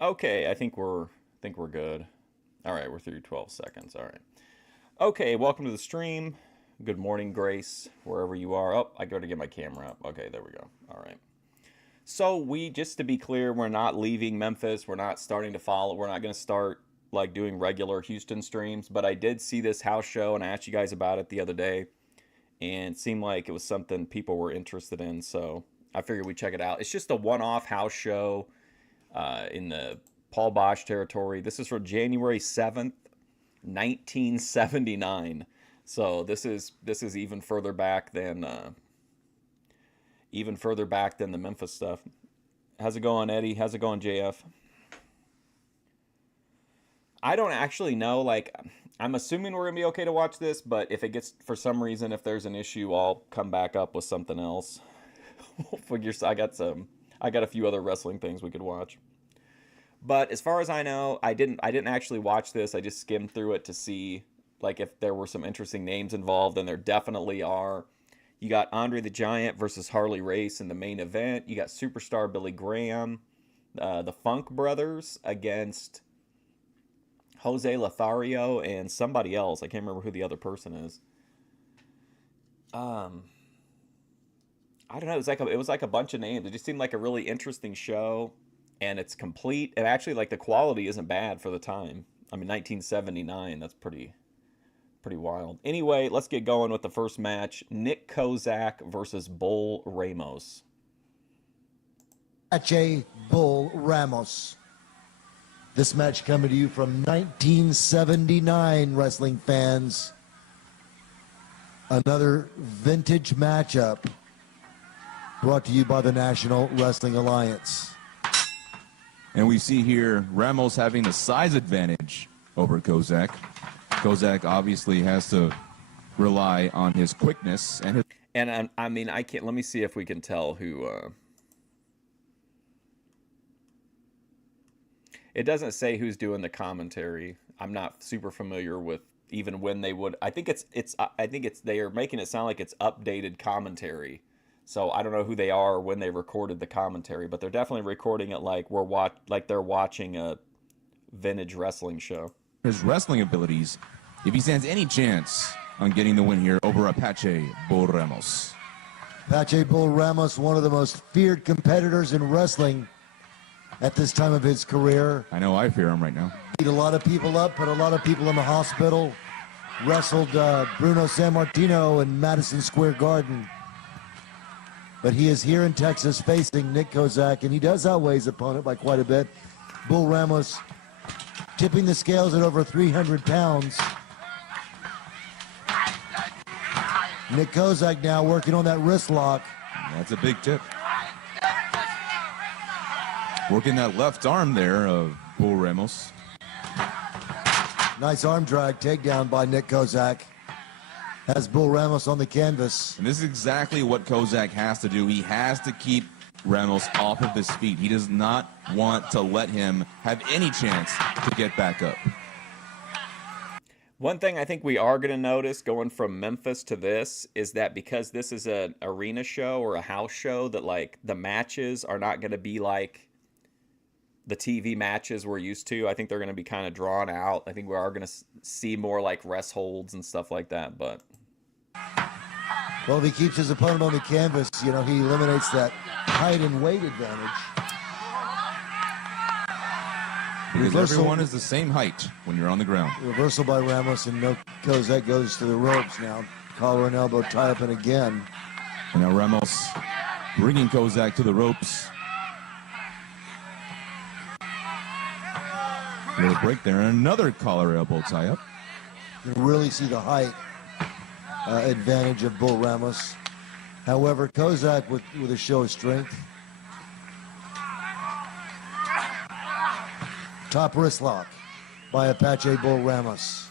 Okay, I think we're good. All right, we're through 12 seconds. All right. Okay, welcome to the stream. Good morning, Grace, wherever you are. Oh, I go to get my camera up. Okay, there we go. All right. So we just to be clear, we're not leaving Memphis. We're not starting to follow. We're not going to start like doing regular Houston streams, but I did see this house show and I asked you guys about it the other day and it seemed like it was something people were interested in, so I figured we'd check it out. It's just a one-off house show in the Paul Bosch territory. This is for January 7th, 1979. So this is even further back than the Memphis stuff. How's it going, Eddie? How's it going, JF? I don't actually know. Like, I'm assuming we're gonna be okay to watch this, but if it gets for some reason, if there's an issue, I'll come back up with something else. We'll figure. I got some. I got a few other wrestling things we could watch. But as far as I know, I didn't actually watch this. I just skimmed through it to see like if there were some interesting names involved, and there definitely are. You got Andre the Giant versus Harley Race in the main event. You got superstar Billy Graham, the Funk Brothers against Jose Lothario and somebody else. I can't remember who the other person is. Um, I don't know. It was like a bunch of names. It just seemed like a really interesting show, and it's complete. And actually, like the quality isn't bad for the time. I mean, 1979. That's pretty wild. Anyway, let's get going with the first match: Nick Kozak versus Bull Ramos. Ache Bull Ramos. This match coming to you from 1979, wrestling fans. Another vintage matchup brought to you by the National Wrestling Alliance. And we see here Ramos having the size advantage over Kozak. Kozak obviously has to rely on his quickness and his... And I mean, I can't. Let me see if we can tell who. It doesn't say who's doing the commentary. I'm not super familiar with even when they would. I think it's they are making it sound like it's updated commentary. So I don't know who they are or when they recorded the commentary, but they're definitely recording it like like they're watching a vintage wrestling show. his wrestling abilities if he stands any chance on getting the win here over Apache Bull Ramos. Apache Bull Ramos, one of the most feared competitors in wrestling at this time of his career. I know I fear him right now. Beat a lot of people up, put a lot of people in the hospital. Wrestled Bruno Sammartino in Madison Square Garden. But he is here in Texas facing Nick Kozak, and he does outweigh his opponent by quite a bit. Bull Ramos tipping the scales at over 300 pounds. Nick Kozak now working on that wrist lock. That's a big tip. Working that left arm there of Bull Ramos. Nice arm drag takedown by Nick Kozak. Has Bull Ramos on the canvas. And this is exactly what Kozak has to do. He has to keep Ramos off of his feet. He does not want to let him have any chance to get back up. One thing I think we are going to notice going from Memphis to this is that because this is an arena show or a house show, that like the matches are not going to be like the TV matches we're used to. I think they're going to be kind of drawn out. I think we are going to see more like rest holds and stuff like that. But well, if he keeps his opponent on the canvas, you know, he eliminates that height and weight advantage. Because Reversal. everyone is the same height when you're on the ground. Reversal by Ramos, and no Kozak goes to the ropes now. Collar and elbow tie up and again. And now Ramos bringing Kozak to the ropes. Little break there, and another collar elbow tie up. You can really see the height advantage of Bull Ramos. However, Kozak with a show of strength. Top wrist lock by Apache Bull Ramos.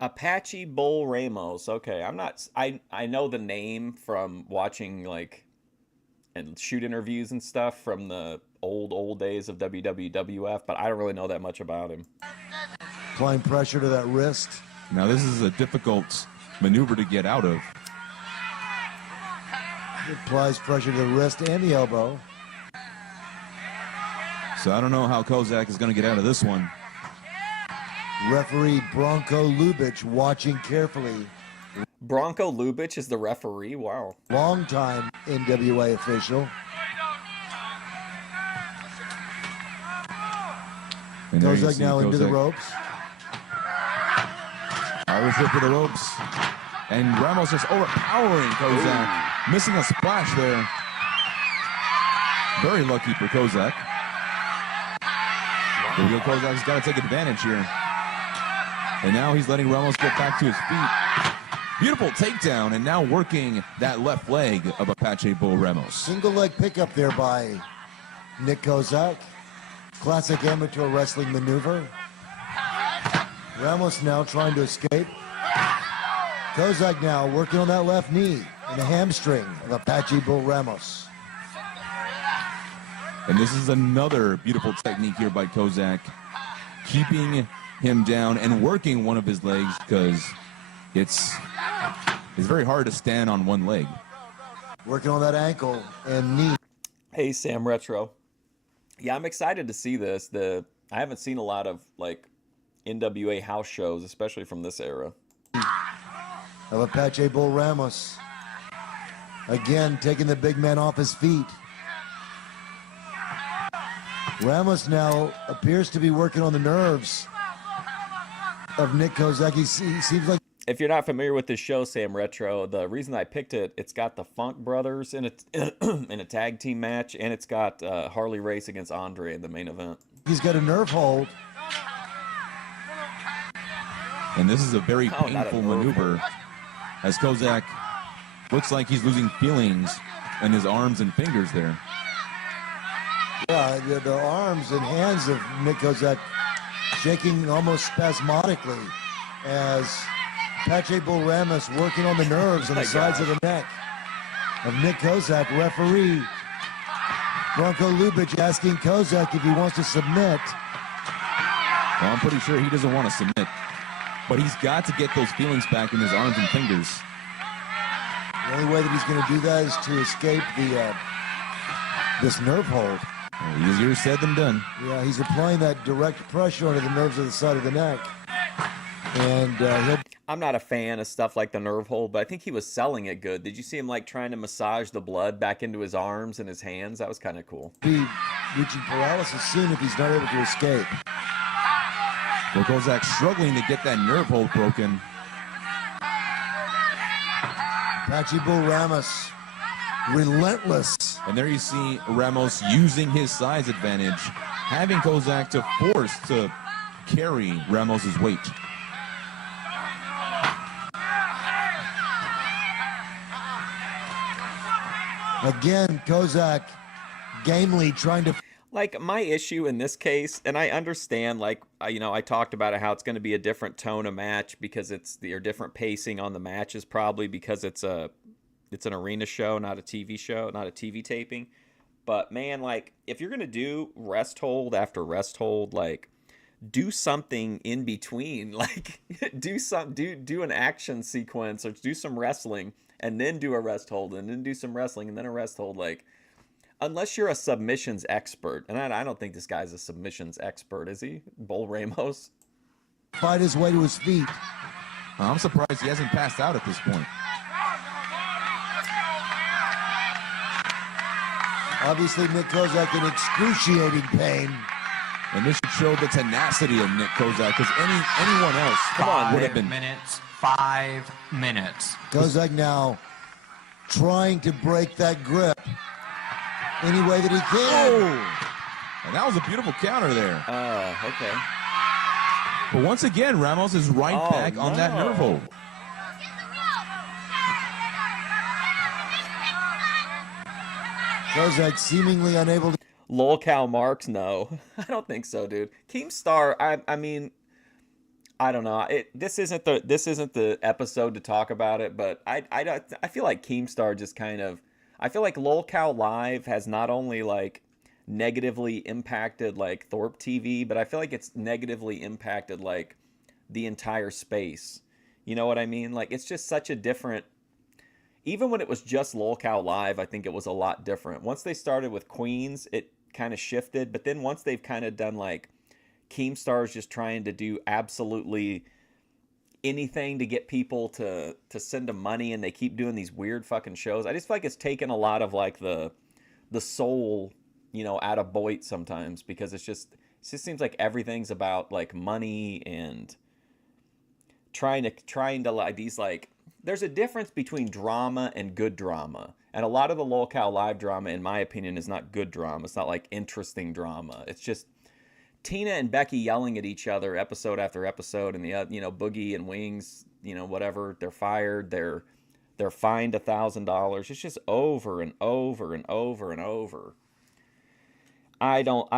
Apache Bull Ramos. Okay, I know the name from watching like and shoot interviews and stuff from the old days of WWF, but I don't really know that much about him. Applying pressure to that wrist. Now this is a difficult maneuver to get out of. Applies pressure to the wrist and the elbow. So I don't know how Kozak is going to get out of this one. Referee Bronco Lubich watching carefully. Bronco Lubich is the referee? Wow. Longtime NWA official. And there you Kozak see now into the Kozak. ropes. Irish whip to the ropes. And Ramos just overpowering Kozak. Missing a splash there. Very lucky for Kozak. Here we go, Kozak's got to take advantage here. And now he's letting Ramos get back to his feet. Beautiful takedown, and now working that left leg of Apache Bull Ramos. Single leg pickup there by Nick Kozak. Classic amateur wrestling maneuver. Ramos now trying to escape. Kozak now working on that left knee and the hamstring of Apache Bull Ramos. And this is another beautiful technique here by Kozak, keeping him down and working one of his legs, because it's very hard to stand on one leg. Working on that ankle and knee. Hey, Sam Retro. Yeah, I'm excited to see this. I haven't seen a lot of like NWA house shows, especially from this era. Of Apache Bull Ramos. Again, taking the big man off his feet. Ramos now appears to be working on the nerves of Nick Kozak. He seems like... If you're not familiar with this show, Sam Retro, the reason I picked it, it's got the Funk Brothers in a tag team match, and it's got Harley Race against Andre in the main event. He's got a nerve hold. And this is a very not a painful nerve maneuver, as Kozak looks like he's losing feelings in his arms and fingers there. Yeah, the arms and hands of Nick Kozak shaking almost spasmodically as Apache Bull Ramos working on the nerves on the sides of the neck of Nick Kozak. Referee Bronco Lubich asking Kozak if he wants to submit. Well, I'm pretty sure he doesn't want to submit, but he's got to get those feelings back in his arms and fingers. The only way that he's going to do that is to escape this nerve hold. Well, easier said than done. Yeah, he's applying that direct pressure onto the nerves of the side of the neck. And he'll I'm not a fan of stuff like the nerve hold, but I think he was selling it good. Did you see him like trying to massage the blood back into his arms and his hands? That was kind of cool. be reaching paralysis soon if he's not able to escape. Well, Kozak struggling to get that nerve hold broken. Apache Bull Ramos, relentless. And there you see Ramos using his size advantage, having Kozak to force to carry Ramos's weight. Again, Kozak gamely trying to... Like, my issue in this case, and I understand, like, I talked about it, how it's going to be a different tone of match because or different pacing on the matches, probably because it's an arena show, not a TV show, not a TV taping. But man, like, if you're going to do rest hold after rest hold, like, do something in between. Like, do an action sequence or do some wrestling and then do a rest hold and then do some wrestling and then a rest hold. Like, unless you're a submissions expert, and I don't think this guy's a submissions expert, is he? Bull Ramos? fight his way to his feet. I'm surprised he hasn't passed out at this point. Obviously, Nick Kozak in excruciating pain. And this should show the tenacity of Nick Kozak, because anyone else Come on, would Nick. have been... 5 minutes. Kozak now trying to break that grip any way that he can. Oh! And that was a beautiful counter there. Okay. But once again, Ramos is right Oh, back on that no. nerve hold. Kozak seemingly unable to... Lolcow Marks, no. I don't think so, dude. Keemstar, I mean, I don't know. This isn't the episode to talk about it, but I feel like Keemstar just kind of... I feel like Lolcow Live has not only, like, negatively impacted, like, Thorpe TV, but I feel like it's negatively impacted, like, the entire space. You know what I mean? Like, it's just such a different... Even when it was just Lolcow Live, I think it was a lot different. Once they started with Queens, it kind of shifted. But then once they've kind of done like Keemstar's just trying to do absolutely anything to get people to send them money, and they keep doing these weird fucking shows. I just feel like it's taken a lot of like the soul, out of Boyd sometimes, because it just seems like everything's about like money and trying to like these like there's a difference between drama and good drama. And a lot of the LOL Live drama, in my opinion, is not good drama. It's not like interesting drama. It's just Tina and Becky yelling at each other episode after episode, and the Boogie and Wings, whatever, they're fired, they're fined $1,000. It's just over and over and over and over. I don't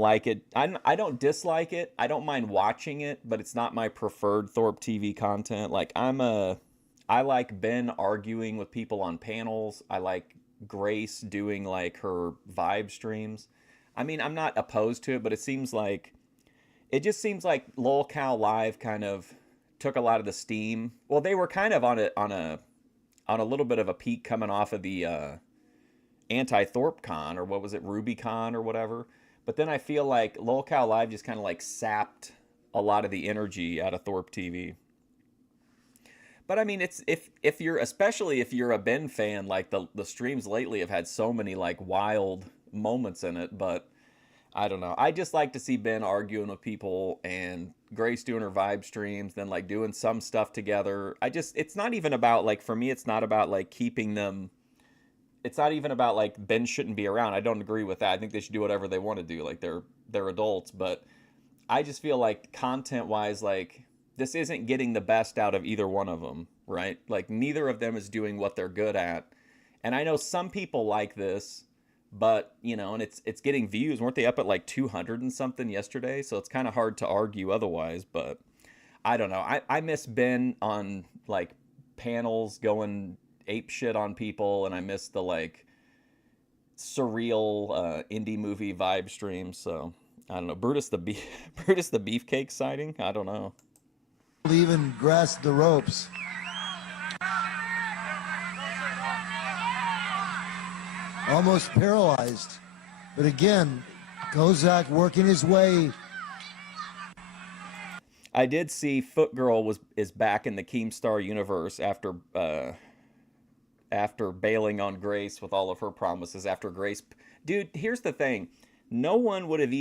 like it. I don't dislike it. I don't mind watching it, but it's not my preferred Thorpe TV content. Like I like Ben arguing with people on panels. I like Grace doing like her vibe streams. I mean, I'm not opposed to it, but it just seems like LOL Live kind of took a lot of the steam. Well, they were kind of on a little bit of a peak coming off of the anti-Thorpe Con, or what was it, RubyCon or whatever. But then I feel like LOL Live just kind of like sapped a lot of the energy out of Thorpe TV. But I mean, it's especially if you're a Ben fan, like the streams lately have had so many like wild moments in it. But I don't know. I just like to see Ben arguing with people and Grace doing her vibe streams, then like doing some stuff together. It's not even about like, for me, it's not about like keeping them. It's not even about like Ben shouldn't be around. I don't agree with that. I think they should do whatever they want to do. Like they're adults, but I just feel like content wise, like this isn't getting the best out of either one of them, right? Like neither of them is doing what they're good at. And I know some people like this, but and it's getting views. Weren't they up at like 200 and something yesterday? So it's kind of hard to argue otherwise, but I don't know. I miss Ben on like panels going ape shit on people, and I miss the like surreal indie movie vibe streams. So I don't know. Brutus the Beefcake sighting? I don't know. Even grasped the ropes. Almost paralyzed. But again, Kozak working his way. I did see Foot Girl is back in the Keemstar universe after bailing on Grace with all of her promises after Grace. Dude, here's the thing. No one would have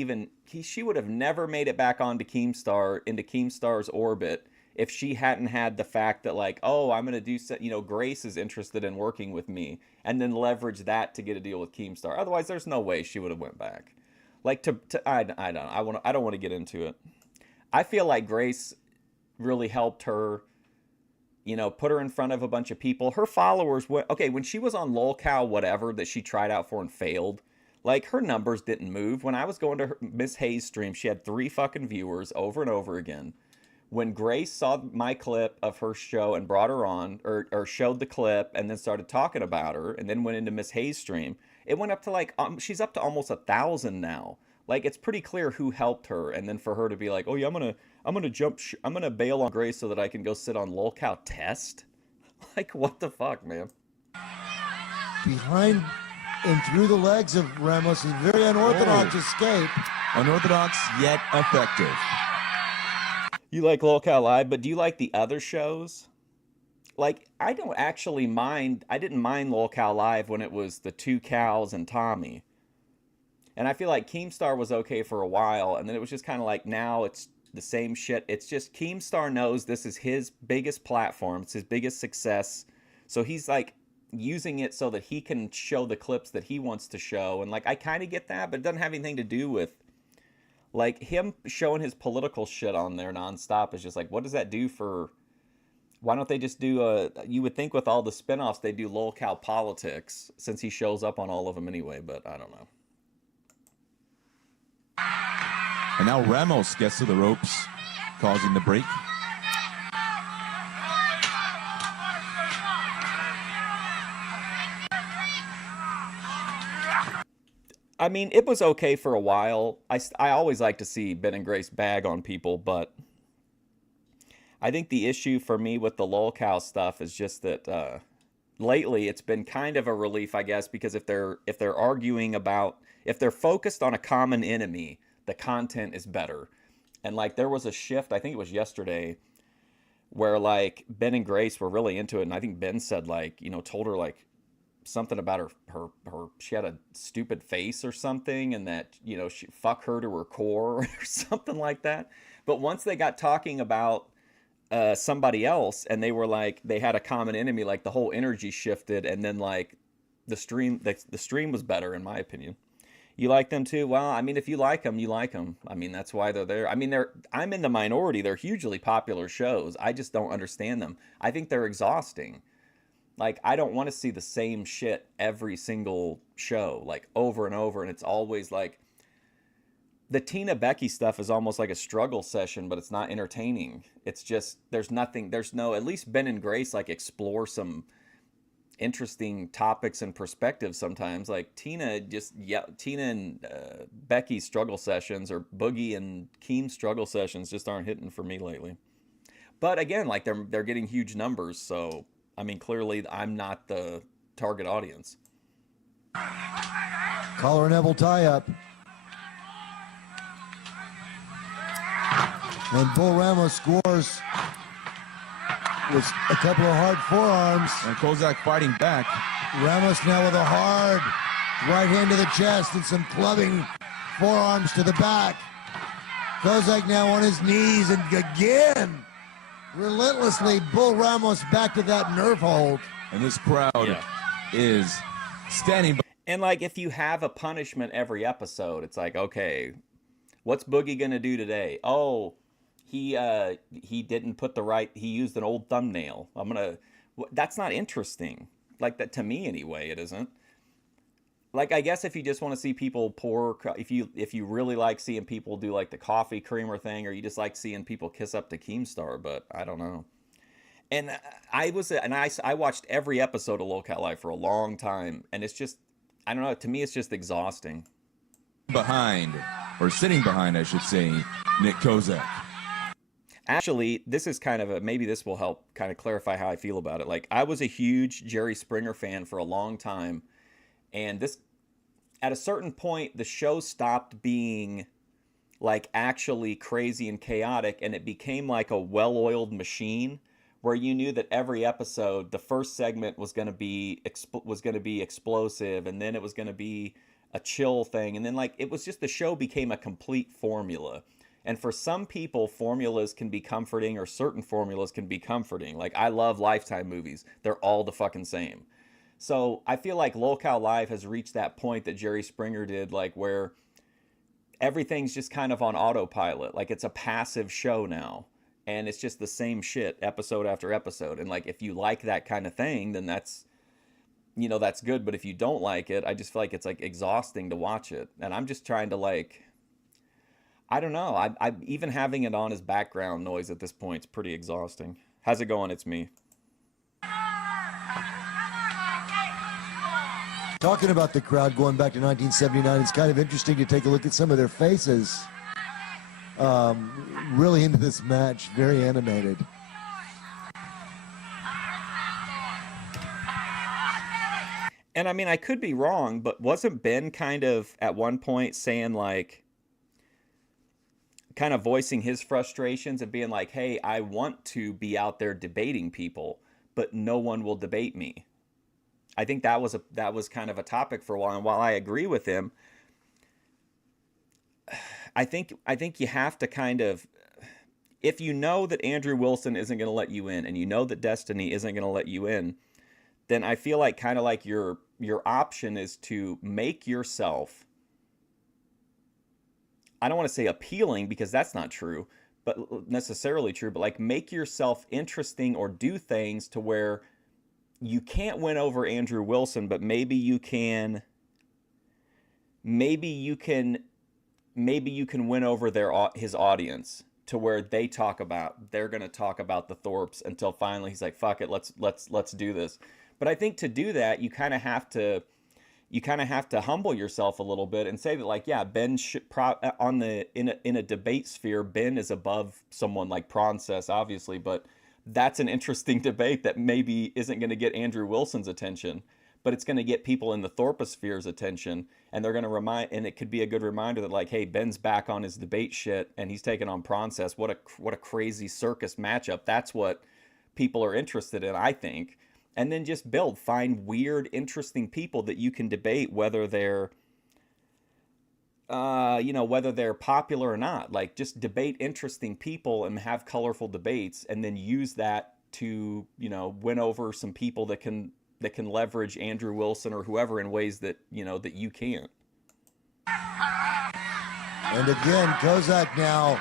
she would have never made it back into Keemstar's orbit if she hadn't had the fact that like, oh, I'm going to do, Grace is interested in working with me, and then leverage that to get a deal with Keemstar. Otherwise, there's no way she would have went back. Like I don't want to get into it. I feel like Grace really helped her, put her in front of a bunch of people. Her followers when she was on LOLcow whatever that she tried out for and failed, like her numbers didn't move. When I was going to Miss Hayes' stream, she had 3 fucking viewers over and over again. When Grace saw my clip of her show and brought her on, or showed the clip and then started talking about her, and then went into Miss Hayes' stream, it went up to like, she's up to almost 1,000 now. Like, it's pretty clear who helped her. And then for her to be like, oh yeah, I'm gonna bail on Grace so that I can go sit on LOLcow test. Like, what the fuck, man? Behind and through the legs of Ramos, a very unorthodox escape. Unorthodox yet effective. You like LOLcow Live, but do you like the other shows? Like, I didn't mind LOLcow Live when it was the 2 cows and Tommy. And I feel like Keemstar was okay for a while, and then it was just kind of like, now it's the same shit. It's just Keemstar knows this is his biggest platform. It's his biggest success. So he's like using it so that he can show the clips that he wants to show. And like, I kind of get that, but it doesn't have anything to do with like him showing his political shit on there nonstop. Is just like, what does that do for, why don't they just do you would think with all the spinoffs, they do LOLcow politics, since he shows up on all of them anyway, but I don't know. And now Ramos gets to the ropes, causing the break. I mean, it was okay for a while. I always like to see Ben and Grace bag on people, but I think the issue for me with the LOLcow stuff is just that lately it's been kind of a relief, I guess, because if they're arguing about, if they're focused on a common enemy, the content is better. And like there was a shift, I think it was yesterday, where like Ben and Grace were really into it, and I think Ben said like, told her like something about her she had a stupid face or something, and that she fuck her to her core or something like that. But once they got talking about somebody else, and they were like they had a common enemy, like the whole energy shifted, and then like the stream was better in my opinion. You like them too? Well, I mean, if you like them, you like them. I mean, that's why they're there. I mean, I'm in the minority. They're hugely popular shows. I just don't understand them. I think they're exhausting. Like, I don't want to see the same shit every single show, like over and over. And it's always like the Tina Becky stuff is almost like a struggle session, but it's not entertaining. It's just, there's no, at least Ben and Grace like explore some interesting topics and perspectives sometimes. Like Tina and Becky's struggle sessions, or Boogie and Keem's struggle sessions, just aren't hitting for me lately. But again, like they're getting huge numbers, so I mean, clearly I'm not the target audience. Collar and elbow tie up. And Bull Ramos scores with a couple of hard forearms. And Kozak fighting back. Ramos now with a hard right hand to the chest and some clubbing forearms to the back. Kozak now on his knees, and again, relentlessly, Bull Ramos back to that nerve hold. And this crowd is standing. And like, if you have a punishment every episode, it's like, okay, what's Boogie gonna do today? Oh, he didn't put he used an old thumbnail. That's not interesting. Like, that to me anyway, it isn't. Like, I guess if you just want to see people if you really like seeing people do like the coffee creamer thing, or you just like seeing people kiss up to Keemstar, but I don't know. And I watched every episode of Local Life for a long time, and it's just, I don't know, to me it's just exhausting. Sitting behind, I should say, Nick Kozak. Actually, this is kind of maybe this will help kind of clarify how I feel about it. Like, I was a huge Jerry Springer fan for a long time, and at a certain point, the show stopped being like actually crazy and chaotic, and it became like a well-oiled machine where you knew that every episode, the first segment was going to be explosive, and then it was going to be a chill thing, and then like it was just, the show became a complete formula. And for some people, formulas can be comforting, or certain formulas can be comforting. Like, I love Lifetime movies. They're all the fucking same. So I feel like Local Live has reached that point that Jerry Springer did, like where everything's just kind of on autopilot. Like, it's a passive show now, and it's just the same shit episode after episode. And like, if you like that kind of thing, then that's good. But if you don't like it, I just feel like it's like exhausting to watch it. And I'm just trying to like, I don't know. I even having it on as background noise at this point is pretty exhausting. How's it going? It's me. Talking about the crowd going back to 1979, it's kind of interesting to take a look at some of their faces. Really into this match, very animated. And I mean, I could be wrong, but wasn't Ben kind of at one point saying like, kind of voicing his frustrations and being like, hey, I want to be out there debating people, but no one will debate me. I think that was kind of a topic for a while. And while I agree with him, I think you have to kind of, if you know that Andrew Wilson isn't going to let you in, and you know that Destiny isn't going to let you in, then I feel like kind of like your option is to make yourself, I don't want to say appealing, because that's not true, but necessarily true, but like make yourself interesting, or do things to where you can't win over Andrew Wilson, but maybe you can win over his audience, to where they're going to talk about the Thorpes until finally he's like, fuck it, let's do this. But I think to do that, you kind of have to humble yourself a little bit and say that, like, yeah, Ben should in a debate sphere, Ben is above someone like Proncess, obviously, but that's an interesting debate that maybe isn't going to get Andrew Wilson's attention. but it's going to get people in the Thorposphere's attention, and they're going to remind, and it could be a good reminder that like, hey, Ben's back on his debate shit, and he's taking on Proncess. What a crazy circus matchup. That's what people are interested in, I think. And then just find weird, interesting people that you can debate, whether they're whether they're popular or not. Like, just debate interesting people and have colorful debates, and then use that to, win over some people that can leverage Andrew Wilson or whoever in ways that, that you can't. And again, Kozak now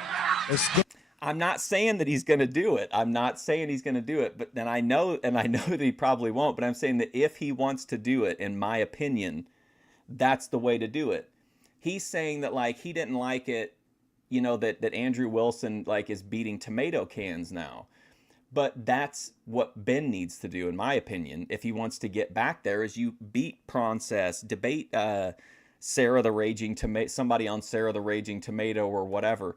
I'm not saying that he's going to do it. But then I know that he probably won't, but I'm saying that if he wants to do it, in my opinion, that's the way to do it. He's saying that like he didn't like it, that Andrew Wilson like is beating tomato cans now. But that's what Ben needs to do, in my opinion, if he wants to get back there, is you beat Proncess, debate Sarah the Raging Tomato, somebody on Sarah the Raging Tomato or whatever,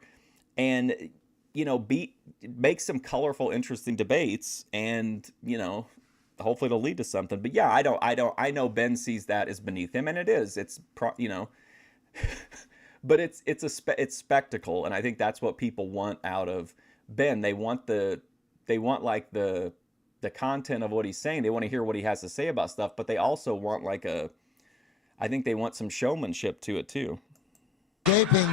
and make some colorful, interesting debates, and hopefully it'll lead to something. But yeah, I know Ben sees that as beneath him, and it is. But it's spectacle, and I think that's what people want out of Ben. They want the content of what he's saying. They want to hear what he has to say about stuff, but they also want I think they want some showmanship to it too. escaping.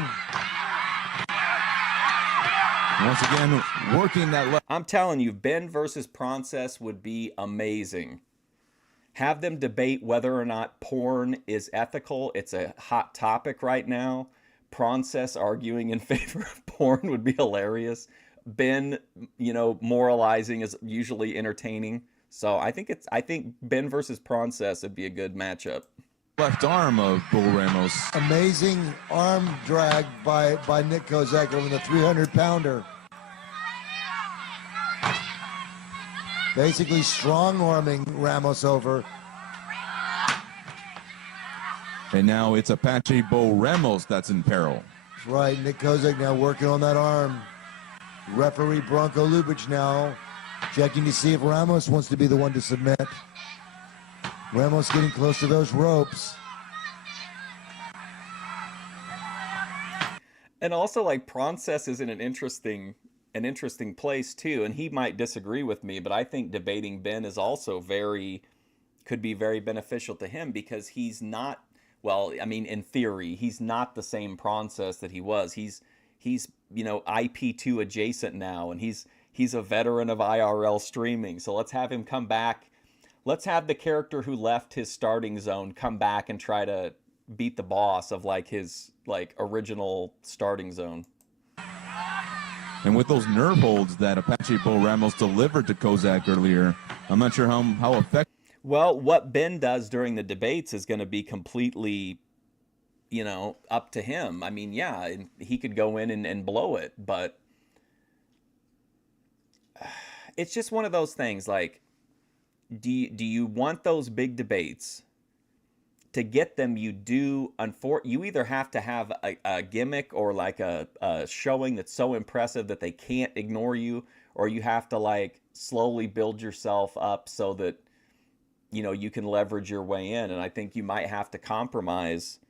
Once again, working that I'm telling you, Ben versus Proncess would be amazing. Have them debate whether or not porn is ethical. It's a hot topic right now. Proncess arguing in favor of porn would be hilarious. Ben, moralizing is usually entertaining. So I think Ben versus Proncess would be a good matchup. left arm of Bull Ramos. Amazing arm drag by Nick Kozak over the 300-pounder. Basically strong-arming Ramos over. And now it's Apache Bo Ramos that's in peril. That's right, Nick Kozak now working on that arm. Referee Bronco Lubich now checking to see if Ramos wants to be the one to submit. Ramos getting close to those ropes. And also, like, Proncess is in an interesting place too, and he might disagree with me, but I think debating Ben is also could be very beneficial to him, because he's not, well, I mean, in theory, he's not the same Proncess that he was. He's IP2 adjacent now, and he's a veteran of IRL streaming. So let's have him come back. Let's have the character who left his starting zone come back and try to beat the boss of his original starting zone. And with those nerve holds that Apache Bo Ramos delivered to Kozak earlier, I'm not sure how effective. Well, what Ben does during the debates is going to be completely, up to him. I mean, yeah, he could go in and blow it, but it's just one of those things. Like, do you want those big debates? To get them, you either have to have a gimmick or like a showing that's so impressive that they can't ignore you, or you have to slowly build yourself up so that you can leverage your way in. And I think you might have to compromise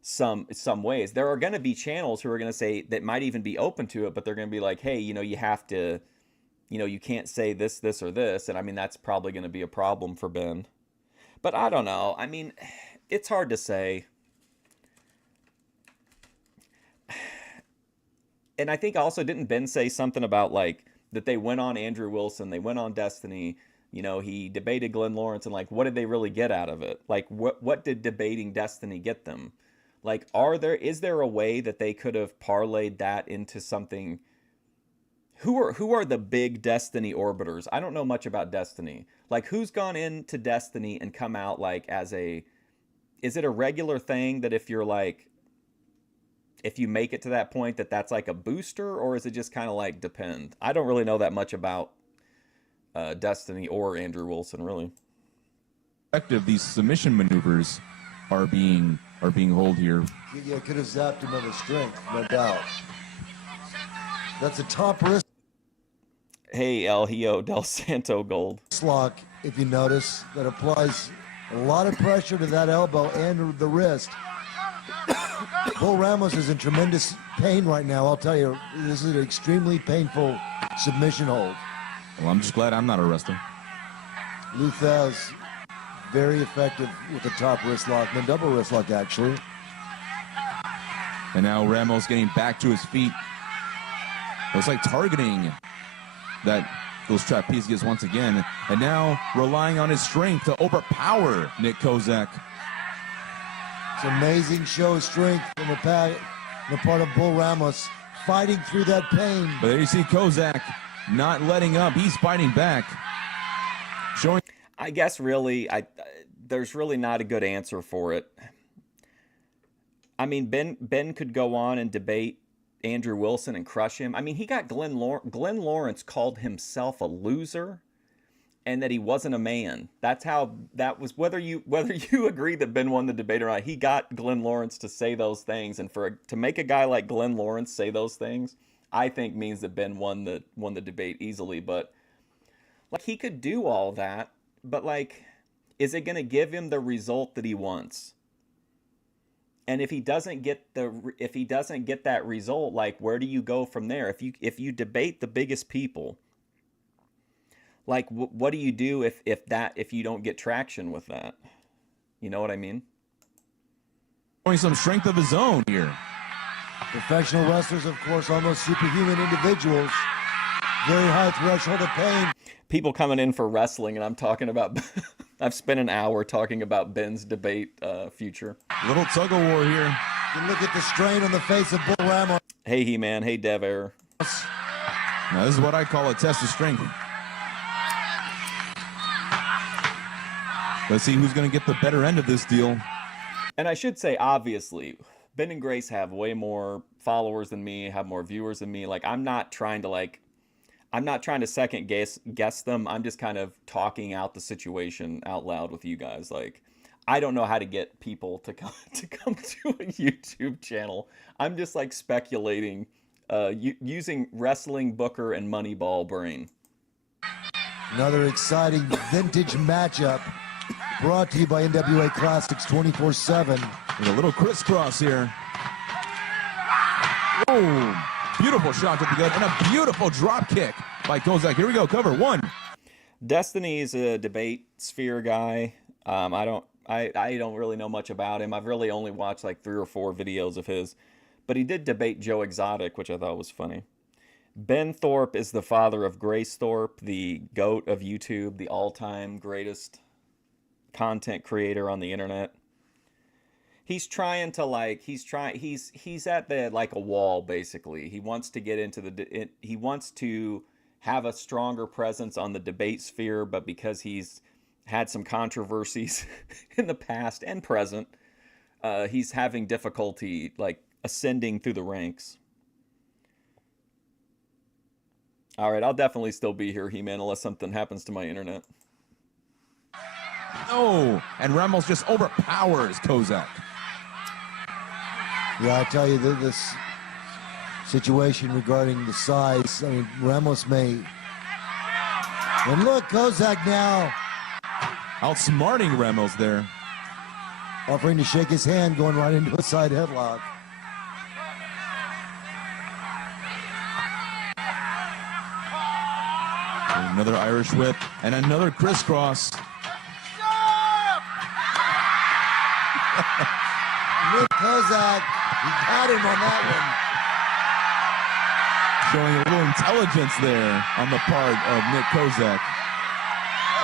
some ways. There are going to be channels who are going to say, that might even be open to it, but they're going to be like, hey, you have to, you can't say this or this. And I mean, that's probably going to be a problem for Ben. But I don't know. I mean, it's hard to say. And I think also, didn't Ben say something about that they went on Andrew Wilson, they went on Destiny, he debated Glenn Lawrence, and what did they really get out of it? What did debating Destiny get them? Is there a way that they could have parlayed that into something? Who are the big Destiny orbiters? I don't know much about Destiny. Who's gone into Destiny and come out is it a regular thing that if you're if you make it to that point that's a booster, or is it just kind of depend? I don't really know that much about Destiny or Andrew Wilson, really. Effective these submission maneuvers are being held here. Yeah, could have zapped him on his strength, no doubt. That's a top wrist Hey, El Hijo del Santo Gold. lock, if you notice, that applies A lot of pressure to that elbow and the wrist. Bull Ramos is in tremendous pain right now. I'll tell you, this is an extremely painful submission hold. Well, I'm just glad I'm not a wrestler. Lou Thesz, very effective with the top wrist lock, the double wrist lock, actually. And now Ramos getting back to his feet. Looks like targeting those trapezius once again. And now relying on his strength to overpower Nick Kozak. It's an amazing show of strength on the part of Bull Ramos, fighting through that pain. But there you see Kozak not letting up. He's fighting back. Showing. I guess really, there's really not a good answer for it. I mean, Ben could go on and debate Andrew Wilson and crush him. I mean, he got Glenn Lawrence called himself a loser and that he wasn't a man. That's how that was. Whether you agree that Ben won the debate or not, he got Glenn Lawrence to say those things, and to make a guy like Glenn Lawrence say those things, I think means that Ben won the debate easily. But like, he could do all that, but like, is it going to give him the result that he wants? And if he doesn't get that result, like, where do you go from there? If you debate the biggest people, like, what do you do if you don't get traction with that? You know what I mean? Showing some strength of his own here. Professional wrestlers, of course, almost superhuman individuals. Very high threshold of pain. People coming in for wrestling, and I'm talking about. I've spent an hour talking about Ben's debate future. Little tug of war here. You look at the strain on the face of Bull Ramos. Hey, He-Man. Hey, Dev Error. Now this is what I call a test of strength. Let's see who's going to get the better end of this deal. And I should say, obviously, Ben and Grace have way more followers than me, have more viewers than me. Like, I'm not trying to second guess them. I'm just kind of talking out the situation out loud with you guys. Like, I don't know how to get people to come to a YouTube channel. I'm just like speculating using wrestling booker and Moneyball brain. Another exciting vintage matchup brought to you by NWA Classics 24/7. With a little crisscross here. Oh, beautiful shot to the gut and a beautiful drop kick by Kozak. Here we go, cover one. Destiny is a debate sphere guy. I don't really know much about him. I've really only watched like 3 or 4 videos of his, but he did debate Joe Exotic, which I thought was funny. Ben Thorpe is the father of Grace Thorpe, the GOAT of YouTube, the all-time greatest content creator on the internet. He's trying to he's at the like a wall basically. He wants to get into he wants to have a stronger presence on the debate sphere, but because he's had some controversies in the past and present, he's having difficulty like ascending through the ranks. All right, I'll definitely still be here, He-Man, unless something happens to my internet. Oh, and Ramos just overpowers Kozak. Yeah, I tell you, this situation regarding the size, I mean, Ramos may... And look, Kozak now Outsmarting Ramos there. offering to shake his hand, going right into a side headlock. Another Irish whip and another crisscross. Nick Kozak, he got him on that one. Showing a little intelligence there on the part of Nick Kozak.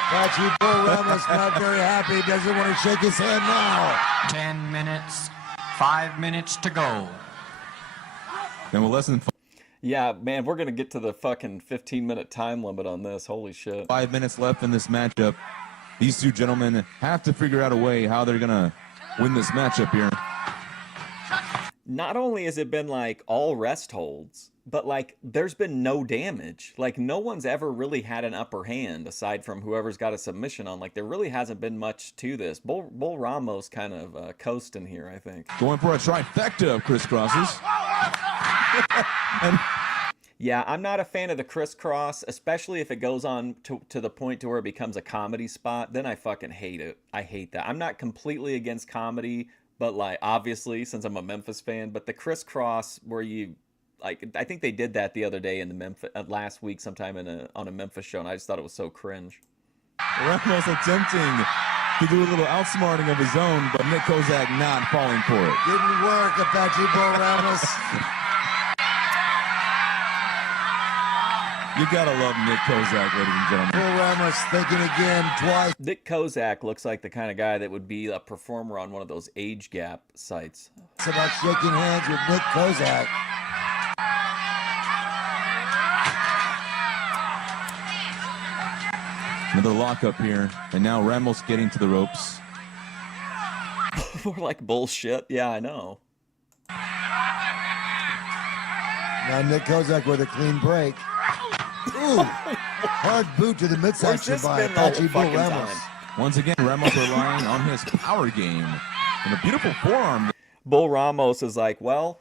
Patrick Bull Ramos not very happy, doesn't want to shake his hand now. 10 minutes, 5 minutes to go. And with less than Yeah, man, we're going to get to the fucking 15-minute time limit on this. Holy shit. 5 minutes left in this matchup. These two gentlemen have to figure out a way how they're going to win this matchup here. Not only has it been like all rest holds, but like there's been no damage. Like no one's ever really had an upper hand aside from whoever's got a submission on. Like there really hasn't been much to this. Bull Ramos kind of coasting here, I think. Going for a trifecta of crisscrosses. And Yeah, I'm not a fan of the crisscross, especially if it goes on to the point to where it becomes a comedy spot. Then I fucking hate it. I hate that. I'm not completely against comedy, but like obviously since I'm a Memphis fan, but the crisscross where you like I think they did that the other day in the Memphis last week sometime in a on a Memphis show, and I just thought it was so cringe. Ramos attempting to do a little outsmarting of his own, but Nick Kozak not falling for it. Didn't work, Apache Bull Ramos. You gotta love Nick Kozak, ladies and gentlemen. Bull Ramos thinking again, twice. Nick Kozak looks like the kind of guy that would be a performer on one of those age gap sites. It's about shaking hands with Nick Kozak. Another lockup here, and now Ramos getting to the ropes. More like bullshit. Yeah, I know. Now Nick Kozak with a clean break. Ooh, hard boot to the Where's midsection this by been the whole Apache Bull fucking Ramos. time? Once again, Ramos relying on his power game. And a beautiful forearm Bull Ramos is like, well,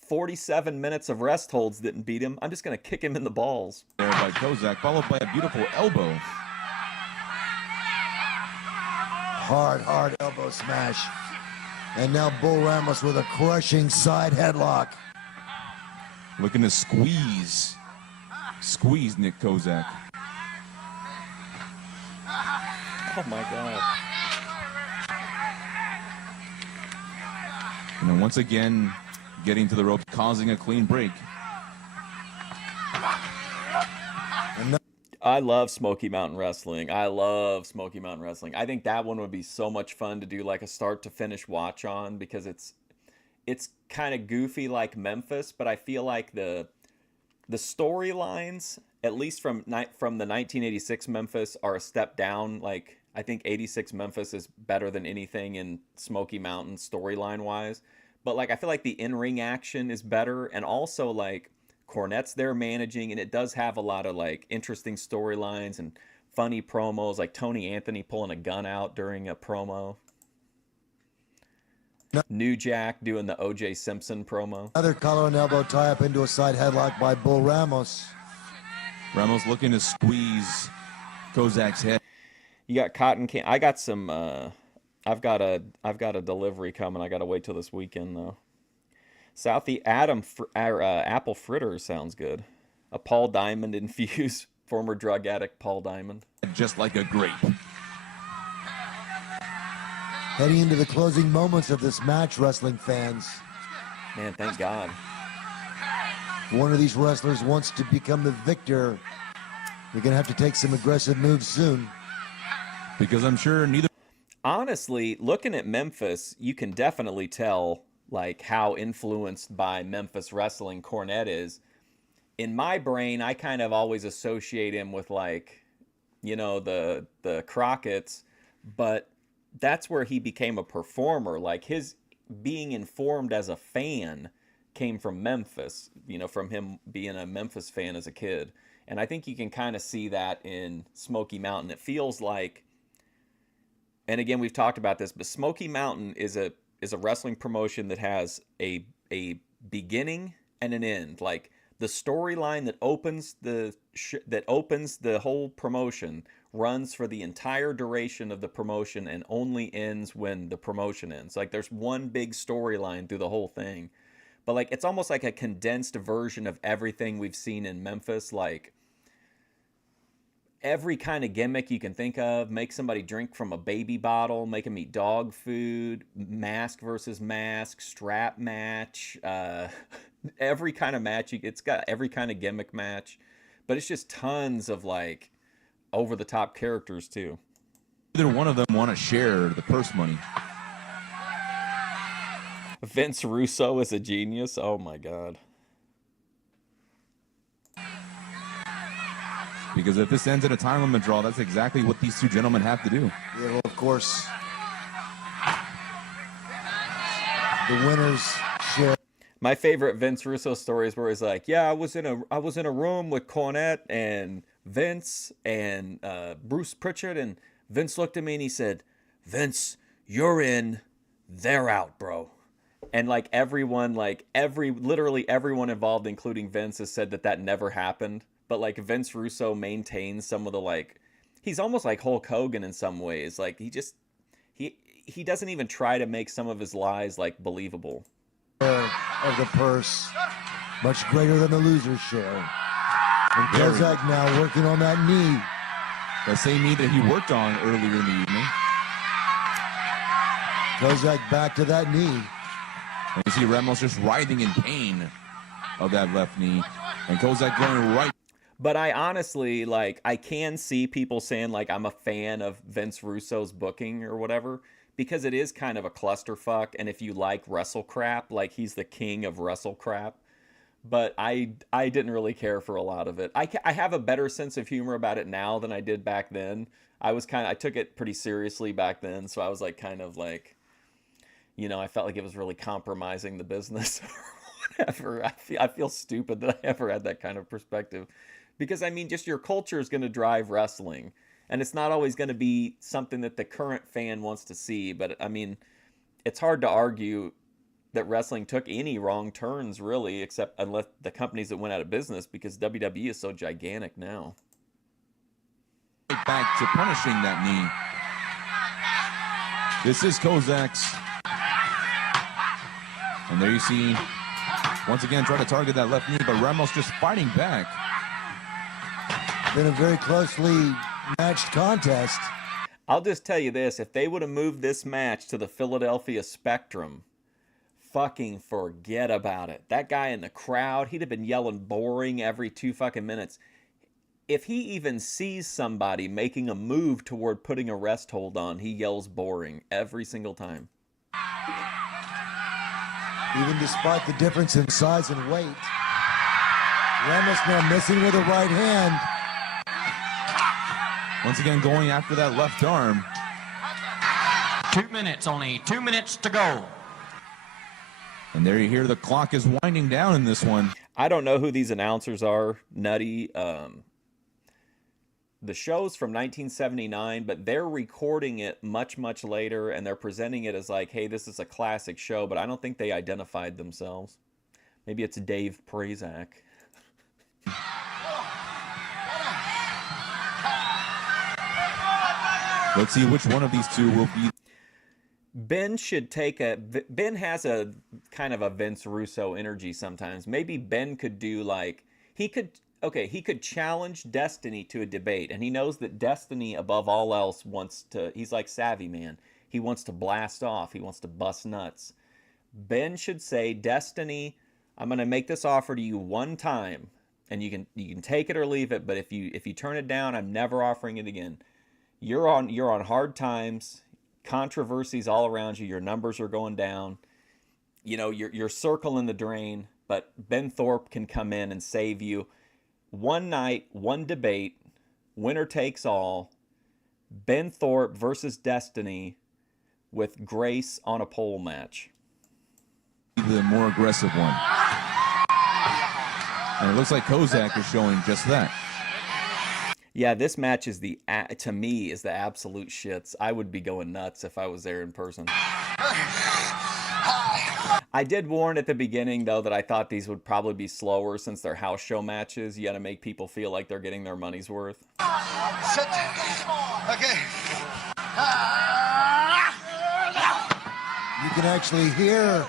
47 minutes of rest holds didn't beat him. I'm just going to kick him in the balls. there by Kozak, followed by a beautiful elbow. Hard elbow smash. And now Bull Ramos with a crushing side headlock. Looking to squeeze Nick Kozak. Oh my God. And then once again, getting to the ropes, causing a clean break. I love Smoky Mountain Wrestling. I think that one would be so much fun to do like a start to finish watch on because it's kind of goofy like Memphis, but I feel like the storylines, at least from the 1986 Memphis, are a step down. Like I think 86 Memphis is better than anything in Smoky Mountain storyline wise. But like I feel like the in-ring action is better, and also like Cornette's there managing, and it does have a lot of like interesting storylines and funny promos, like Tony Anthony pulling a gun out during a promo. New Jack doing the O.J. Simpson promo. Another collar and elbow tie up into a side headlock by Bull Ramos. Ramos looking to squeeze Kozak's head. You got cotton can. I got some. I've got a delivery coming. I got to wait till this weekend though. Southie apple fritter sounds good. A Paul Diamond infused former drug addict Paul Diamond. Just like a grape. Heading into the closing moments of this match, wrestling fans. Man, thank God. If one of these wrestlers wants to become the victor, you're going to have to take some aggressive moves soon. Because I'm sure neither. Honestly, looking at Memphis, you can definitely tell like how influenced by Memphis wrestling Cornette is. In my brain, I kind of always associate him with like, you know, the Crockett's, but that's where he became a performer. Like his being informed as a fan came from Memphis, you know, from him being a Memphis fan as a kid. And I think you can kind of see that in Smoky Mountain. It feels like, and again, we've talked about this, but Smoky Mountain is a wrestling promotion that has a beginning and an end. Like the storyline that opens the whole promotion runs for the entire duration of the promotion and only ends when the promotion ends. Like there's one big storyline through the whole thing. But like it's almost like a condensed version of everything we've seen in Memphis. Like every kind of gimmick you can think of, make somebody drink from a baby bottle, make them eat dog food, mask versus mask, strap match, every kind of match. It's got every kind of gimmick match, but it's just tons of like over the top characters too. Neither one of them want to share the purse money. Vince Russo is a genius. Oh my God. Because if this ends in a time limit draw, that's exactly what these two gentlemen have to do. Yeah, well, of course, the winners share. My favorite Vince Russo story is where he's like, "Yeah, I was in a room with Cornette and Vince and Bruce Pritchard, and Vince looked at me and he said, 'Vince, you're in, they're out, bro.'" And like everyone, literally everyone involved, including Vince, has said that never happened. But like Vince Russo maintains some of the he's almost like Hulk Hogan in some ways. Like he doesn't even try to make some of his lies like believable. Of the purse, much greater than the loser's share. And Kozak now working on that knee. The same knee that he worked on earlier in the evening. Kozak back to that knee. And you see Ramos just writhing in pain of that left knee. And Kozak going right. But I honestly, I can see people saying, I'm a fan of Vince Russo's booking or whatever, because it is kind of a clusterfuck. And if you like wrestle crap, he's the king of wrestle crap. But I didn't really care for a lot of it. I have a better sense of humor about it now than I did back then. I took it pretty seriously back then. So I was I felt like it was really compromising the business or whatever. I feel stupid that I ever had that kind of perspective. Because, just your culture is going to drive wrestling. And it's not always going to be something that the current fan wants to see. But, it's hard to argue that wrestling took any wrong turns, really, except unless the companies that went out of business, because WWE is so gigantic now. Back to punishing that knee. This is Kozak's. And there you see, once again, try to target that left knee, but Ramos just fighting back. Been a very closely matched contest. I'll just tell you this, if they would have moved this match to the Philadelphia Spectrum, fucking forget about it. That guy in the crowd, he'd have been yelling boring every 2 fucking minutes. If he even sees somebody making a move toward putting a rest hold on, he yells boring every single time. Even despite the difference in size and weight. Ramos now missing with the right hand. Once again, going after that left arm. 2 minutes, only 2 minutes to go. And there you hear the clock is winding down in this one. I don't know who these announcers are, Nutty. The show's from 1979, but they're recording it much, much later, and they're presenting it as hey, this is a classic show, but I don't think they identified themselves. Maybe it's Dave Prazak. Let's see which one of these two will be. Ben Ben has a kind of a Vince Russo energy sometimes. Maybe Ben could do he could challenge Destiny to a debate, and he knows that Destiny above all else he's like Savvy Man. He wants to blast off. He wants to bust nuts. Ben should say, Destiny, I'm going to make this offer to you one time, and you can take it or leave it, but if you turn it down, I'm never offering it again. You're on hard times, controversies all around you, your numbers are going down, you're circling the drain, but Ben Thorpe can come in and save you. One night, one debate, winner takes all, Ben Thorpe versus Destiny with Grace on a pole match. The more aggressive one. And it looks like Kozak is showing just that. Yeah, this match is to me, is the absolute shits. I would be going nuts if I was there in person. I did warn at the beginning, though, that I thought these would probably be slower since they're house show matches. You got to make people feel like they're getting their money's worth. Sit. Okay. You can actually hear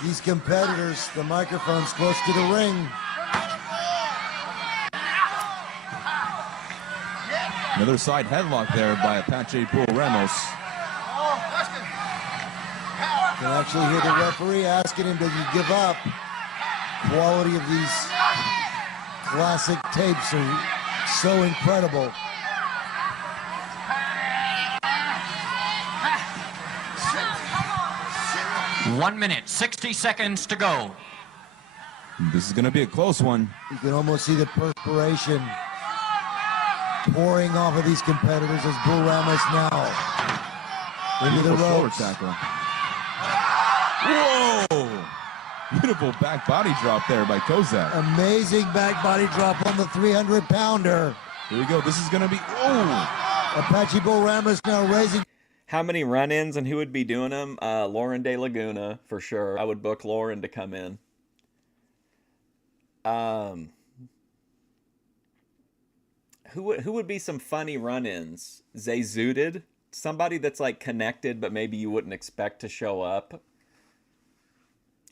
these competitors, the microphone's close to the ring. Another side headlock there by Apache Bull Ramos. You can actually hear the referee asking him, does he give up? Quality of these classic tapes are so incredible. One minute, 60 seconds to go. This is going to be a close one. You can almost see the perspiration pouring off of these competitors as Bull Ramos now into the Beautiful ropes. shoulder tackle. Whoa! Beautiful back body drop there by Kozak. Amazing back body drop on the 300-pounder. Here we go. This is going to be... Oh! Apache Bull Ramos now raising. How many run-ins and who would be doing them? Lauren De Laguna for sure. I would book Lauren to come in. Who would be some funny run-ins? Zay Zooted? Somebody that's like connected, but maybe you wouldn't expect to show up.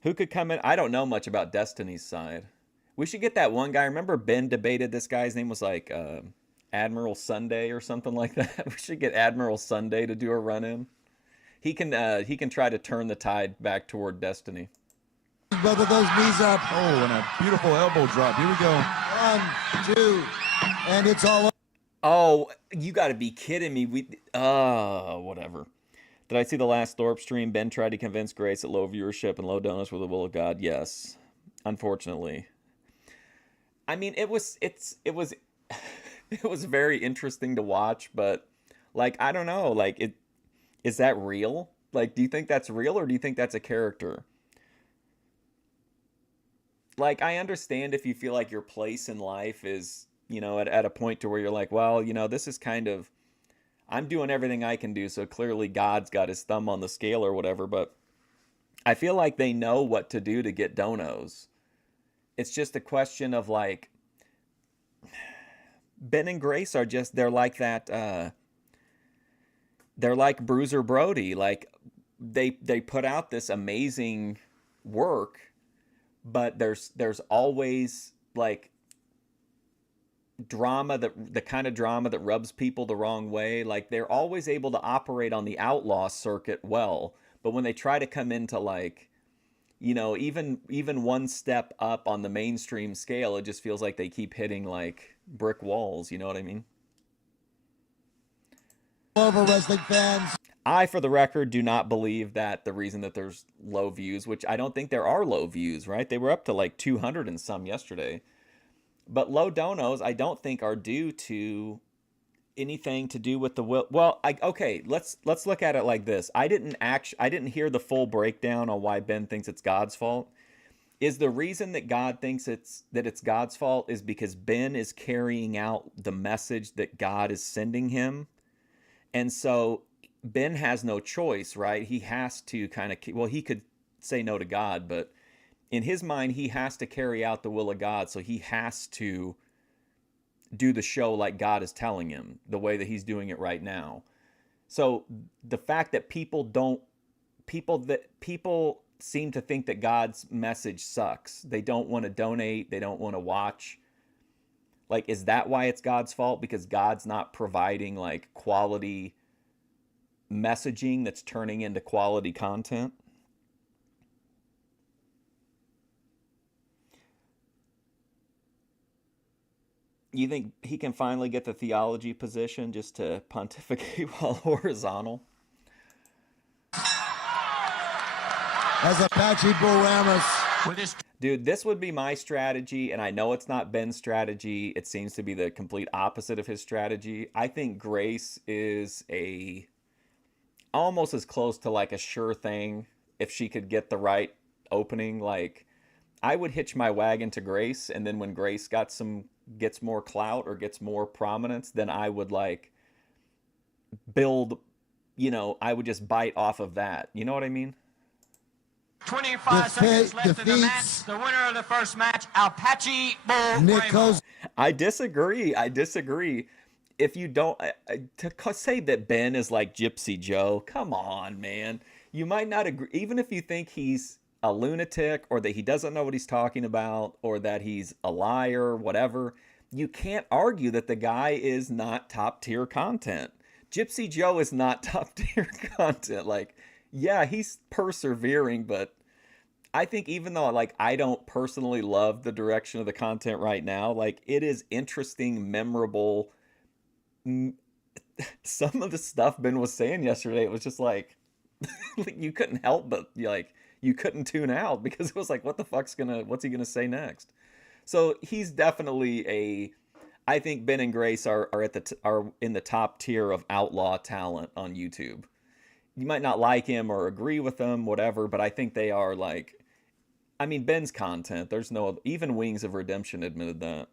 Who could come in? I don't know much about Destiny's side. We should get that one guy. Remember Ben debated this guy's name was like Admiral Sunday or something like that. We should get Admiral Sunday to do a run-in. He can try to turn the tide back toward Destiny. Both of those knees up. Oh, and a beautiful elbow drop. Here we go. 1, 2, and it's all over. Oh, you got to be kidding me. Whatever. Did I see the last Thorpe stream? Ben tried to convince Grace that low viewership and low donuts were the will of God. Yes, unfortunately. I mean, it was it was very interesting to watch, but like I don't know, like is that real? Like, do you think that's real or do you think that's a character? Like, I understand if you feel like your place in life is, you know, at a point to where you're like, well, you know, this is kind of, I'm doing everything I can do, so clearly God's got his thumb on the scale or whatever, but I feel like they know what to do to get donos. It's just a question of like, Ben and Grace are just, they're like that, they're like Bruiser Brody. Like, they put out this amazing work, but there's always like drama, the kind of drama that rubs people the wrong way. Like, they're always able to operate on the outlaw circuit well, but when they try to come into like, you know, even one step up on the mainstream scale, it just feels like they keep hitting like brick walls. You know what I mean? Over, wrestling fans. I, for the record, do not believe that the reason that there's low views, which I don't think there are low views, right? They were up to like 200 and some yesterday. But low donos, I don't think are due to anything to do with the will. Well, okay, let's look at it like this. I didn't hear the full breakdown on why Ben thinks it's God's fault. Is the reason that God thinks it's God's fault is because Ben is carrying out the message that God is sending him. And so Ben has no choice, right? He has to kind of, well, he could say no to God, but in his mind, he has to carry out the will of God. So he has to do the show like God is telling him, the way that he's doing it right now. So the fact that people seem to think that God's message sucks. They don't want to donate. They don't want to watch. Like, is that why it's God's fault? Because God's not providing like quality messaging that's turning into quality content? You think he can finally get the theology position just to pontificate while horizontal? As Apache Bull Ramos. With his Dude, this would be my strategy, and I know it's not Ben's strategy. It seems to be the complete opposite of his strategy. I think Grace is almost as close to like a sure thing if she could get the right opening. Like, I would hitch my wagon to Grace, and then when Grace gets more clout or gets more prominence, then I would like build, you know, I would just bite off of that. You know what I mean? 25 seconds left in the match. The winner of the first match, Apache Bull Nick Ramos. Kozak. I disagree. If you don't, to say that Ben is like Gypsy Joe, come on, man. You might not agree, even if you think he's a lunatic or that he doesn't know what he's talking about or that he's a liar, whatever. You can't argue that the guy is not top tier content. Gypsy Joe is not top tier content. Like, yeah, he's persevering, but I think even though like I don't personally love the direction of the content right now, like it is interesting, memorable. Some of the stuff Ben was saying yesterday, it was just like you couldn't help but you couldn't tune out because it was like, what's he gonna say next? So he's definitely I think Ben and Grace are in the top tier of outlaw talent on YouTube. You might not like him or agree with him, whatever, but I think they are like, I mean, Ben's content, there's no, even Wings of Redemption admitted that.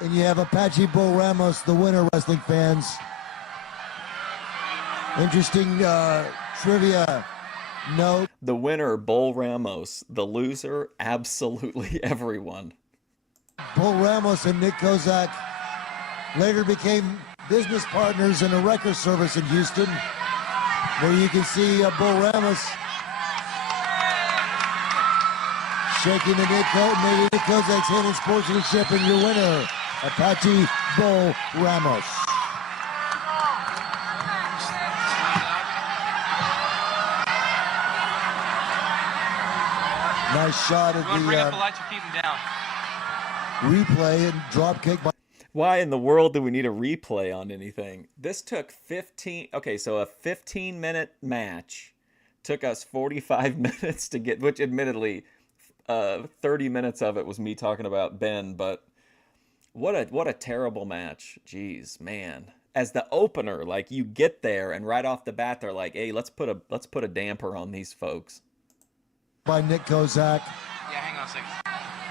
And you have Apache Bull Ramos, the winner, wrestling fans. Interesting trivia note. The winner, Bull Ramos. The loser, absolutely everyone. Bull Ramos and Nick Kozak later became business partners in a record service in Houston, where you can see Bull Ramos shaking the Nick Kozak's hand in sportsmanship, and your winner, Apache Bull Ramos. Nice shot of Bring up the the lights or keep them down. replay and drop kick by Why in the world do we need a replay on anything? This took 15... Okay, so a 15-minute match took us 45 minutes to get... Which, admittedly, 30 minutes of it was me talking about Ben, but what a terrible match. Jeez, man. As the opener, like, you get there, and right off the bat, they're like, hey, let's put a damper on these folks. by Nick Kozak. Yeah, hang on a second.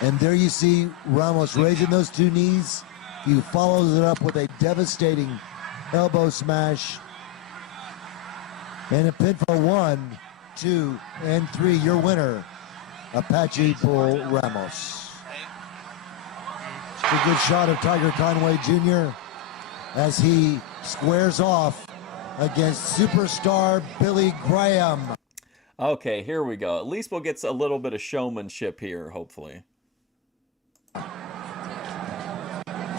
And there you see Ramos raising those two knees. He follows it up with a devastating elbow smash. And a pinfall 1, 2, and 3. Your winner, Apache Bull Ramos. A good shot of Tiger Conway Jr. as he squares off against superstar Billy Graham. Okay, here we go. At least we'll get a little bit of showmanship here, hopefully.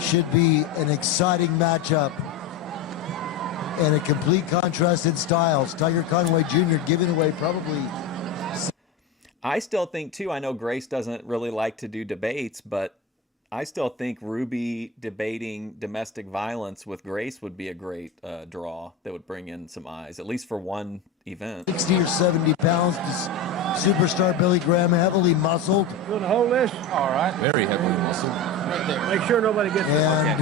Should be an exciting matchup and a complete contrast in styles. Tiger Conway Jr. giving away probably... I still think, too, I know Grace doesn't really like to do debates, but I still think Ruby debating domestic violence with Grace would be a great draw that would bring in some eyes, at least for one event. 60 or 70 pounds. Superstar Billy Graham, heavily muscled. You want to hold this? All right. Very heavily muscled. Right there. Make sure nobody gets it. And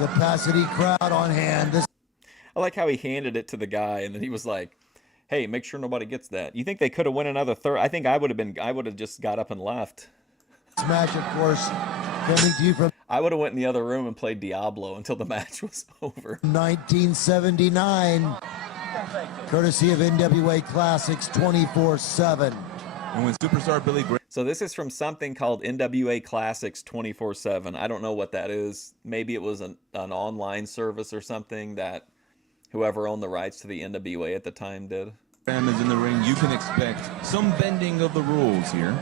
the Pasadena crowd on hand. This I like how he handed it to the guy, and then he was like, hey, make sure nobody gets that. You think they could have won another third? I think I would have just got up and left. match, of course, coming to you from I would have went in the other room and played Diablo until the match was over. 1979, courtesy of NWA Classics 24/7. And when superstar Billy Graham So this is from something called NWA Classics 24/7. I don't know what that is. Maybe it was an online service or something that whoever owned the rights to the NWA at the time did. is in the ring, you can expect some bending of the rules here.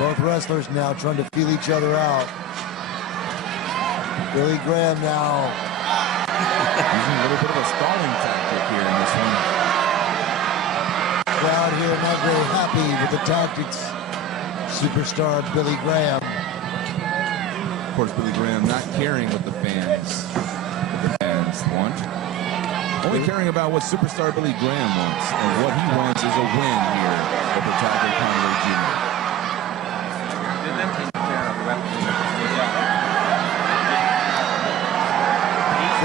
Both wrestlers now trying to feel each other out. Billy Graham now Using a little bit of a stalling tactic here in this one. crowd here not very happy with the tactics. Superstar Billy Graham. Of course, Billy Graham not caring what the fans want. Only caring about what superstar Billy Graham wants. And what he wants is a win here over Tiger Conway Jr.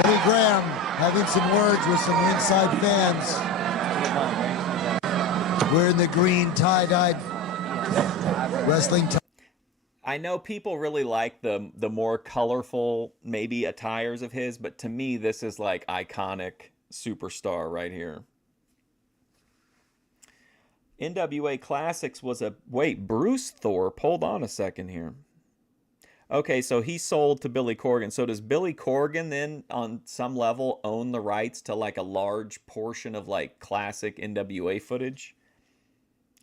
Billy Graham having some words with some ringside fans. Wearing the green tie-dyed wrestling tie. I know people really like the more colorful maybe attires of his, but to me this is like iconic superstar right here. NWA Classics was a... Wait, Bruce Thorpe? Hold on a second here. Okay, so he sold to Billy Corgan. So does Billy Corgan then, on some level, own the rights to like a large portion of like classic NWA footage?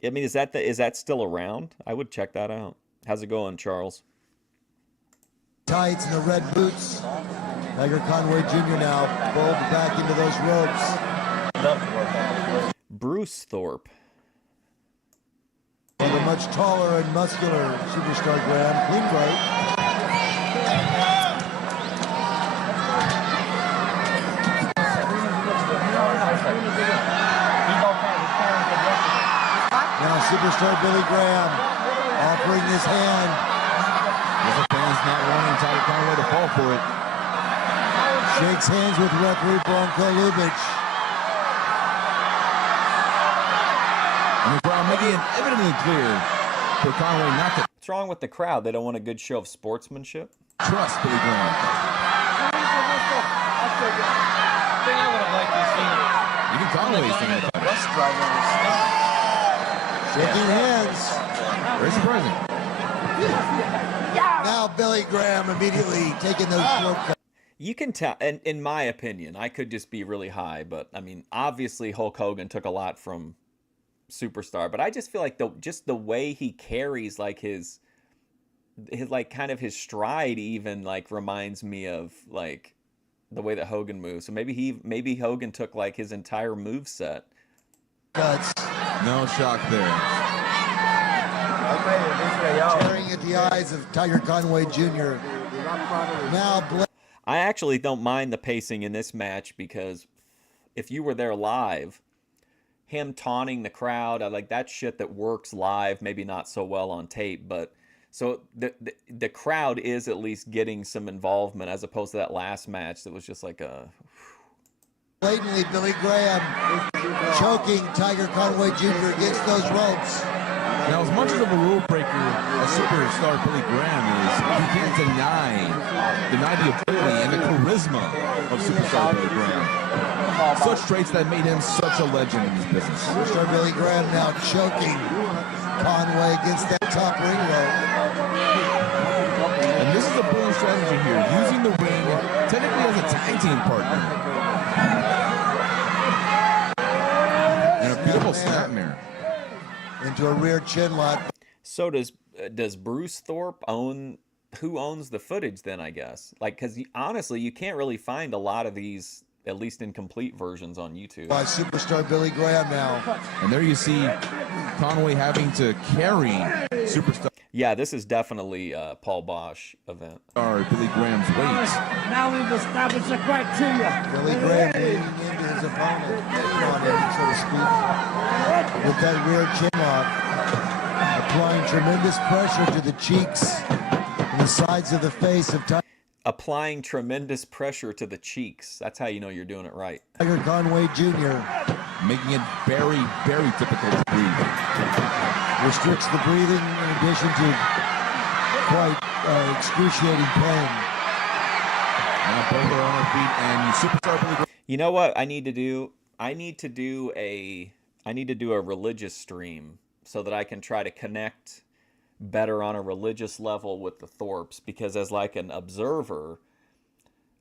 I mean, is that still around? I would check that out. How's it going, Charles? Tights and the red boots. Tiger Conway Jr. now rolled back into those ropes. Bruce Thorpe. And a much taller and muscular superstar Graham. Clean break. Now superstar Billy Graham offering his hand. With the fans not wanting Tiger Conway to fall for it. Shakes hands with referee Bronco Lubitsch. And the crowd making it evidently clear for Conway not to What's wrong with the crowd? They don't want a good show of sportsmanship? trust Billy Graham. Shaking hands. Very surprising. Now Billy Graham immediately taking those shortcuts. You can tell, and in my opinion, I could just be really high, but I mean, obviously Hulk Hogan took a lot from Superstar, but I just feel like the way he carries like his like kind of his stride even like reminds me of like the way that Hogan moves. So maybe Hogan took like his entire move set. No shock there. Staring at the eyes of Tiger Conway Jr. Now I actually don't mind the pacing in this match because if you were there live, him taunting the crowd, I like that shit that works live, maybe not so well on tape, but so the crowd is at least getting some involvement as opposed to that last match that was just like a blatantly Billy Graham choking Tiger Conway Jr. against those ropes. Now, as much as of a rule breaker as Superstar Billy Graham is, you can't deny the ability and the charisma of Superstar Billy Graham. Such traits that made him such a legend in this business. Superstar Billy Graham now choking Conway against that top ring rope. And this is a brilliant strategy here, using the ring technically as a tag team partner. And a beautiful snapmare. Into a rear chin lock. So does Bruce Thorpe own? Who owns the footage then? I guess because honestly, you can't really find a lot of these, at least incomplete versions, on YouTube. By Superstar Billy Graham now. And there you see Conway having to carry Superstar. Yeah, this is definitely a Paul Bosch event. Billy Graham's weight. Now we've established the criteria. Billy Graham leaning into his opponent, leaning on him, so to speak, with that rear chin lock, applying tremendous pressure to the cheeks and the sides of the face of Applying tremendous pressure to the cheeks. That's how you know you're doing it right. Tiger Conway Jr. Making it very, very difficult to breathe. Restricts the breathing in addition to quite excruciating pain. Now both are on their feet, and Superstar Billy Graham. You know what I need to do? I need to do a religious stream so that I can try to connect better on a religious level with the Thorpes, because as like an observer,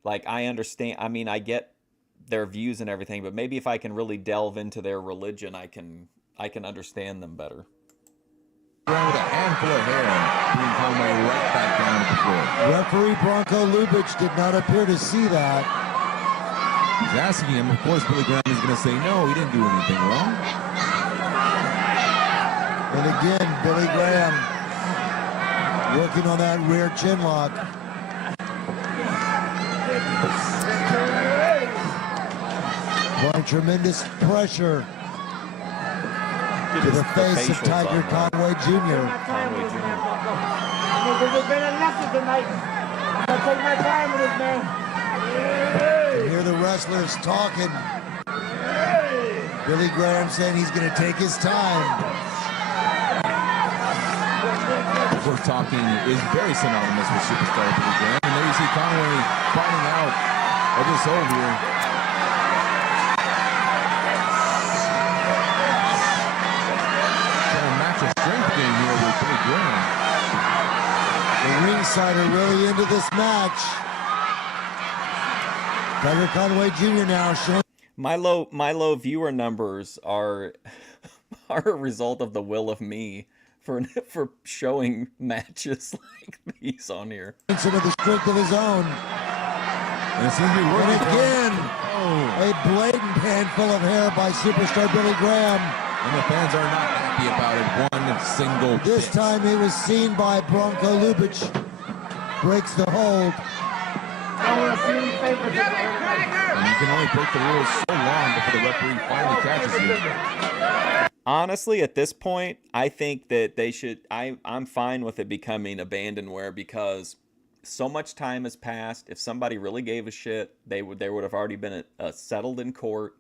like I understand, I mean, I get their views and everything, but maybe if I can really delve into their religion, I can understand them better. With a handful of hair, bringing Conway right back down to the floor. Referee Bronco Lubitsch did not appear to see that. He's asking him, of course Billy Graham is going to say no, he didn't do anything wrong. And again, Billy Graham working on that rear chin lock. Applying tremendous pressure to the face of Tiger Conway Jr. Conway Jr. There's been a lesson tonight. I'm gonna take my time with this man. You hear the wrestlers talking. Billy Graham saying he's going to take his time. Of course, talking is very synonymous with Superstar Billy Graham. And there you see Conway finding out of this hold here. Trying to match a strength game here with Billy Graham. The ringside are really into this match. Tiger Conway Jr. now showing. My low viewer numbers are a result of the will of me for showing matches like these on here. Into the strength of his own. And it seems to be working. And again, a blatant handful of hair by Superstar Billy Graham. And the fans are not happy about it one single This bit. time it was seen by Bronco Lubitsch. Breaks the hold. I want to see him favor. And you can only break the rules so long before the referee finally catches you. Honestly, at this point, I think that they should. I'm fine with it becoming abandonware because so much time has passed. If somebody really gave a shit, there would have already been settled in court,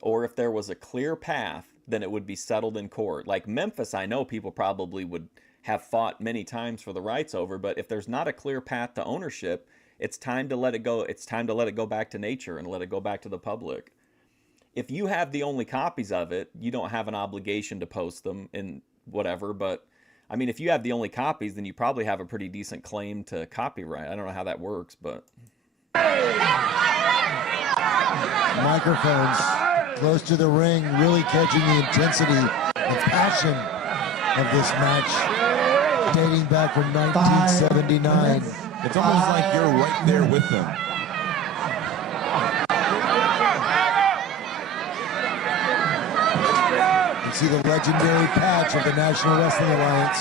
or if there was a clear path, then it would be settled in court. Like Memphis, I know people probably would have fought many times for the rights over, but if there's not a clear path to ownership, it's time to let it go. It's time to let it go back to nature and let it go back to the public. if you have the only copies of it, you don't have an obligation to post them and whatever. But I mean, if you have the only copies, then you probably have a pretty decent claim to copyright. I don't know how that works, but Microphones close to the ring, really catching the intensity and passion of this match, dating back from 1979. It's almost like you're right there with them. You see the legendary patch of the National Wrestling Alliance.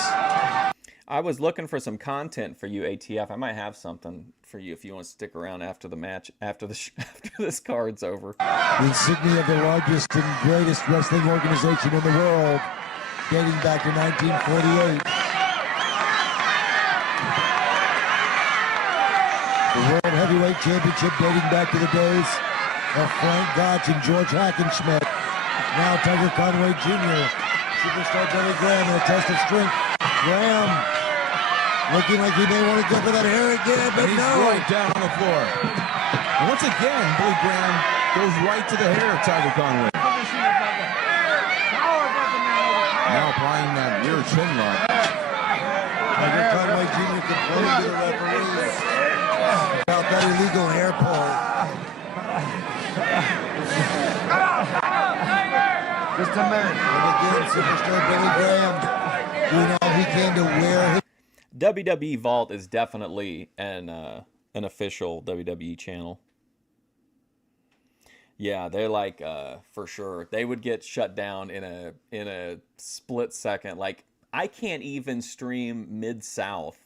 I was looking for some content for you, ATF. I might have something for you if you want to stick around after the match, after this card's over. The insignia of the largest and greatest wrestling organization in the world, dating back to 1948. The World Heavyweight Championship dating back to the days of Frank Gotch and George Hackenschmidt. Now Tiger Conway Jr., Superstar Billy Graham in a test of strength. Graham looking like he may want to go for that hair again, but He's no. right down on the floor. And once again, Billy Graham goes right to the hair of Tiger Conway. Now applying that rear chin lock. Tiger Conway Jr. complaining to the referees about that illegal hair pull. Just a minute. And again, Superstar Billy Graham doing all he can to wear his WWE Vault is definitely an official WWE channel. Yeah, they're like for sure. They would get shut down in a split second. Like I can't even stream Mid-South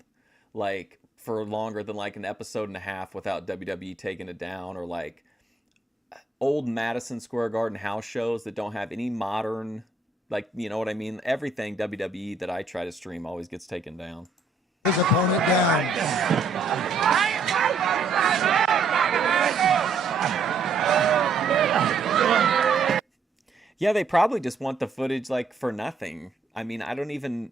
like for longer than like an episode and a half without WWE taking it down, or like old Madison Square Garden house shows that don't have any modern, like, you know what I mean? Everything WWE that I try to stream always gets taken down. his opponent down. Yeah, they probably just want the footage like for nothing. I mean, I don't even,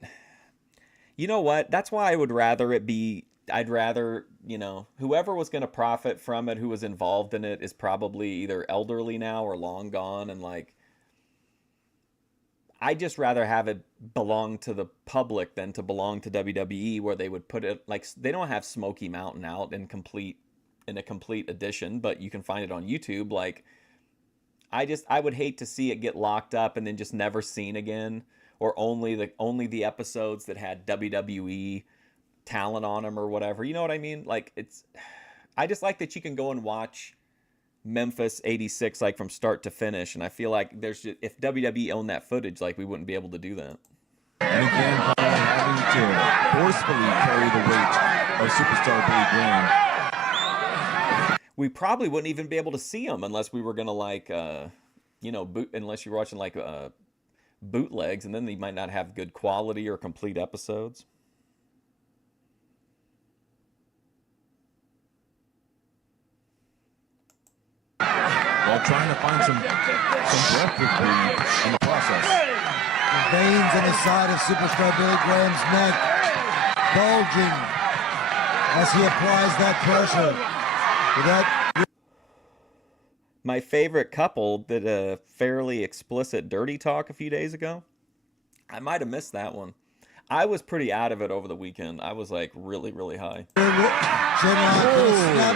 you know what? That's why I would rather it be, I'd rather, you know, whoever was going to profit from it, who was involved in it, is probably either elderly now or long gone. And like, I just rather have it belong to the public than to belong to WWE, where they would put it like, they don't have Smoky Mountain out in a complete edition, but you can find it on YouTube. Like, I would hate to see it get locked up and then just never seen again, or only the episodes that had WWE talent on them or whatever. You know what I mean? Like, I just like that you can go and watch Memphis 86 like from start to finish, and I feel like if WWE owned that footage, like, we wouldn't be able to do that. And again, Conway having to forcefully carry the weight of superstar Billy Graham. We probably wouldn't even be able to see them unless we were gonna like, unless you're watching like bootlegs, and then they might not have good quality or complete episodes. While trying to find some breath to breathe in the process. The veins on the side of Superstar Billy Graham's neck bulging as he applies that pressure. My favorite couple did a fairly explicit dirty talk a few days ago. I might have missed that one. I was pretty out of it over the weekend. I was like really, really high. Snap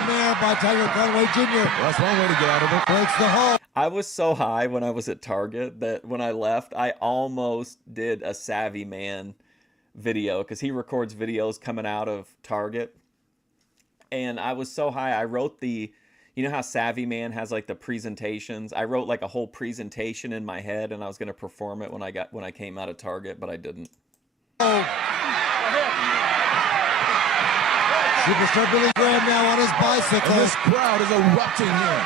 there by Tiger Conway Jr. Well, that's one way to get out of it. Breaks the hold. I was so high when I was at Target that when I left, I almost did a Savvy Man video, because he records videos coming out of Target. And I was so high, I wrote you know how Savvy Man has like the presentations? I wrote like a whole presentation in my head, and I was going to perform it when I came out of Target, but I didn't. Superstar Billy Graham now on his bicycle. And this crowd is erupting here.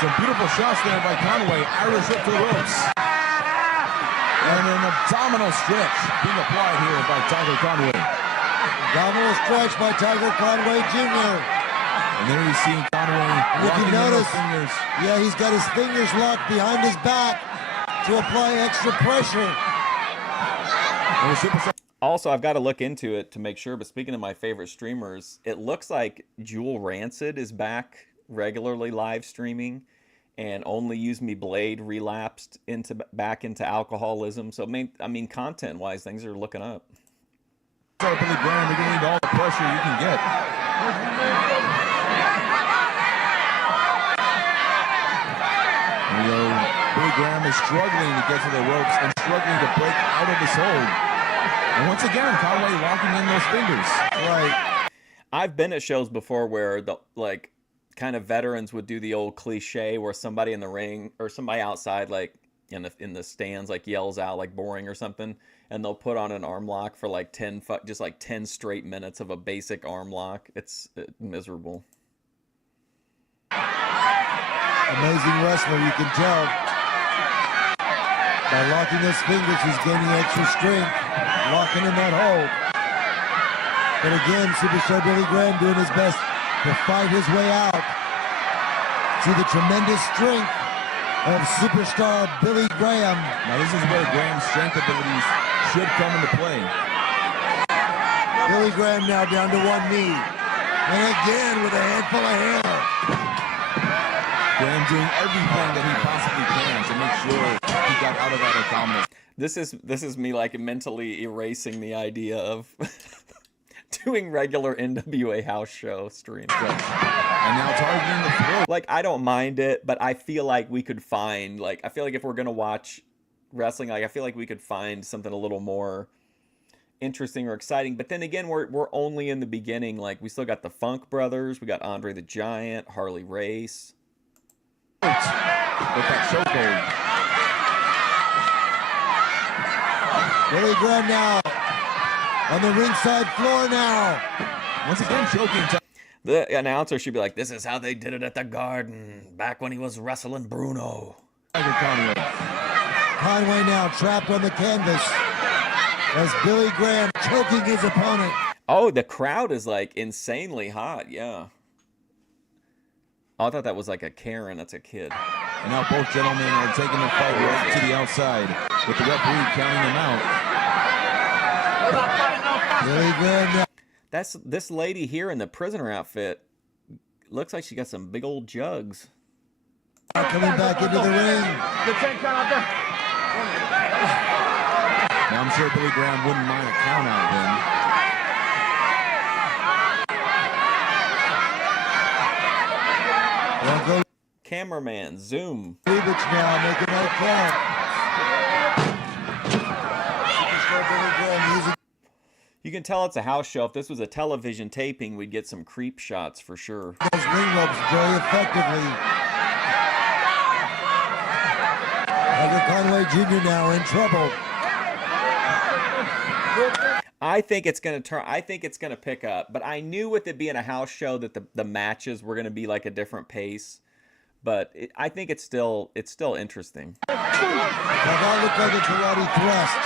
Some beautiful shots there by Conway. Irish whip to the ropes. And an abdominal stretch being applied here by Tiger Conway. Abdominal stretch by Tiger Conway Jr. And there you see Conway If you locking in notice, those fingers. yeah, he's got his fingers locked behind his back to apply extra pressure. And the superstar. Also, I've got to look into it to make sure, but speaking of my favorite streamers, it looks like Jewel Rancid is back regularly live streaming, and Only Use Me Blade relapsed back into alcoholism. So I mean, content wise, things are looking up. Billy Graham, you're gonna need all the pressure you can get. Billy Graham is struggling to get to the ropes and struggling to break out of his hold. And once again, Conway locking in those fingers. Right. I've been at shows before where the kind of veterans would do the old cliche where somebody in the ring or somebody outside in the stands yells out boring or something, and they'll put on an arm lock for 10 straight minutes of a basic arm lock. It's miserable. Amazing wrestler, you can tell. By locking his fingers, he's gaining extra strength, locking in that hold. But again, Superstar Billy Graham doing his best to fight his way out. See the tremendous strength of Superstar Billy Graham. Now this is where Graham's strength abilities should come into play. Billy Graham now down to one knee. And again with a handful of hair. Graham doing everything that he possibly can to make sure he got out of that abdominal. This is me mentally erasing the idea of doing regular NWA house show streams. And now targeting the throat. I don't mind it, but I feel like we could find I feel like if we're gonna watch wrestling, I feel like we could find something a little more interesting or exciting. But then again, we're only in the beginning. We still got the Funk Brothers, we got Andre the Giant, Harley Race. With that chokehold. Billy Graham now on the ringside floor now. Once again, choking. The announcer should be like, "This is how they did it at the Garden back when he was wrestling Bruno." Conway. Conway now trapped on the canvas as Billy Graham choking his opponent. Oh, the crowd is insanely hot. Yeah. Oh, I thought that was a Karen. That's a kid. And now both gentlemen are taking the fight right to the outside with the referee counting them out. Billy Graham now. That's this lady here in the prisoner outfit. Looks like she got some big old jugs. Coming back into the ring. Now I'm sure Billy Graham wouldn't mind a count out then. Cameraman, zoom. Lubitsch now making that count. You can tell it's a house show. If this was a television taping, we'd get some creep shots for sure. Those ring ropes very effectively. Edgar Conway Jr. now in trouble. I think it's gonna turn. I think it's gonna pick up. But I knew with it being a house show that the matches were gonna be a different pace. But I think it's still interesting. Now that looked like a karate thrust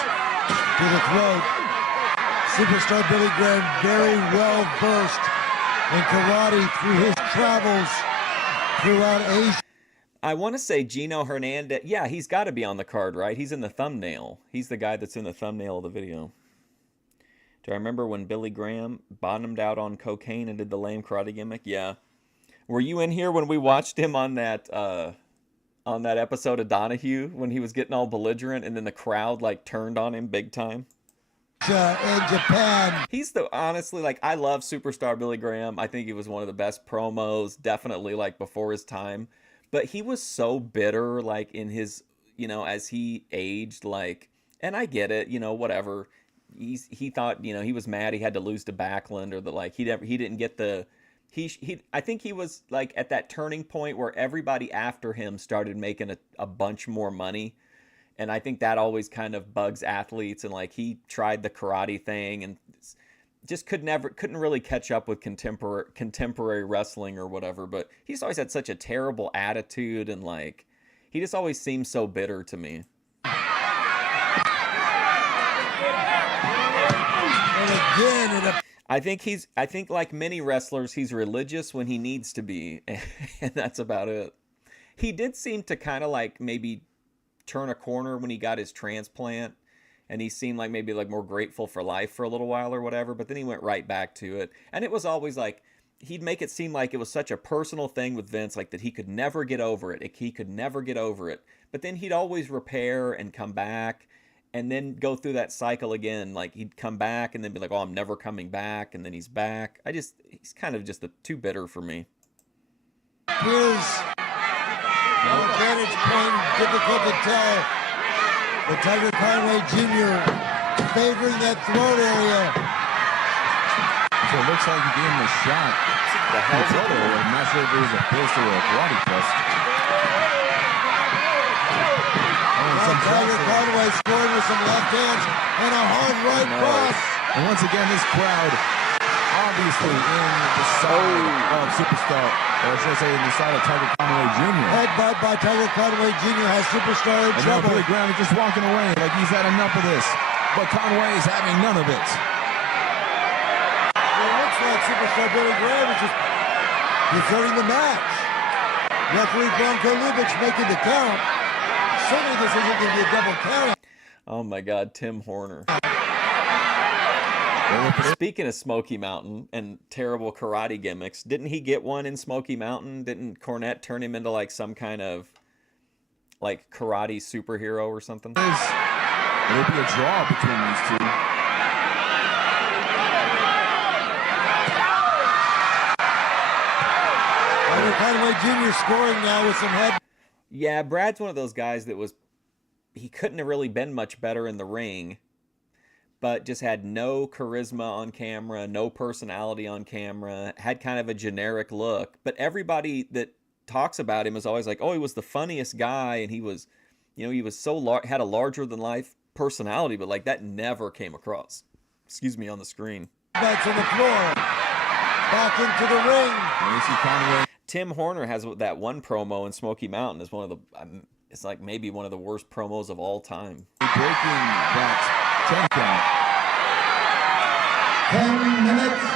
to the throat. Superstar Billy Graham very well versed in karate through his travels throughout Asia. I want to say Gino Hernandez. Yeah, he's got to be on the card, right? He's in the thumbnail. He's the guy that's in the thumbnail of the video. Do I remember when Billy Graham bottomed out on cocaine and did the lame karate gimmick? Yeah. Were you in here when we watched him on that episode of Donahue when he was getting all belligerent and then the crowd turned on him big time? In Japan. He's honestly I love Superstar Billy Graham. I think he was one of the best promos, definitely before his time. But he was so bitter in his, as he aged and I get it, whatever. He thought, he was mad he had to lose to Backlund or that he didn't get the I think he was at that turning point where everybody after him started making a bunch more money. And I think that always kind of bugs athletes. And he tried the karate thing and just couldn't really catch up with contemporary wrestling or whatever. But he's always had such a terrible attitude and he just always seems so bitter to me. And again, I think like many wrestlers, he's religious when he needs to be, and that's about it. He did seem to kind of maybe turn a corner when he got his transplant, and he seemed maybe more grateful for life for a little while or whatever, but then he went right back to it. And it was always he'd make it seem like it was such a personal thing with Vince, like that he could never get over it. He could never get over it. But then he'd always repair and come back and then go through that cycle again. Like he'd come back and then be like, oh, I'm never coming back. And then he's back. He's kind of just too bitter for me. Here's from a vantage point, difficult to tell, but Tiger Conway Jr. favoring that throat area. So it looks like he gave him a shot. The hell's Throat area. I'm not sure if it was a pistol or a karate fist. Tiger Conway scoring with some left hands and a hard right cross. And once again, this crowd obviously in the side of Superstar, or should I say in the side of Tiger Conway Jr. Headbutt by Tiger Conway Jr. has Superstar in And now trouble. Billy Graham is just walking away like he's had enough of this. But Conway is having none of it. It looks like Superstar Billy Graham is just deserting the match. Referee Bronco Lubitsch making the count. Certainly this isn't going to be a double count. Oh my God, Tim Horner. Speaking of Smoky Mountain and terrible karate gimmicks, didn't he get one in Smoky Mountain? Didn't Cornette turn him into like some kind of like karate superhero or something? It'll be a draw between these two. Tiger Conway Jr. scoring now with some head. Yeah, Brad's one of those guys that he couldn't have really been much better in the ring, but just had no charisma on camera, no personality on camera, had kind of a generic look. But everybody that talks about him is always like, oh, he was the funniest guy, and he was, he was so had a larger than life personality, but like that never came across. Excuse me, on the screen. Backs on the floor. Back into the ring. Conway. Tim Horner has that one promo in Smoky Mountain is one of the, it's like maybe one of the worst promos of all time. Breaking that 10 count. 10 minutes,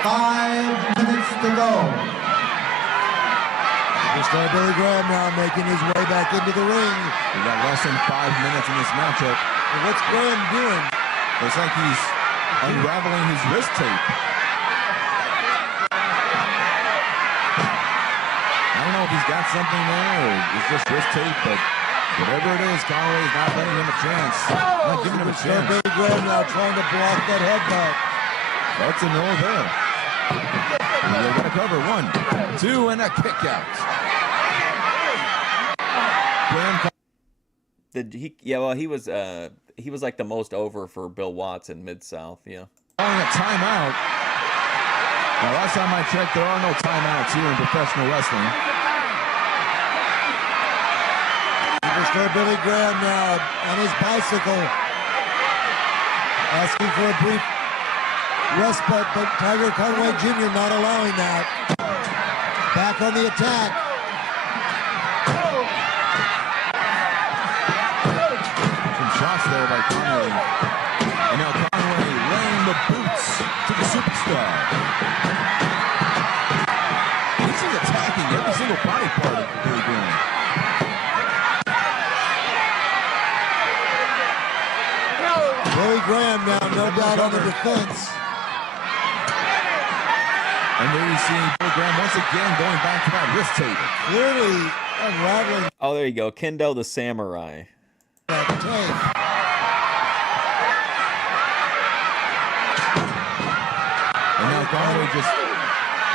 5 minutes to go. Superstar Billy Graham now making his way back into the ring. We got less than 5 minutes in this matchup. And what's Graham doing? Looks like he's unraveling his wrist tape. I don't know if he's got something there or it's just wrist tape, but whatever it is, Conway's not letting him a chance. Not giving him a chance. Billy Graham now trying to block that headbutt. That's a no there. They're going to cover 1, 2, and a kick out. Graham. He was like the most over for Bill Watts in Mid-South, yeah. Calling a timeout. Now, last time I checked, there are no timeouts here in professional wrestling. Superstar Billy Graham now on his bicycle, asking for a brief respite, but Tiger Conway Jr. not allowing that. Back on the attack. Some shots there by Conway. And now Conway laying the boots to the Superstar. He's attacking every single body part of Billy Graham. Billy Graham now, no doubt on the defense. And there you see Billy Graham once again going back to that wrist tape. Clearly unraveling Oh, there you go. Kendo the Samurai. that tape. And now Conway just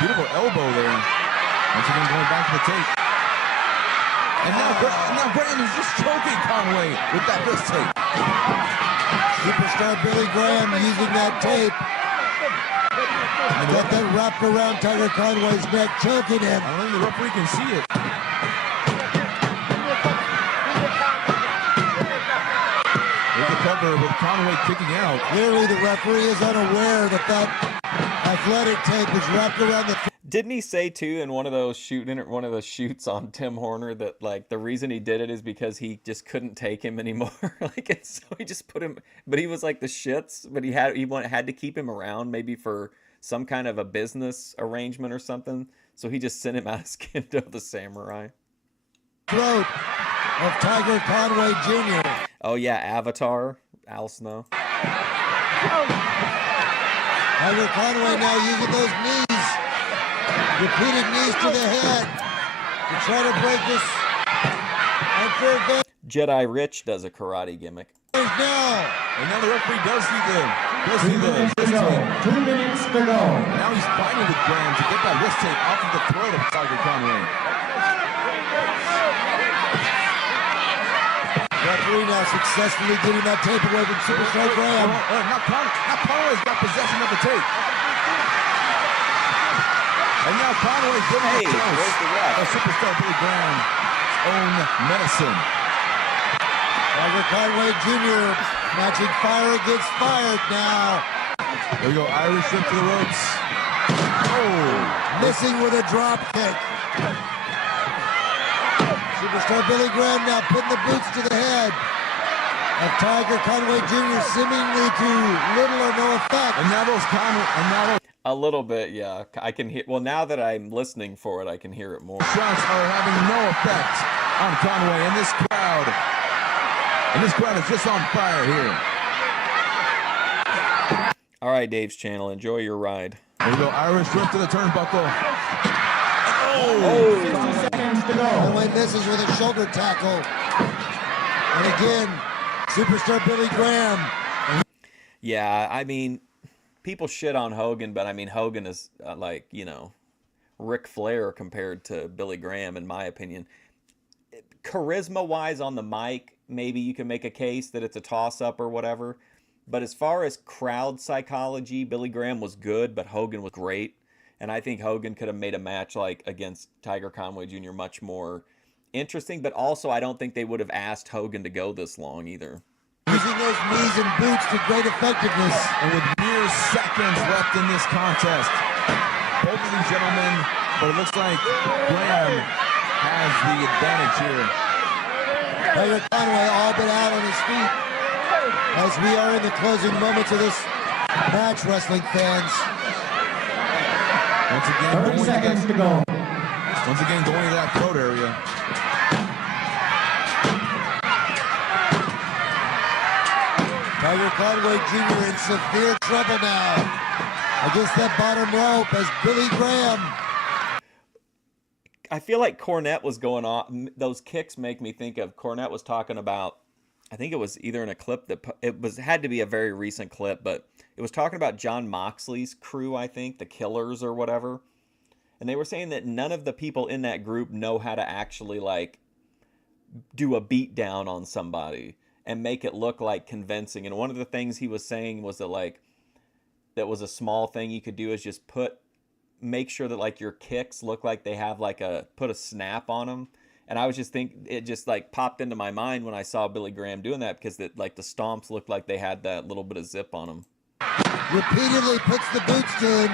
beautiful elbow there. Once again going back to the tape. And now Graham is just choking Conway with that wrist tape. Superstar Billy Graham using that tape. Got that wrapped around Tiger Conway's neck, choking him. I don't think the referee can see it. There's a cover with Conway kicking out. Clearly the referee is unaware that that athletic tape is wrapped around the... Didn't he say too in one of those shoots on Tim Horner that like the reason he did it is because he just couldn't take him anymore? Like, and so he just put him, but he was like the shits, but he had to keep him around maybe for some kind of a business arrangement or something. So he just sent him out as Kendo the Samurai. throat of Tiger Conway Jr. Oh yeah, Avatar, Al Snow. Tiger Conway now using those knees Repeated knees to the head to try to break this unfair advantage Jedi Rich does a karate gimmick. now. And now the referee does see the wrist 2 minutes to go. tape. 2 minutes to go. Now he's fighting with Graham to get that wrist tape off of the throat of Tiger Conway. Referee now successfully getting that tape away from Superstar Graham. Now Conway's got possession of the tape. And now Conway giving Hey, the where's dose the ref? of Superstar Billy Graham's own medicine. Tiger Conway Jr. matching fire against fire now. There we go, Irish whip to the ropes. Oh, Missing with a drop kick. Superstar Billy Graham now putting the boots to the head of Tiger Conway Jr. seemingly to little or no effect. and now those A little bit, yeah. I can hear. Well, now that I'm listening for it, I can hear it more. shots are having no effect on Conway, and this crowd is just on fire here. All right, Dave's channel. Enjoy your ride. There we go, Irish whip to the turnbuckle. Oh, 60 seconds to go. Conway misses with a shoulder tackle. And again, Superstar Billy Graham. yeah. I mean, people shit on Hogan, but I mean, Hogan is like, you know, Ric Flair compared to Billy Graham, in my opinion. Charisma-wise on the mic, maybe you can make a case that it's a toss-up or whatever. But as far as crowd psychology, Billy Graham was good, but Hogan was great. And I think Hogan could have made a match like against Tiger Conway Jr. much more interesting. But also, I don't think they would have asked Hogan to go this long either. Using those knees and boots to great effectiveness. And with mere seconds left in this contest, both of these gentlemen, but it looks like Graham has the advantage here. Tiger Conway all but out on his feet as we are in the closing moments of this match, wrestling fans. Once again, 30 seconds to go. going to that throat area. Tiger Conway Jr. in severe trouble now against that bottom rope as Billy Graham. I feel like Cornette was going on. Those kicks make me think of Cornette was talking about. I think it was either in a clip that had to be a very recent clip, but it was talking about John Moxley's crew. I think the Killers or whatever, and they were saying that none of the people in that group know how to actually like do a beat down on somebody and make it look like convincing. And one of the things he was saying was that like that was a small thing you could do is just make sure that like your kicks look like they have like put a snap on them. And I was just it just like popped into my mind when I saw Billy Graham doing that because like the stomps looked like they had that little bit of zip on them. Repeatedly puts the boots to him.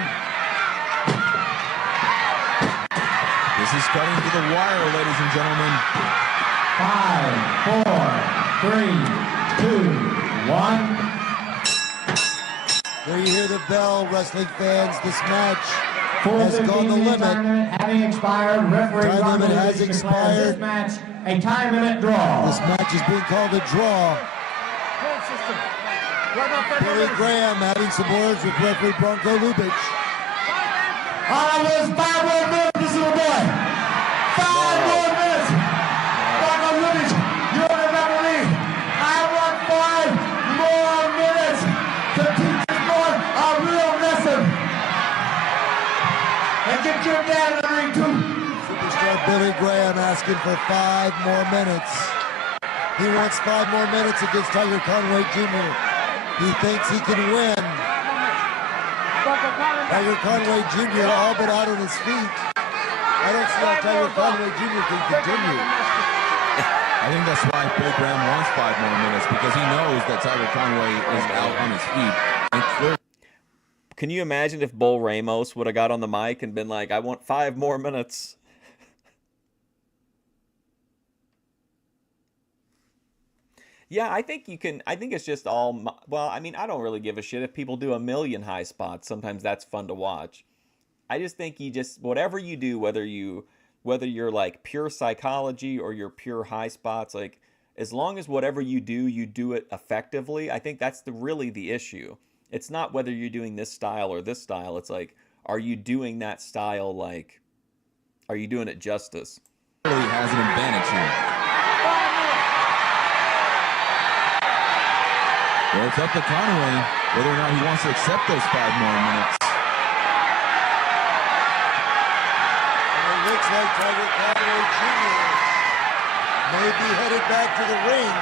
This is cutting to the wire, ladies and gentlemen. 5, 4, 3, 2, 1. There you hear the bell, wrestling fans. This match Has has gone the limit. Having expired, referee Time Ron limit has Davis declares expired. this match a time limit draw. This match is being called a draw. Billy Graham having some words with referee Bronco Lubitsch. All of us, 5 more minutes, this little boy. 5 more minutes. Bronco Lubitsch, you're the referee. I want 5 more minutes to teach this boy a real lesson. And get your dad in the ring too. Superstar Billy Graham asking for 5 more minutes. He wants 5 more minutes against Tiger Conway Jr. He thinks he can win. Tiger Conway Jr. all but out on his feet. I don't see how Tiger Conway Jr. can continue. I think that's why Billy Graham wants 5 more minutes, because he knows that Tiger Conway is out on his feet. And clearly, Can you imagine if Bull Ramos would have got on the mic and been like, I want 5 more minutes? Yeah, I think you can. I think it's just all. Well, I mean, I don't really give a shit if people do a million high spots. Sometimes that's fun to watch. I just think whatever you do, whether you're like pure psychology or you're pure high spots, like as long as whatever you do it effectively. I think that's really the issue. It's not whether you're doing this style or this style. It's like, are you doing that style, like, are you doing it justice? Really has an advantage here. Well, it's up to Conway whether or not he wants to accept those 5 more minutes. And it looks like Tiger Conway Jr. may be headed back to the ring.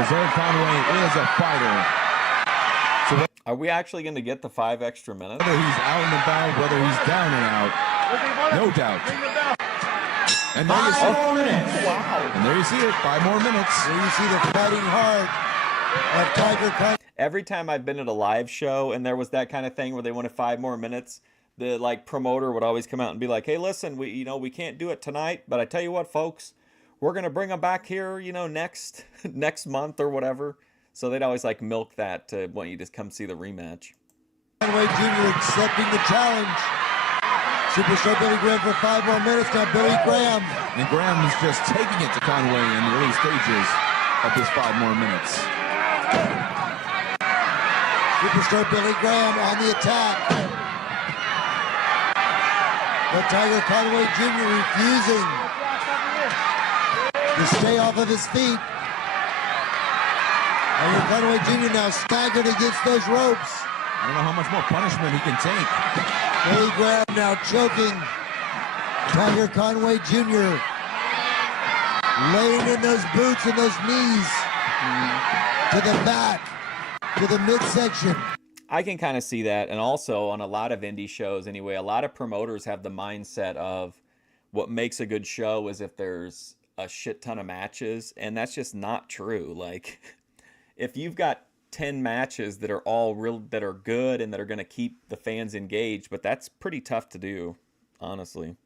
Reserve Conway is a fighter. So Are we actually going to get the 5 extra minutes? whether he's out and about, whether he's down and out, no doubt. And there you see it. Wow. And there you see it. 5 more minutes. There you see the fighting heart of Tiger Conway. Every time I've been at a live show and there was that kind of thing where they wanted 5 more minutes, the like promoter would always come out and be like, "Hey, listen, we can't do it tonight, but I tell you what, folks, we're gonna bring them back here, next month or whatever." So they'd always like milk that to want you to come see the rematch. Conway Jr. accepting the challenge. Superstar Billy Graham for 5 more minutes. Now Billy Graham. And Graham is just taking it to Conway in the early stages of this 5 more minutes. Superstar Billy Graham on the attack. But Tiger Conway Jr. refusing to stay off of his feet. Tiger Conway Jr. now staggered against those ropes. I don't know how much more punishment he can take. Billy Graham now choking Tiger Conway Jr. Laying in those boots and those knees to the back, to the midsection. I can kind of see that. And also on a lot of indie shows anyway, a lot of promoters have the mindset of what makes a good show is if there's a shit ton of matches. And that's just not true. Like, if you've got 10 matches that are all that are good and that are going to keep the fans engaged, but that's pretty tough to do, honestly.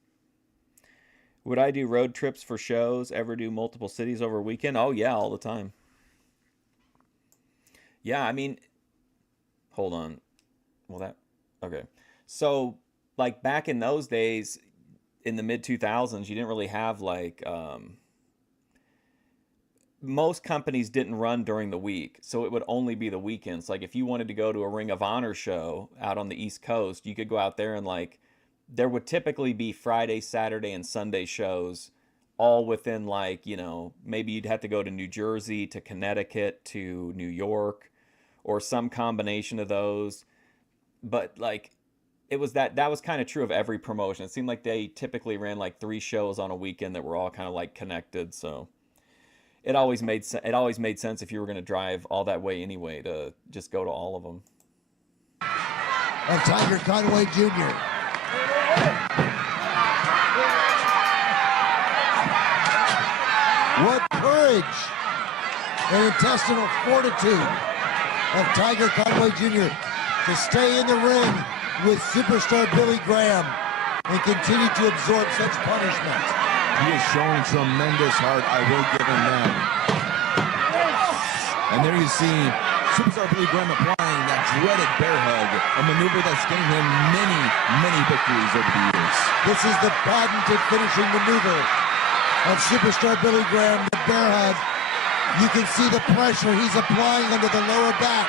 Would I do road trips for shows? Ever do multiple cities over a weekend? Oh yeah, all the time. Yeah, I mean, hold on. Well, okay. So like back in those days, in the mid 2000s, you didn't really have like, most companies didn't run during the week, so it would only be the weekends. Like if you wanted to go to a Ring of Honor show out on the East Coast, you could go out there and like, there would typically be Friday, Saturday, and Sunday shows all within like, maybe you'd have to go to New Jersey, to Connecticut, to New York, or some combination of those. But like, it was that was kind of true of every promotion. It seemed like they typically ran like 3 shows on a weekend that were all kind of like connected, so it always made sense if you were going to drive all that way anyway to just go to all of them. Of Tiger Conway Jr. What courage and intestinal fortitude of Tiger Conway Jr. to stay in the ring with superstar Billy Graham and continue to absorb such punishment. He is showing tremendous heart. I will give him that. And there you see superstar Billy Graham applying that dreaded bear hug, a maneuver that's gained him many, many victories over the years. This is the patented finishing maneuver of superstar Billy Graham, the bear hug. You can see the pressure he's applying under the lower back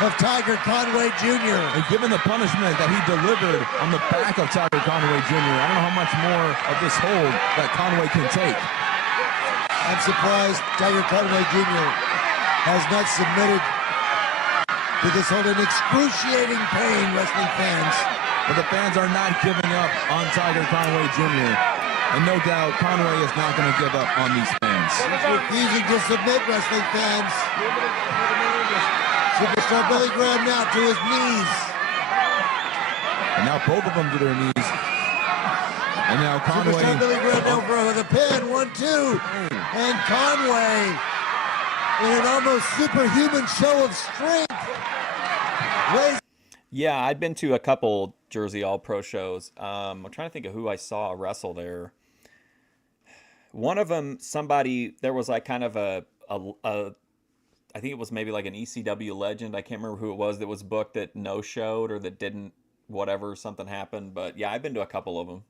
of Tiger Conway Jr. And given the punishment that he delivered on the back of Tiger Conway Jr., I don't know how much more of this hold that Conway can take. I'm surprised Tiger Conway Jr. has not submitted to this hold in excruciating pain, wrestling fans. But the fans are not giving up on Tiger Conway Jr. And no doubt Conway is not going to give up on these fans. He's refusing to submit, wrestling fans. Superstar Billy Graham now to his knees. And now both of them to their knees. And now Conway. Superstar Billy Graham now for the pin. 1-2. And Conway in an almost superhuman show of strength. Yeah, I'd been to a couple Jersey All Pro shows. I'm trying to think of who I saw wrestle there. One of them, there was like kind of a I think it was maybe like an ECW legend. I can't remember who it was that was booked that no-showed or that didn't, whatever, something happened. But yeah, I've been to a couple of them.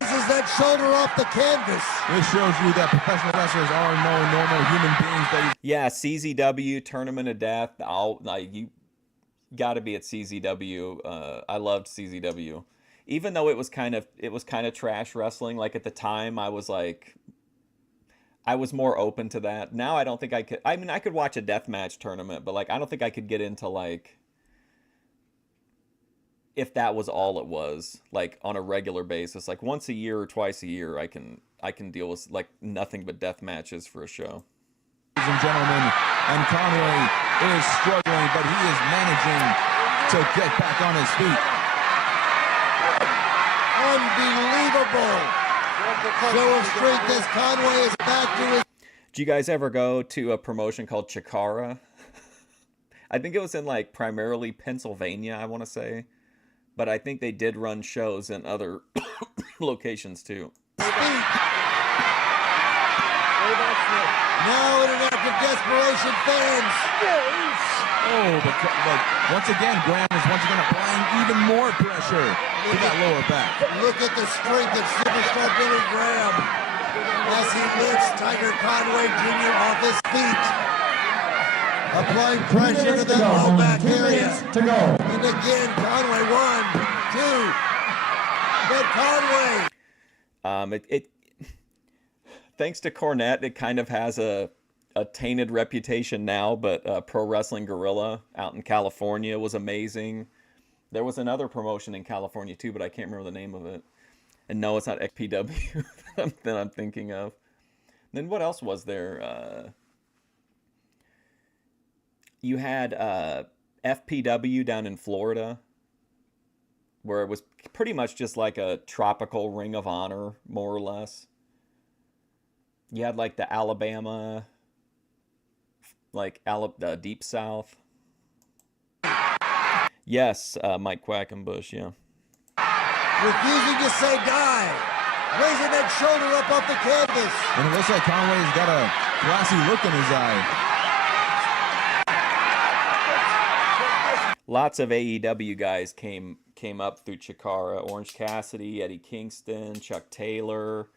Raises that shoulder off the canvas. This shows you that professional wrestlers are no normal human beings. Yeah, CZW, Tournament of Death. got to be at CZW. I loved CZW, even though it was kind of trash wrestling. Like at the time, I was more open to that. Now I don't think I could. I mean, I could watch a deathmatch tournament, but like I don't think I could get into like if that was all it was, like on a regular basis, like once a year or twice a year, I can deal with like nothing but death matches for a show. Ladies and gentlemen, and Conway is struggling, but he is managing to get back on his feet. Unbelievable show of strength as Conway is back to his. Do you guys ever go to a promotion called Chikara? I think it was in like primarily Pennsylvania, I want to say. But I think they did run shows in other locations too. Now in an act of desperation, fans. Oh, but once again, Graham is once again applying even more pressure to that lower back. Look at the strength of superstar Billy Graham as he lifts Tiger Conway Jr. off his feet. Applying pressure to that low back area. To go. And again, Conway, 1, 2. But Conway. Thanks to Cornette, it kind of has a tainted reputation now, but Pro Wrestling Guerrilla out in California was amazing. There was another promotion in California too, but I can't remember the name of it. And no, it's not XPW that I'm thinking of. Then what else was there? You had FPW down in Florida, where it was pretty much just like a tropical Ring of Honor, more or less. You had like the Alabama, like Deep South. Yes, Mike Quackenbush, yeah. Refusing to say die. Raising that shoulder up off the canvas. And it looks like Conway's got a glassy look in his eye. Lots of AEW guys came up through Chikara. Orange Cassidy, Eddie Kingston, Chuck Taylor.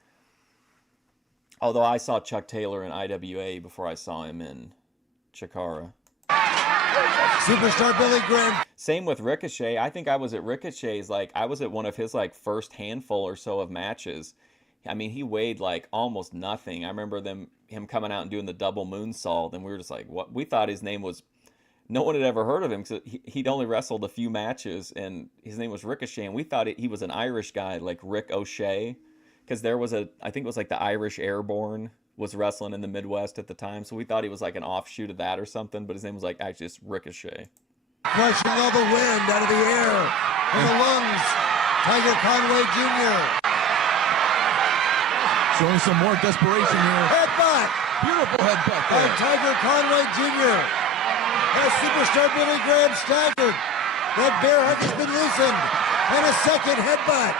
Although I saw Chuck Taylor in IWA before I saw him in Chikara. Superstar Billy Graham. Same with Ricochet. I think I was at Ricochet's, like, I was at one of his, like, first handful or so of matches. I mean, he weighed, like, almost nothing. I remember him coming out and doing the double moonsault, and we were just like, what? We thought his name was... No one had ever heard of him because he'd only wrestled a few matches, and his name was Ricochet, and we thought he was an Irish guy, like Rick O'Shea, because there was I think it was like the Irish Airborne was wrestling in the Midwest at the time, so we thought he was like an offshoot of that or something, but his name was like actually just Ricochet. Crushing all the wind out of the air in the lungs, Tiger Conway Jr. Showing some more desperation here. Headbutt! Beautiful headbutt By there. Tiger Conway Jr. As superstar Billy Graham staggered. That bear hug has been loosened. And a second headbutt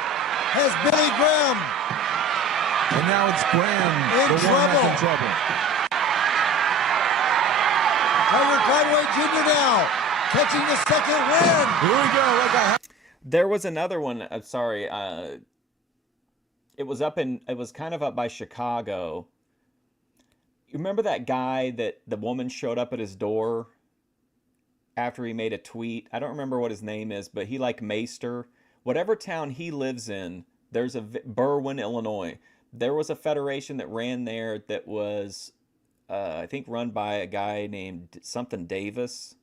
has Billy Graham. And now it's Graham, In the one that's in trouble. Tiger Conway Jr. now catching the second win. Here we go. There was another one. Sorry, it was kind of up by Chicago. You remember that guy that the woman showed up at his door after he made a tweet? I don't remember what his name is, but he like Meister. Whatever town he lives in, there's a Berwyn, Illinois. There was a federation that ran there that was, I think, run by a guy named something Davis.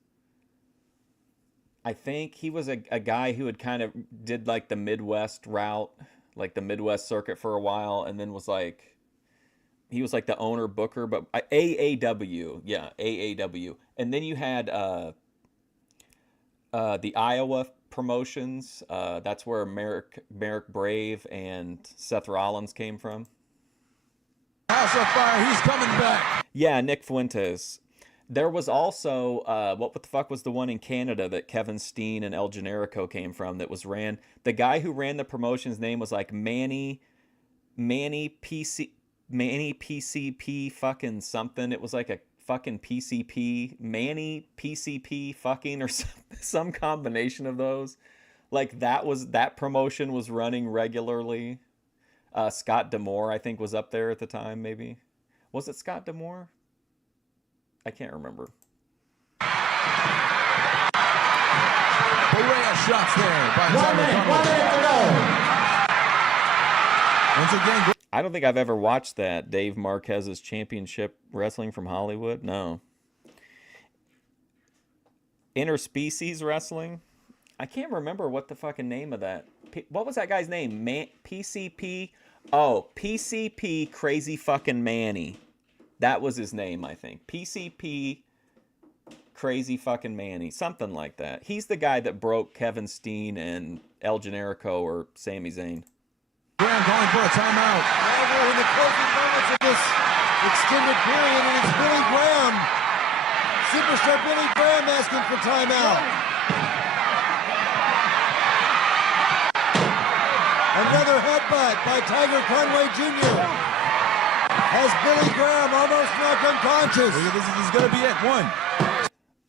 I think he was a guy who had kind of did like the Midwest route, like the Midwest circuit for a while, and then was like, he was like the owner booker, but AAW, yeah, AAW. And then you had the Iowa promotions. That's where Merrick Brave and Seth Rollins came from. House of Fire, he's coming back. Yeah, Nick Fuentes. There was also, what the fuck was the one in Canada that Kevin Steen and El Generico came from that was ran? The guy who ran the promotion's name was like Manny PCP fucking something. It was like a fucking PCP, Manny PCP fucking, or some combination of those. Like that promotion was running regularly. Scott D'Amore, I think, was up there at the time, maybe. Was it Scott D'Amore? I can't remember. shots there by 1 Tiger minute, 1 Conway. minute to go. Once again, I don't think I've ever watched that. Dave Marquez's Championship Wrestling from Hollywood. No. Interspecies Wrestling. I can't remember what the fucking name of that. What was that guy's name? PCP. Oh, PCP Crazy Fucking Manny. That was his name, I think. PCP Crazy Fucking Manny. Something like that. He's the guy that broke Kevin Steen and El Generico or Sami Zayn. Graham calling for a timeout. Now we're in the closing moments of this extended period, and it's Billy Graham. Superstar Billy Graham asking for timeout. Another headbutt by Tiger Conway Jr. Has Billy Graham almost knocked unconscious. This is going to be it.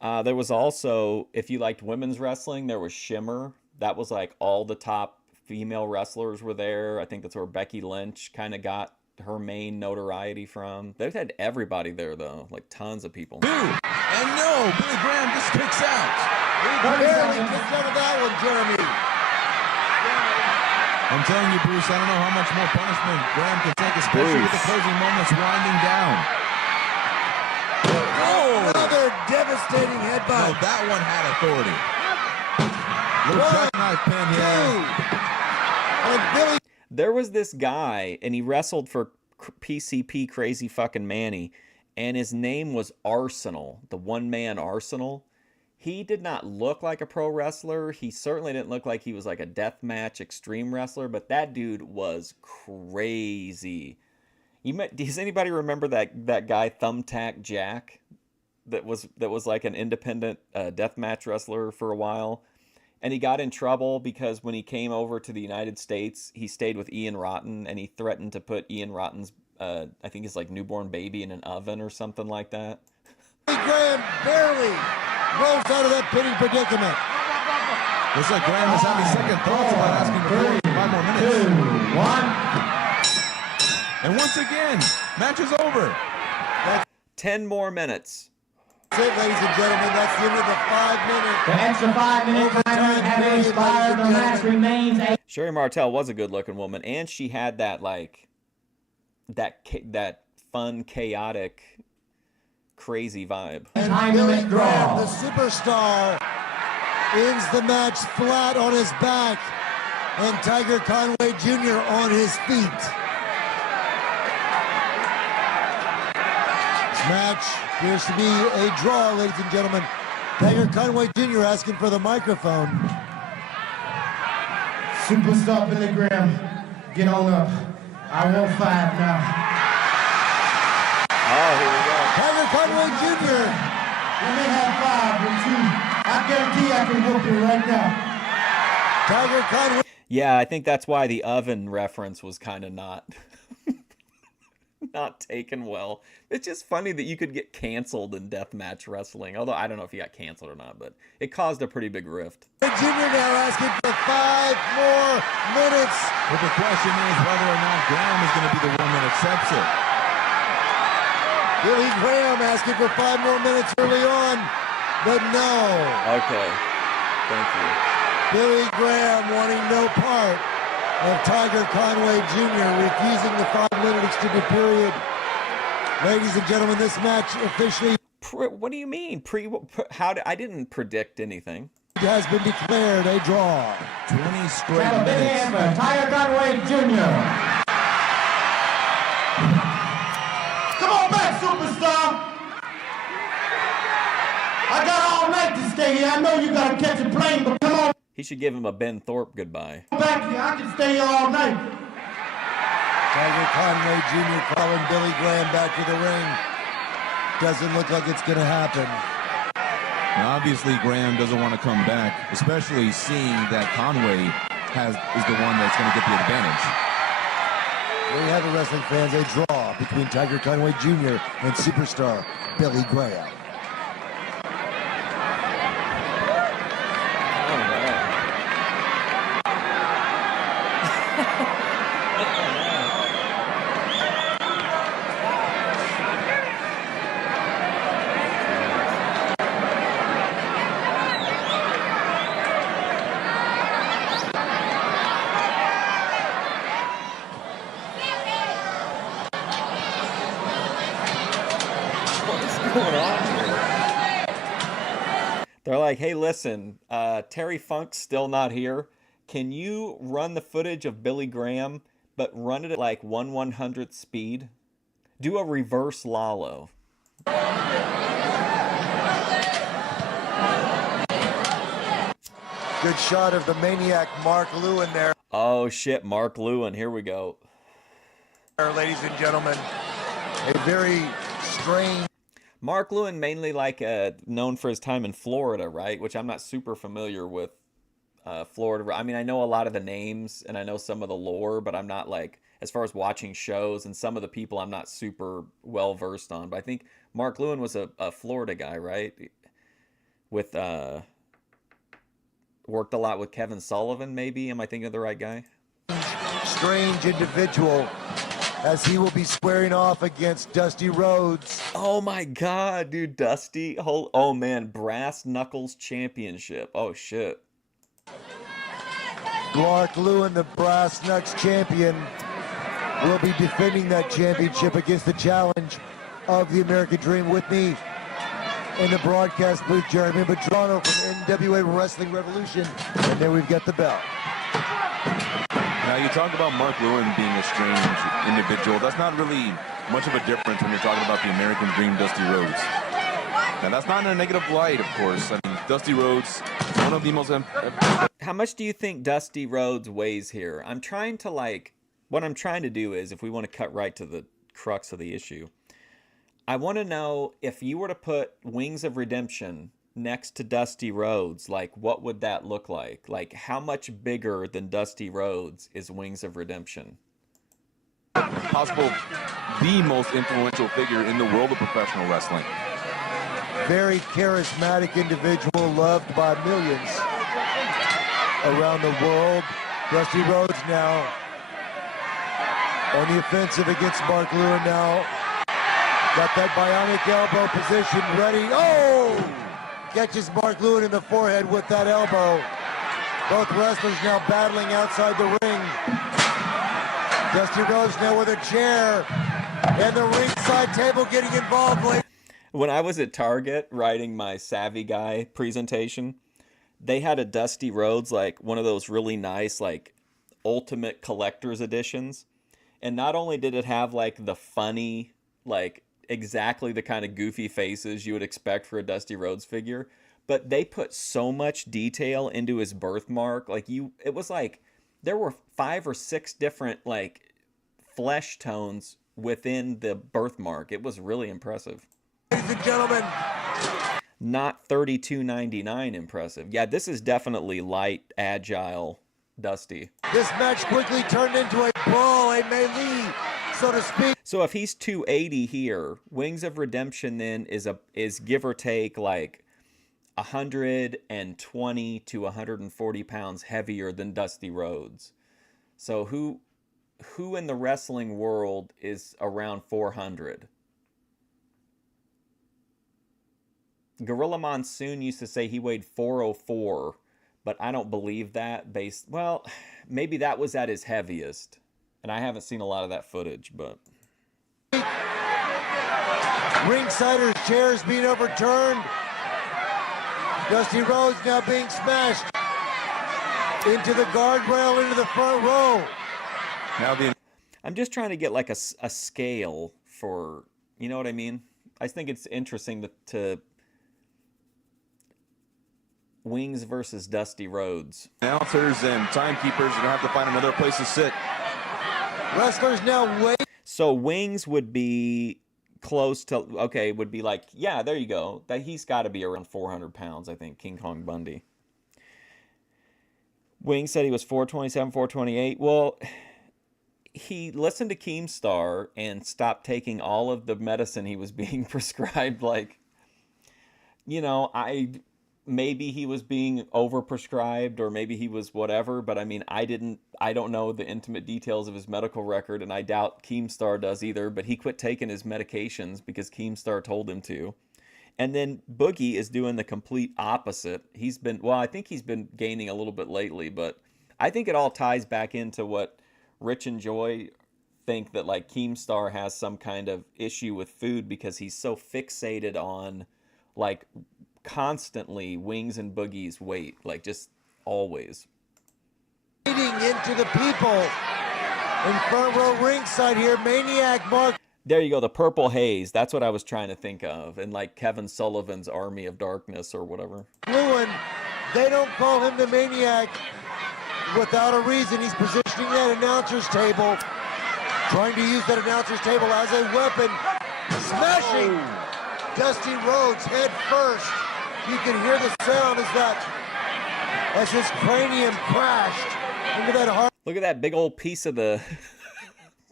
1. There was also, if you liked women's wrestling, there was Shimmer. That was like all the top female wrestlers were there. I think that's where Becky Lynch kind of got her main notoriety from. They've had everybody there, though. Like, tons of people. 2. And no, Billy Graham just kicks out. He barely kicked out of that one, Jeremy. I'm telling you, Bruce, I don't know how much more punishment Graham can take, especially with the closing moments winding down. Oh! Another devastating No, headbutt. that one had authority. Little jackknife pin here. And Billy There was this guy, and he wrestled for PCP Crazy Fucking Manny, and his name was Arsenal, the one-man Arsenal. He did not look like a pro wrestler. He certainly didn't look like he was like a deathmatch extreme wrestler, but that dude was crazy. Does anybody remember that guy Thumbtack Jack that was like an independent deathmatch wrestler for a while? And he got in trouble because when he came over to the United States, he stayed with Ian Rotten, and he threatened to put Ian Rotten's, I think his like newborn baby in an oven or something like that. Graham barely rolls out of that pinning predicament. Looks like Graham is having second thoughts about asking for 5 more minutes. 2, 1. And once again, match is over. 10 more minutes. That's it, ladies and gentlemen. That's the end of the 5-minute. The extra 5-minute timer having expired. The match remains a Sherry Martel was a good-looking woman, and she had that like that fun, chaotic, crazy vibe. time Billy limit Graham, the draw. superstar, ends the match flat on his back, and Tiger Conway Jr. on his feet. This match appears to be a draw, ladies and gentlemen. Tiger Conway Jr. asking for the microphone. Superstar Billy Graham, get on up. I want 5 now. Oh, here we go. Tiger Conway Jr. You may have 5, but 2. I guarantee I can whoop you right now. Tiger Conway. Yeah, I think that's why the oven reference was kind of not taken well. It's just funny that you could get canceled in deathmatch wrestling. Although I don't know if he got canceled or not, but it caused a pretty big rift. Jr. now asking for 5 more minutes. But the question is whether or not Graham is going to be the one that accepts it. Billy Graham asking for 5 more minutes early on, but no. Okay, thank you. Billy Graham wanting no part of Tiger Conway Jr. refusing the 5-minute extended period. Ladies and gentlemen, this match officially What do you mean? I didn't predict anything. has been declared a draw. 20 straight Have a big hand minutes. for Tiger Conway Jr. Come on back, superstar. I got all night to stay here. I know you got to catch a plane, but come on He should give him a Ben Thorpe goodbye. back here. I can stay here all night. Tiger Conway Jr. calling Billy Graham back to the ring. Doesn't look like it's going to happen. Now, obviously, Graham doesn't want to come back, especially seeing that Conway is the one that's going to get the advantage. There you have it, wrestling fans, a draw between Tiger Conway Jr. and superstar Billy Graham. going on here? They're like, hey, listen, Terry Funk's still not here. Can you run the footage of Billy Graham, but run it at like 1/100th speed? Do a reverse Lalo. Good shot of the maniac Mark Lewin there, Oh shit, Mark Lewin, here we go. ladies and gentlemen. A very strange. Mark Lewin mainly like known for his time in Florida, right? Which I'm not super familiar with Florida. I mean, I know a lot of the names and I know some of the lore, but I'm not like, as far as watching shows and some of the people I'm not super well versed on. But I think Mark Lewin was a Florida guy, right? With worked a lot with Kevin Sullivan, maybe. Am I thinking of the right guy? Strange individual, as he will be squaring off against Dusty Rhodes. Oh my god, dude, Dusty. Oh man, Brass Knuckles Championship. Oh shit. Mark Lewin, the Brass Knucks champion, will be defending that championship against the challenge of the American Dream. With me in the broadcast booth, Jeremy Pedrano from NWA Wrestling Revolution. And then we've got the bell. Now, you talk about Mark Lewin being a strange individual. That's not really much of a difference when you're talking about the American Dream, Dusty Rhodes. Now, that's not in a negative light, of course. I mean, Dusty Rhodes, one of the most... How much do you think Dusty Rhodes weighs here? What I'm trying to do is, if we want to cut right to the crux of the issue, I want to know if you were to put Wings of Redemption next to Dusty Rhodes, like what would that look like? Like how much bigger than Dusty Rhodes is Wings of Redemption? Possible the most influential figure in the world of professional wrestling. Very charismatic individual, loved by millions around the world. Dusty Rhodes now on the offensive against Mark Lewin now. Got that bionic elbow position ready. Oh! Catches Mark Lewin in the forehead with that elbow. Both wrestlers now battling outside the ring. Dusty Rhodes now with a chair. And the ringside table getting involved late. When I was at Target writing my Savvy Guy presentation, they had a Dusty Rhodes, like one of those really nice, like ultimate collector's editions. And not only did it have like the funny, like exactly the kind of goofy faces you would expect for a Dusty Rhodes figure, but they put so much detail into his birthmark. Like it was like there were 5 or 6 different like flesh tones within the birthmark. It was really impressive. Ladies and gentlemen, not $32.99 impressive. Yeah, this is definitely light, agile Dusty. this match quickly turned into a brawl, a melee, so to speak. So if he's 280 here, Wings of Redemption then is give or take like 120 to 140 pounds heavier than Dusty Rhodes. So who in the wrestling world is around 400? Gorilla Monsoon used to say he weighed 404, but I don't believe that well, maybe that was at his heaviest. And I haven't seen a lot of that footage, but Ringsider's chairs being overturned. Dusty Rhodes now being smashed into the guardrail, into the front row. Now I'm just trying to get like a scale for, you know what I mean? I think it's interesting to Wings versus Dusty Rhodes. announcers and timekeepers are going to have to find another place to sit. Wrestlers now wait. So Wings would be close to, okay, would be like, yeah, there you go. That he's got to be around 400 pounds, I think, King Kong Bundy. Wings said he was 427, 428. Well, he listened to Keemstar and stopped taking all of the medicine he was being prescribed. Like, you know, maybe he was being overprescribed or maybe he was whatever, but I mean, I don't know the intimate details of his medical record, and I doubt Keemstar does either, but he quit taking his medications because Keemstar told him to. And then Boogie is doing the complete opposite. I think he's been gaining a little bit lately, but I think it all ties back into what Rich and Joy think that like Keemstar has some kind of issue with food because he's so fixated on like constantly Wings and Boogie's weight, like just always. Leading into the people in front row ringside here, Maniac Mark. There you go, the purple haze. That's what I was trying to think of. And like Kevin Sullivan's Army of Darkness or whatever. Lewin, they don't call him the Maniac without a reason. He's positioning that announcer's table, trying to use that announcer's table as a weapon, smashing Dusty Rhodes head first. You can hear the sound as his cranium crashed into that hard. Look at that big old piece of the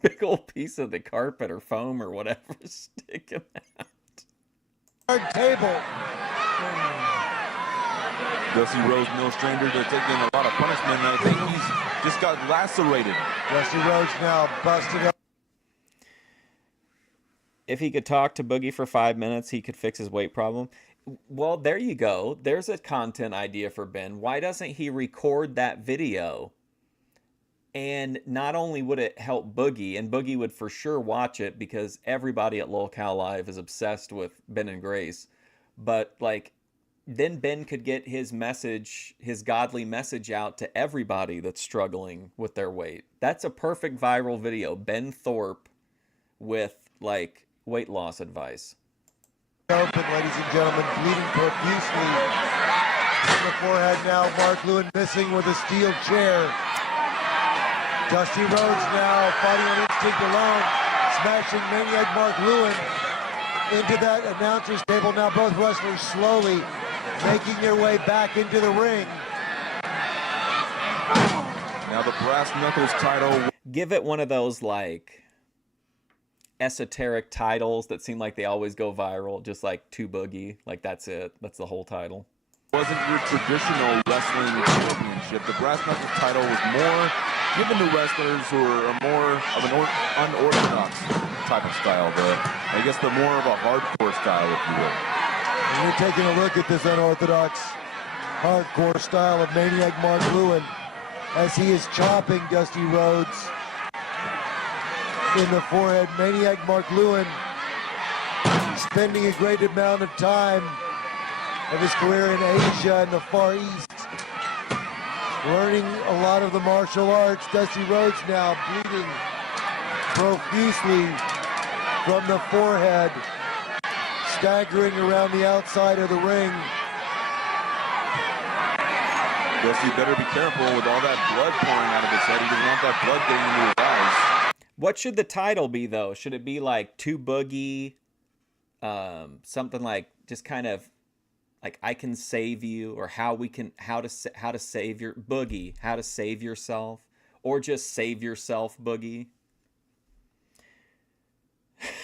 big old piece of the carpet or foam or whatever sticking out. Table. Dusty Rhodes, no stranger to taking a lot of punishment, and I think he's just got lacerated. Dusty Rhodes now busted up. If he could talk to Boogie for 5 minutes, he could fix his weight problem. Well, there you go. There's a content idea for Ben. Why doesn't he record that video? And not only would it help Boogie, and Boogie would for sure watch it because everybody at LolCal Live is obsessed with Ben and Grace, but like then Ben could get his message, his godly message out to everybody that's struggling with their weight. That's a perfect viral video. Ben Thorpe with like weight loss advice. Open, ladies and gentlemen, bleeding profusely in the forehead now. Mark Lewin missing with a steel chair. Dusty Rhodes now fighting on instinct alone, smashing Maniac Mark Lewin into that announcer's table. Now both wrestlers slowly making their way back into the ring. Now the brass knuckles title. Give it one of those like esoteric titles that seem like they always go viral, just like To Boogie. Like that's it. That's the whole title. Wasn't your traditional wrestling championship. The brass knuckles title was more given to wrestlers who are more of an unorthodox type of style. I guess the more of a hardcore style, if you will. And you're taking a look at this unorthodox hardcore style of Maniac Mark Lewin as he is chopping Dusty Rhodes in the forehead. Maniac Mark Lewin spending a great amount of time of his career in Asia and the Far East, learning a lot of the martial arts. Dusty Rhodes now bleeding profusely from the forehead, staggering around the outside of the ring. Dusty better be careful with all that blood pouring out of his head. He doesn't want that blood getting into his eyes. What should the title be though? Should it be like To Boogie? Something like just kind of like I Can Save You, or how to save your Boogie, how to save yourself, or just Save Yourself Boogie.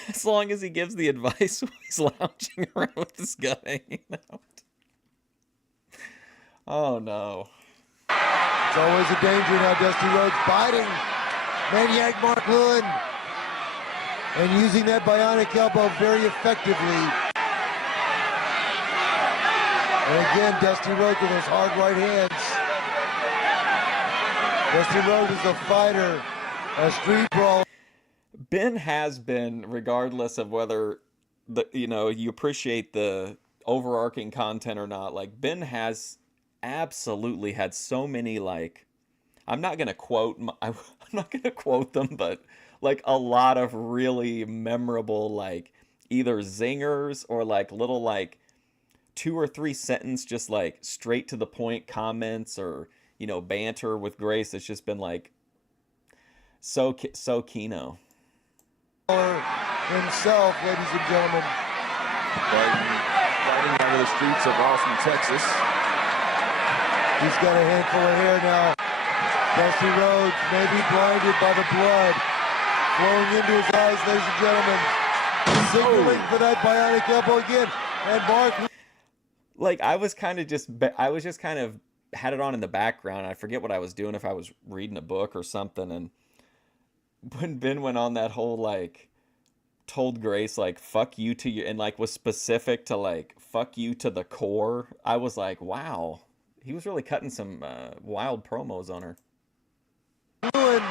As long as he gives the advice while he's lounging around with his gun hanging out. Oh no. It's always a danger now. Dusty Rhodes biting Maniac Mark Lewin and using that bionic elbow very effectively. And again, Dusty Rhodes with those hard right hands. Dusty Rhodes is a fighter, a street brawl. Ben has been, regardless of whether you appreciate the overarching content or not, like Ben has absolutely had so many, like, I'm not gonna quote them, but like a lot of really memorable, like either zingers or like little like 2 or 3 sentence, just like straight to the point comments or banter with Grace. It's just been like so Keno himself, ladies and gentlemen. Fighting out of the streets of Austin, Texas. He's got a handful of hair now. Dusty Rhodes may be blinded by the blood flowing into his eyes, ladies and gentlemen. Signaling for that bionic elbow again. And Mark, like I was just kind of had it on in the background. I forget what I was doing, if I was reading a book or something. And when Ben went on that whole like told Grace like fuck you to you, and like was specific to like fuck you to the core, I was like, wow, he was really cutting some wild promos on her. Lewin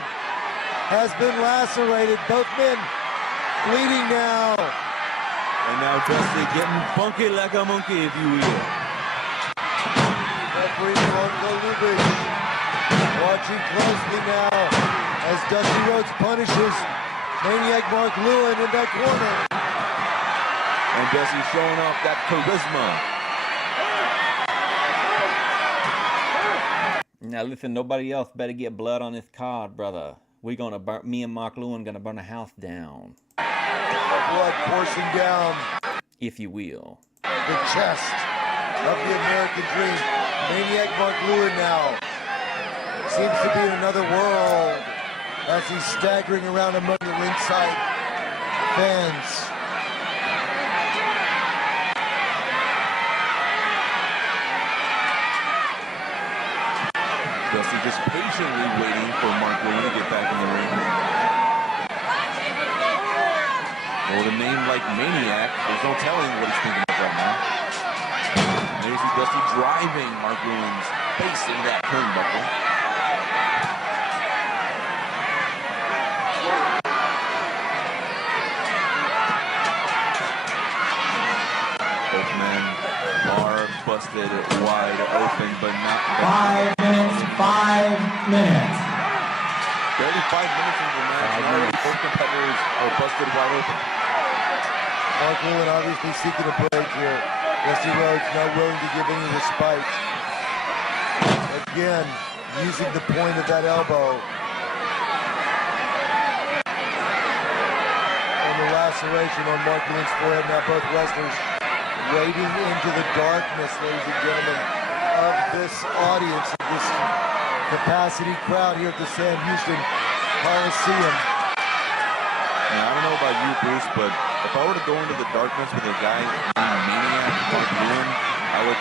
has been lacerated. Both men bleeding now. And now Dusty getting funky like a monkey, if you will. Referee Bronco Lubich watching closely now as Dusty Rhodes punishes Maniac Mark Lewin in that corner. And Dusty showing off that charisma. Now listen, nobody else better get blood on this card, brother. Me and Mark Lewin gonna burn the house down, Blood coursing down if you will. the chest of the American Dream. Maniac Mark Lewin now seems to be in another world as he's staggering around among the ringside fans. Dusty just patiently waiting for Mark Lewin to get back in the ring. Well, with a name like Maniac, there's no telling what he's thinking of right now. There's Dusty driving Mark Lewin's face into that turnbuckle. Both men are busted wide open, but not 5 minutes, 5 minutes. barely 5 minutes into the match. And already both competitors are busted wide open. Mark Lewin obviously seeking a break here. Dusty Rhodes not willing to give any respite. Again, using the point of that elbow. And the laceration on Mark Lewin's forehead. Now both wrestlers wading into the darkness, ladies and gentlemen, of this audience, of this capacity crowd here at the Sam Houston Coliseum. Now, I don't know about you, Bruce, but if I were to go into the darkness with a guy named Maniac Mark Lewin, I would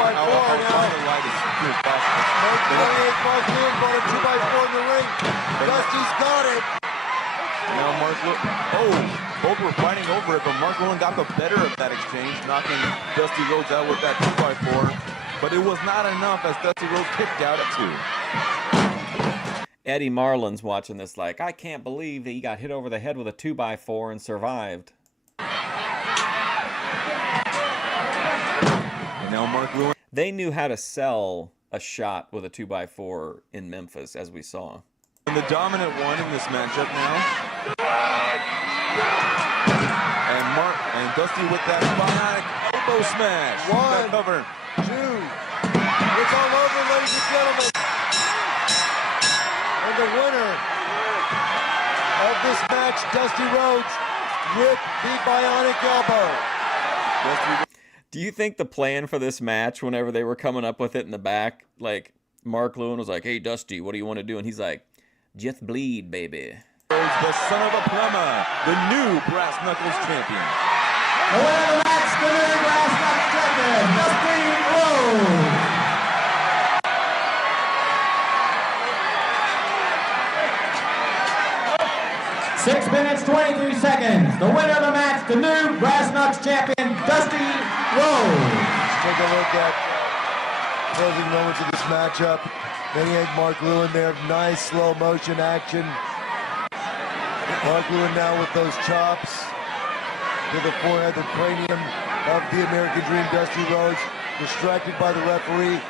by I'll four find now. the light as soon as possible. Mark Lewin brought a 2x4 in the ring. Dusty's got it. Now Mark Lewin, both were fighting over it, but Mark Lewin got the better of that exchange, knocking Dusty Rhodes out with that 2x4. But it was not enough as Dusty Rhodes kicked out at 2. Eddie Marlin's watching this like, I can't believe that he got hit over the head with a 2x4 and survived. And now Mark Lewin. They knew how to sell a shot with a 2x4 in Memphis, as we saw. And the dominant one in this matchup now. And Dusty with that bionic elbow smash. One, That cover. 2. It's all over, ladies and gentlemen. And the winner of this match, Dusty Rhodes, with the bionic elbow. Do you think the plan for this match, whenever they were coming up with it in the back, like Mark Lewin was like, hey, Dusty, what do you want to do? And he's like, just bleed, baby. The son of a plumber, the new Brass Knuckles champion. The winner of the match, the new Brass Knuckles champion, Dusty Rhodes. 6 minutes, 23 seconds. The winner of the match, the new Brass Knuckles champion, Dusty Rhodes. Let's take a look at closing moments of this matchup. Maniac Mark Lewin there, nice slow motion action. Mark Lewin now with those chops to the forehead, the cranium of the American Dream, Dusty Rhodes, distracted by the referee.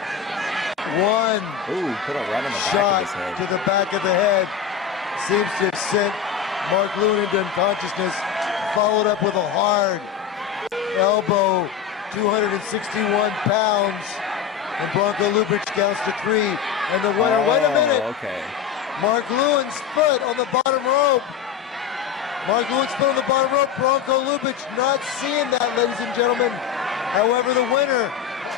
One Ooh, put it right on the back shot of his head. to the back of the head seems to have sent Mark Lewin into unconsciousness, followed up with a hard elbow, 261 pounds, and Bronco Lubich counts to 3. And the winner, wait a minute, Okay. Mark Lewin's foot on the bottom rope. Mark Lewin's foot on the bottom rope, Bronco Lubich not seeing that, ladies and gentlemen. However, the winner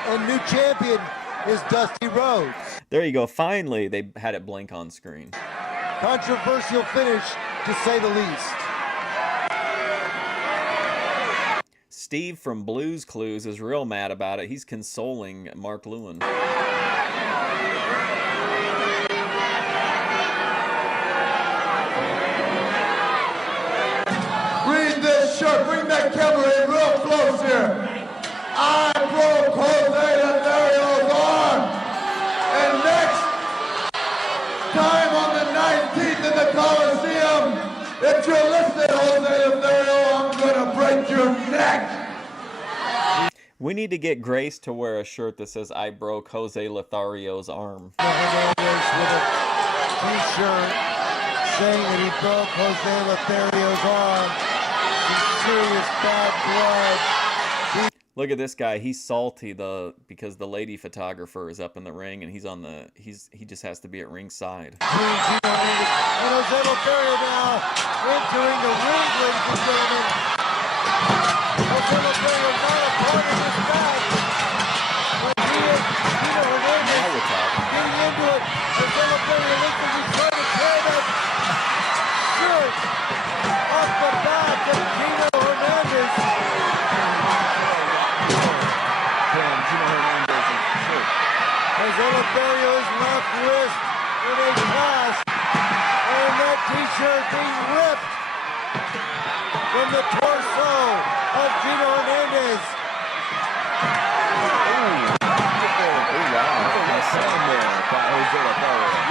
and new champion is Dusty Rhodes. There you go. Finally, they had it blink on screen. Controversial finish, to say the least. Steve from Blues Clues is real mad about it. He's consoling Mark Lewin. Read this shirt. Bring that camera in real close here. I broke Jose Lothario's arm. And next time on the 19th in the If you're listening, Jose Lothario, I'm gonna break your neck. We need to get Grace to wear a shirt that says "I broke Jose Lothario's arm." Hernandez with a t-shirt saying that he broke Jose Lothario's arm. Some serious bad blood. Look at this guy. He's salty because the lady photographer is up in the ring and he just has to be at ringside. And Jose Lothario now entering the ring, ladies and gentlemen. Jose Lothario not a part of this match. But he is, Gino Hernandez Now we're talking. getting into it. Jose Lothario looks like he's trying to tear that shirt off the back of Gino Hernandez. Jose Lothario's left wrist in a cast, and that t-shirt being ripped from the torso of Gino Hernandez.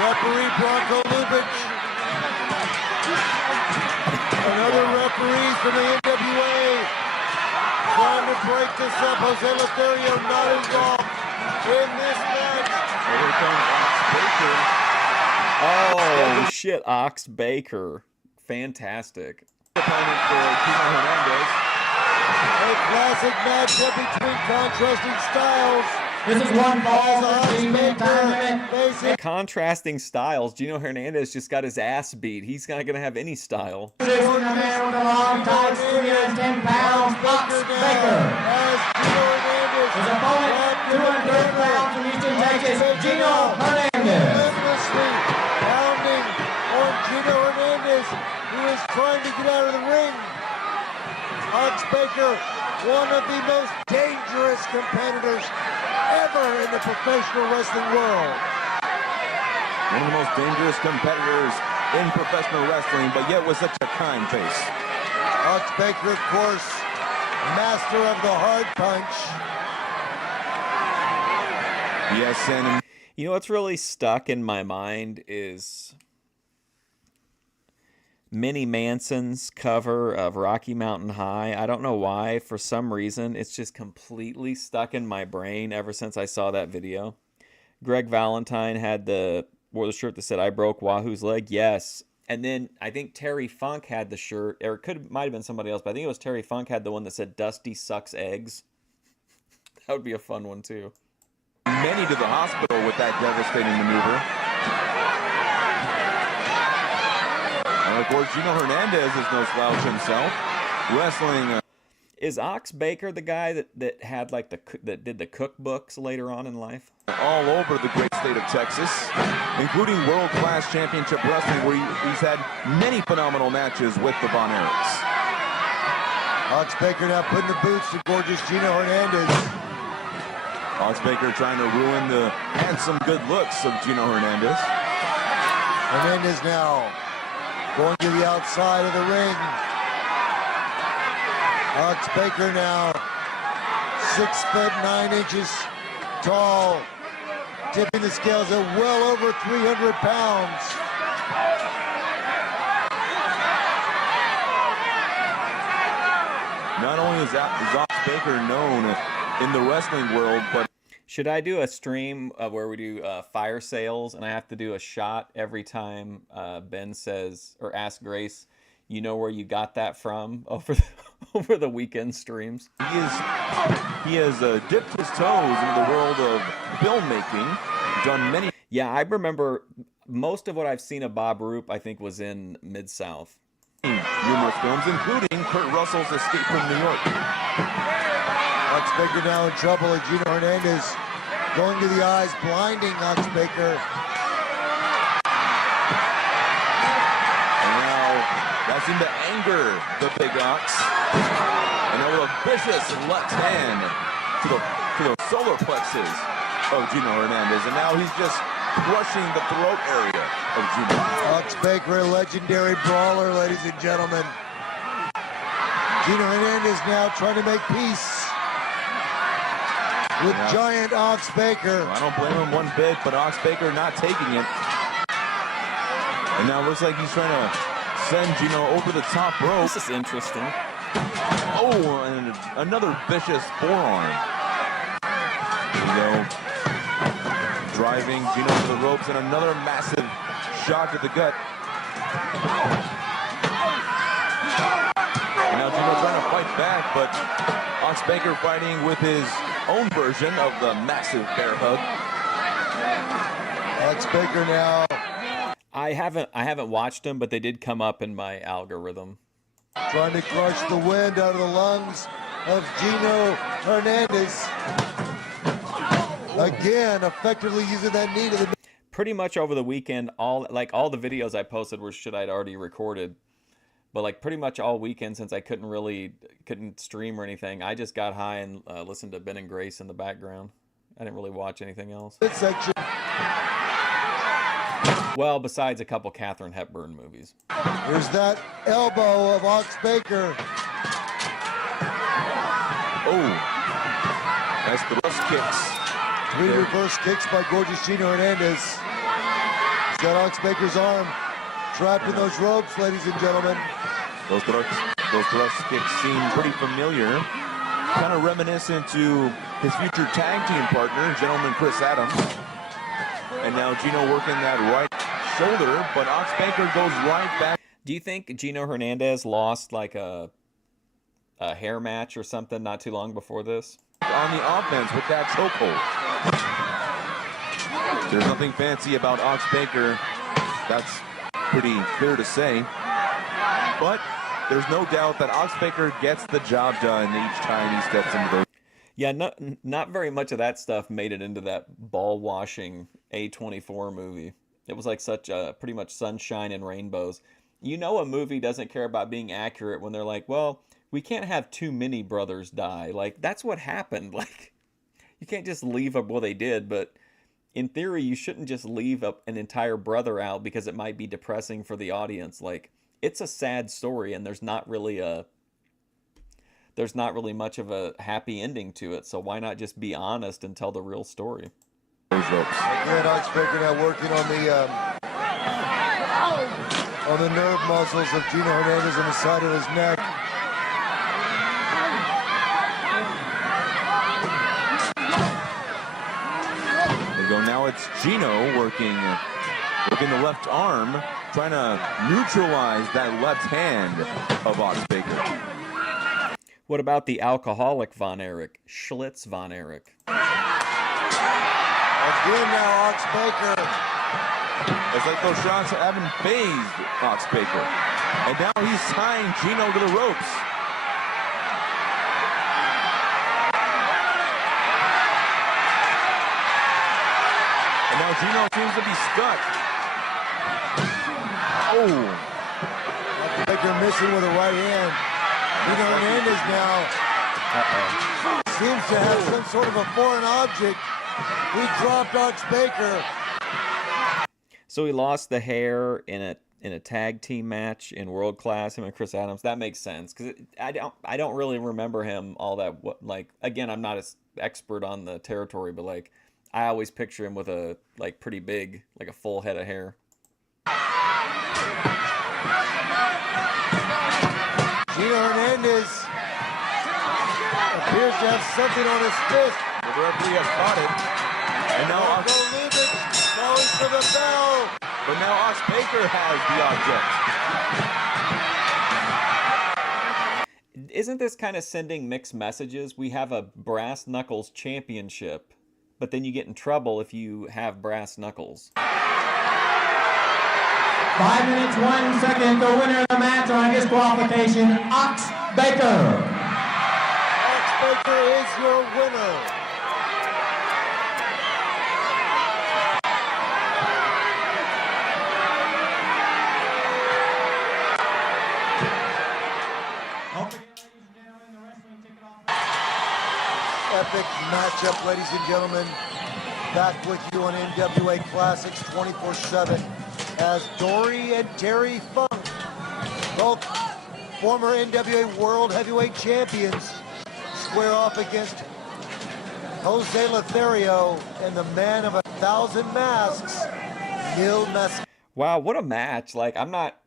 Referee Bronco Lubitsch. Another referee from the NWA trying to break this up. Jose Lothario not involved in this match. Oh shit, Ox Baker. Fantastic. Opponent for Gino Hernandez. A classic matchup between contrasting styles. This is one fall, 15-minute time limit. Contrasting styles. Gino Hernandez just got his ass beat. He's not gonna have any style. Facing a man with a long tights, 310 pounds, Ox Baker. As Gino Hernandez His opponent, 230 pounds from Houston, Texas, Gino Hernandez. relentlessly pounding on Gino Hernandez, who is trying to get out of the ring. Ox Baker, one of the most dangerous competitors ever in the professional wrestling world. One of the most dangerous competitors in professional wrestling, but yet with such a kind face. Ox Baker, of course, master of the hard punch. Yes, and You know what's really stuck in my mind is Minnie Manson's cover of Rocky Mountain High. I don't know why. For some reason, it's just completely stuck in my brain ever since I saw that video. Greg Valentine wore the shirt that said, "I broke Wahoo's leg." Yes. And then I think Terry Funk had the shirt, or might have been somebody else, but I think it was Terry Funk had the one that said "Dusty sucks eggs." That would be a fun one too. many to the hospital with that devastating maneuver. And of course, Gino Hernandez is no slouch himself, wrestling. Is Ox Baker the guy that had like that did the cookbooks later on in life? All over the great state of Texas, including world-class championship wrestling, where he's had many phenomenal matches with the Von Erichs. Ox Baker now putting the boots to gorgeous Gino Hernandez. Ox Baker trying to ruin the handsome good looks of Gino Hernandez. Hernandez now going to the outside of the ring. Ox Baker now 6'9" tall, tipping the scales at well over 300 pounds. Not only is Ox Baker known in the wrestling world, but should I do a stream where we do fire sales and I have to do a shot every time Ben says or asks Grace, you know where you got that from over the weekend streams? he has dipped his toes into the world of filmmaking, done many. Yeah, I remember most of what I've seen of Bob Roop, I think, was in Mid-South. Numerous films, including Kurt Russell's Escape from New York. Ox Baker now in trouble, and Gino Hernandez going to the eyes, blinding Ox Baker. And now that seemed to anger the Big Ox. And now with a vicious left hand to the solar plexus of Gino Hernandez. And now he's just crushing the throat area of Gino. Ox Baker, a legendary brawler, ladies and gentlemen. Gino Hernandez now trying to make peace with giant Ox Baker. I don't blame him one bit, but Ox Baker not taking it. And now it looks like he's trying to send Gino over the top rope. This is interesting. Oh, and another vicious forearm. Here we go. Driving Gino to the ropes and another massive shot to the gut. And now Gino trying to fight back, but Ox Baker fighting with his own version of the massive bear hug. Ox Baker now I haven't watched them, but they did come up in my algorithm. trying to crush the wind out of the lungs of Gino Hernandez. Again, effectively using that knee to the... Pretty much over the weekend, all the videos I posted were shit I'd already recorded. But like pretty much all weekend, since I couldn't stream or anything, I just got high and listened to Ben and Grace in the background. I didn't really watch anything else. Section. Well, besides a couple Katharine Hepburn movies. Here's that elbow of Ox Baker. Oh, that's the thrust kicks. 3 reverse kicks by gorgeous Gino Hernandez. He's got Ox Baker's arm trapped in those ropes, ladies and gentlemen. Those thrust kicks seem pretty familiar. Kind of reminiscent to his future tag team partner, gentleman Chris Adams. And now Gino working that right shoulder, but Ox Baker goes right back. Do you think Gino Hernandez lost like a hair match or something not too long before this? On the offense with that chokehold. There's nothing fancy about Ox Baker. That's pretty clear to say. But there's no doubt that Ox Baker gets the job done each time he steps into those. Yeah, not very much of that stuff made it into that ball-washing A24 movie. It was like such pretty much sunshine and rainbows. You know a movie doesn't care about being accurate when they're like, well, we can't have too many brothers die. Like, that's what happened. Like, you can't just leave up, well, they did, but in theory, you shouldn't just leave up an entire brother out because it might be depressing for the audience. Like, it's a sad story, and there's not really much of a happy ending to it. So why not just be honest and tell the real story? Again, Ox Baker now working on the nerve muscles of Gino Hernandez on the side of his neck. There we go. Now it's Gino working the left arm, trying to neutralize that left hand of Ox Baker. What about the alcoholic Von Erich, Schlitz Von Erich? Again now, Ox Baker. It's like those shots haven't phased Ox Baker. And now he's tying Gino to the ropes. And now Gino seems to be stuck. Oh. Ox Baker missing with a right hand. Gino Hernandez now seems to have some sort of a foreign object. He dropped Ox Baker. So he lost the hair in a tag team match in World Class, him and Chris Adams. That makes sense because I don't really remember him all that. Like, again, I'm not as expert on the territory, but like I always picture him with a like pretty big, like a full head of hair. Gino Hernandez appears to have something on his fist. The referee has caught it. And now Marco Lubitsch going for the bell. But now Ox Baker has the object. Isn't this kind of sending mixed messages? We have a brass knuckles championship, but then you get in trouble if you have brass knuckles. 5 minutes, 1 second. The winner of the match on disqualification, Ox Baker. Ox Baker is your winner. Epic matchup, ladies and gentlemen. Back with you on NWA Classics 24/7 as Dory and Terry Funk, both former NWA World Heavyweight Champions, square off against Jose Lothario and the man of 1,000 masks, Mil Mascaras. Wow, what a match. Like, I'm not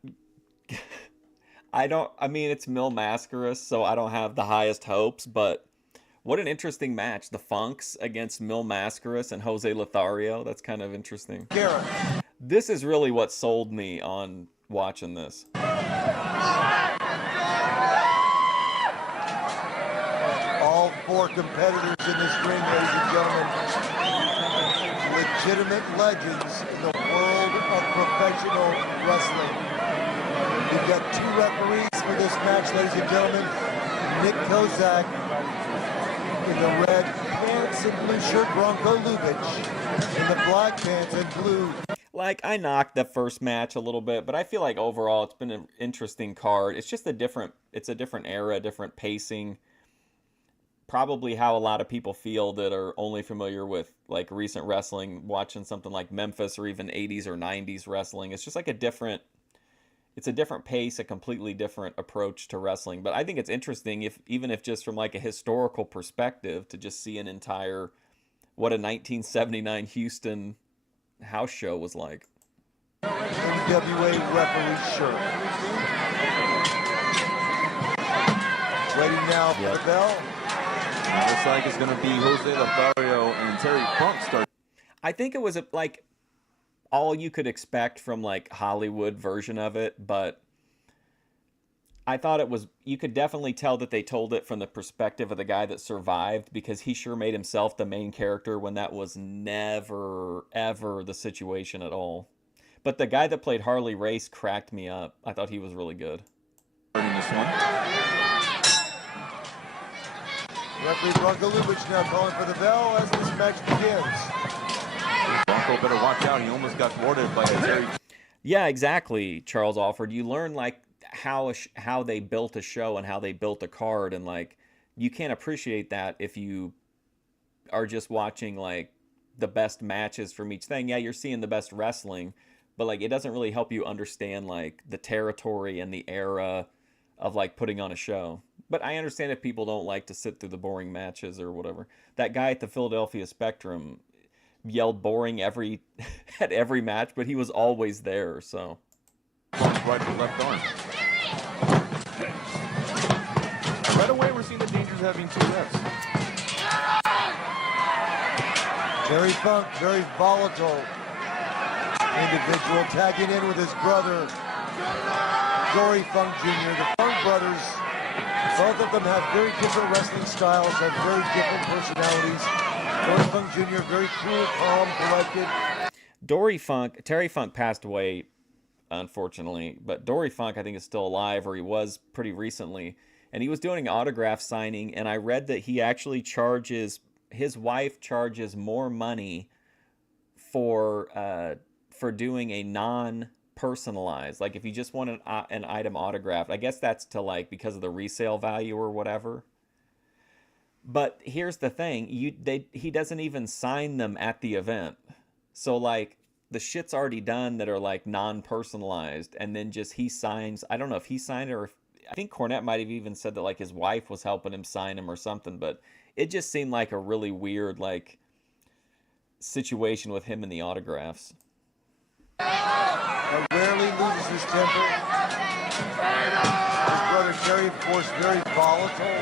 I mean, it's Mil Mascaras, so I don't have the highest hopes, but what an interesting match. The Funks against Mil Mascaras and Jose Lothario. That's kind of interesting. Garrett. This is really what sold me on watching this. All four competitors in this ring, ladies and gentlemen, legitimate legends in the world of professional wrestling. We've got two referees for this match, ladies and gentlemen. Nick Kozak in the red pants and blue shirt, Bronco Lubitsch in the black pants and blue. Like, I knocked the first match a little bit, but I feel like overall it's been an interesting card. It's just a different era, different pacing. Probably how a lot of people feel that are only familiar with like recent wrestling, watching something like Memphis or even 80s or 90s wrestling. It's just like it's a different pace, a completely different approach to wrestling. But I think it's interesting, even if just from like a historical perspective, to just see an entire, what a 1979 Houston house show was like. NWA referee shirt. Ready now for the bell. Looks like it's going to be Jose Lothario and Terry Funk start. I think it was like all you could expect from like Hollywood version of it, but I thought it was, you could definitely tell that they told it from the perspective of the guy that survived, because he sure made himself the main character when that was never, ever the situation at all. But the guy that played Harley Race cracked me up. I thought he was really good. Starting this one. Referee Bronco Lubitsch now calling for the bell as this match begins. Bronco better watch out. He almost got thwarted by Terry. Yeah, exactly, Charles Alford. You learn like how they built a show and how they built a card, and like you can't appreciate that if you are just watching like the best matches from each thing. Yeah, you're seeing the best wrestling, but like it doesn't really help you understand like the territory and the era of like putting on a show. But I understand if people don't like to sit through the boring matches or whatever. That guy at the Philadelphia Spectrum yelled boring at every match, but he was always there, so. Right to left arm. Right away, we're seeing the dangers of having two reps. Terry Funk, very volatile individual, tagging in with his brother, Dory Funk Jr. The Funk brothers, both of them have very different wrestling styles, have very different personalities. Dory Funk Jr., very cool, calm, collected. Terry Funk passed away, unfortunately, but Dory Funk I think is still alive, or he was pretty recently, and he was doing an autograph signing, and I read that he actually his wife charges more money for doing a non-personalized, like if you just want an item autographed. I guess that's to like because of the resale value or whatever. But here's the thing, he doesn't even sign them at the event. So like the shit's already done that are like non-personalized, and then just he signs. I don't know if he signed it, or I think Cornette might have even said that like his wife was helping him sign him or something, but it just seemed like a really weird like situation with him and the autographs. Rarely loses his temper. His brother Terry, of course, very volatile,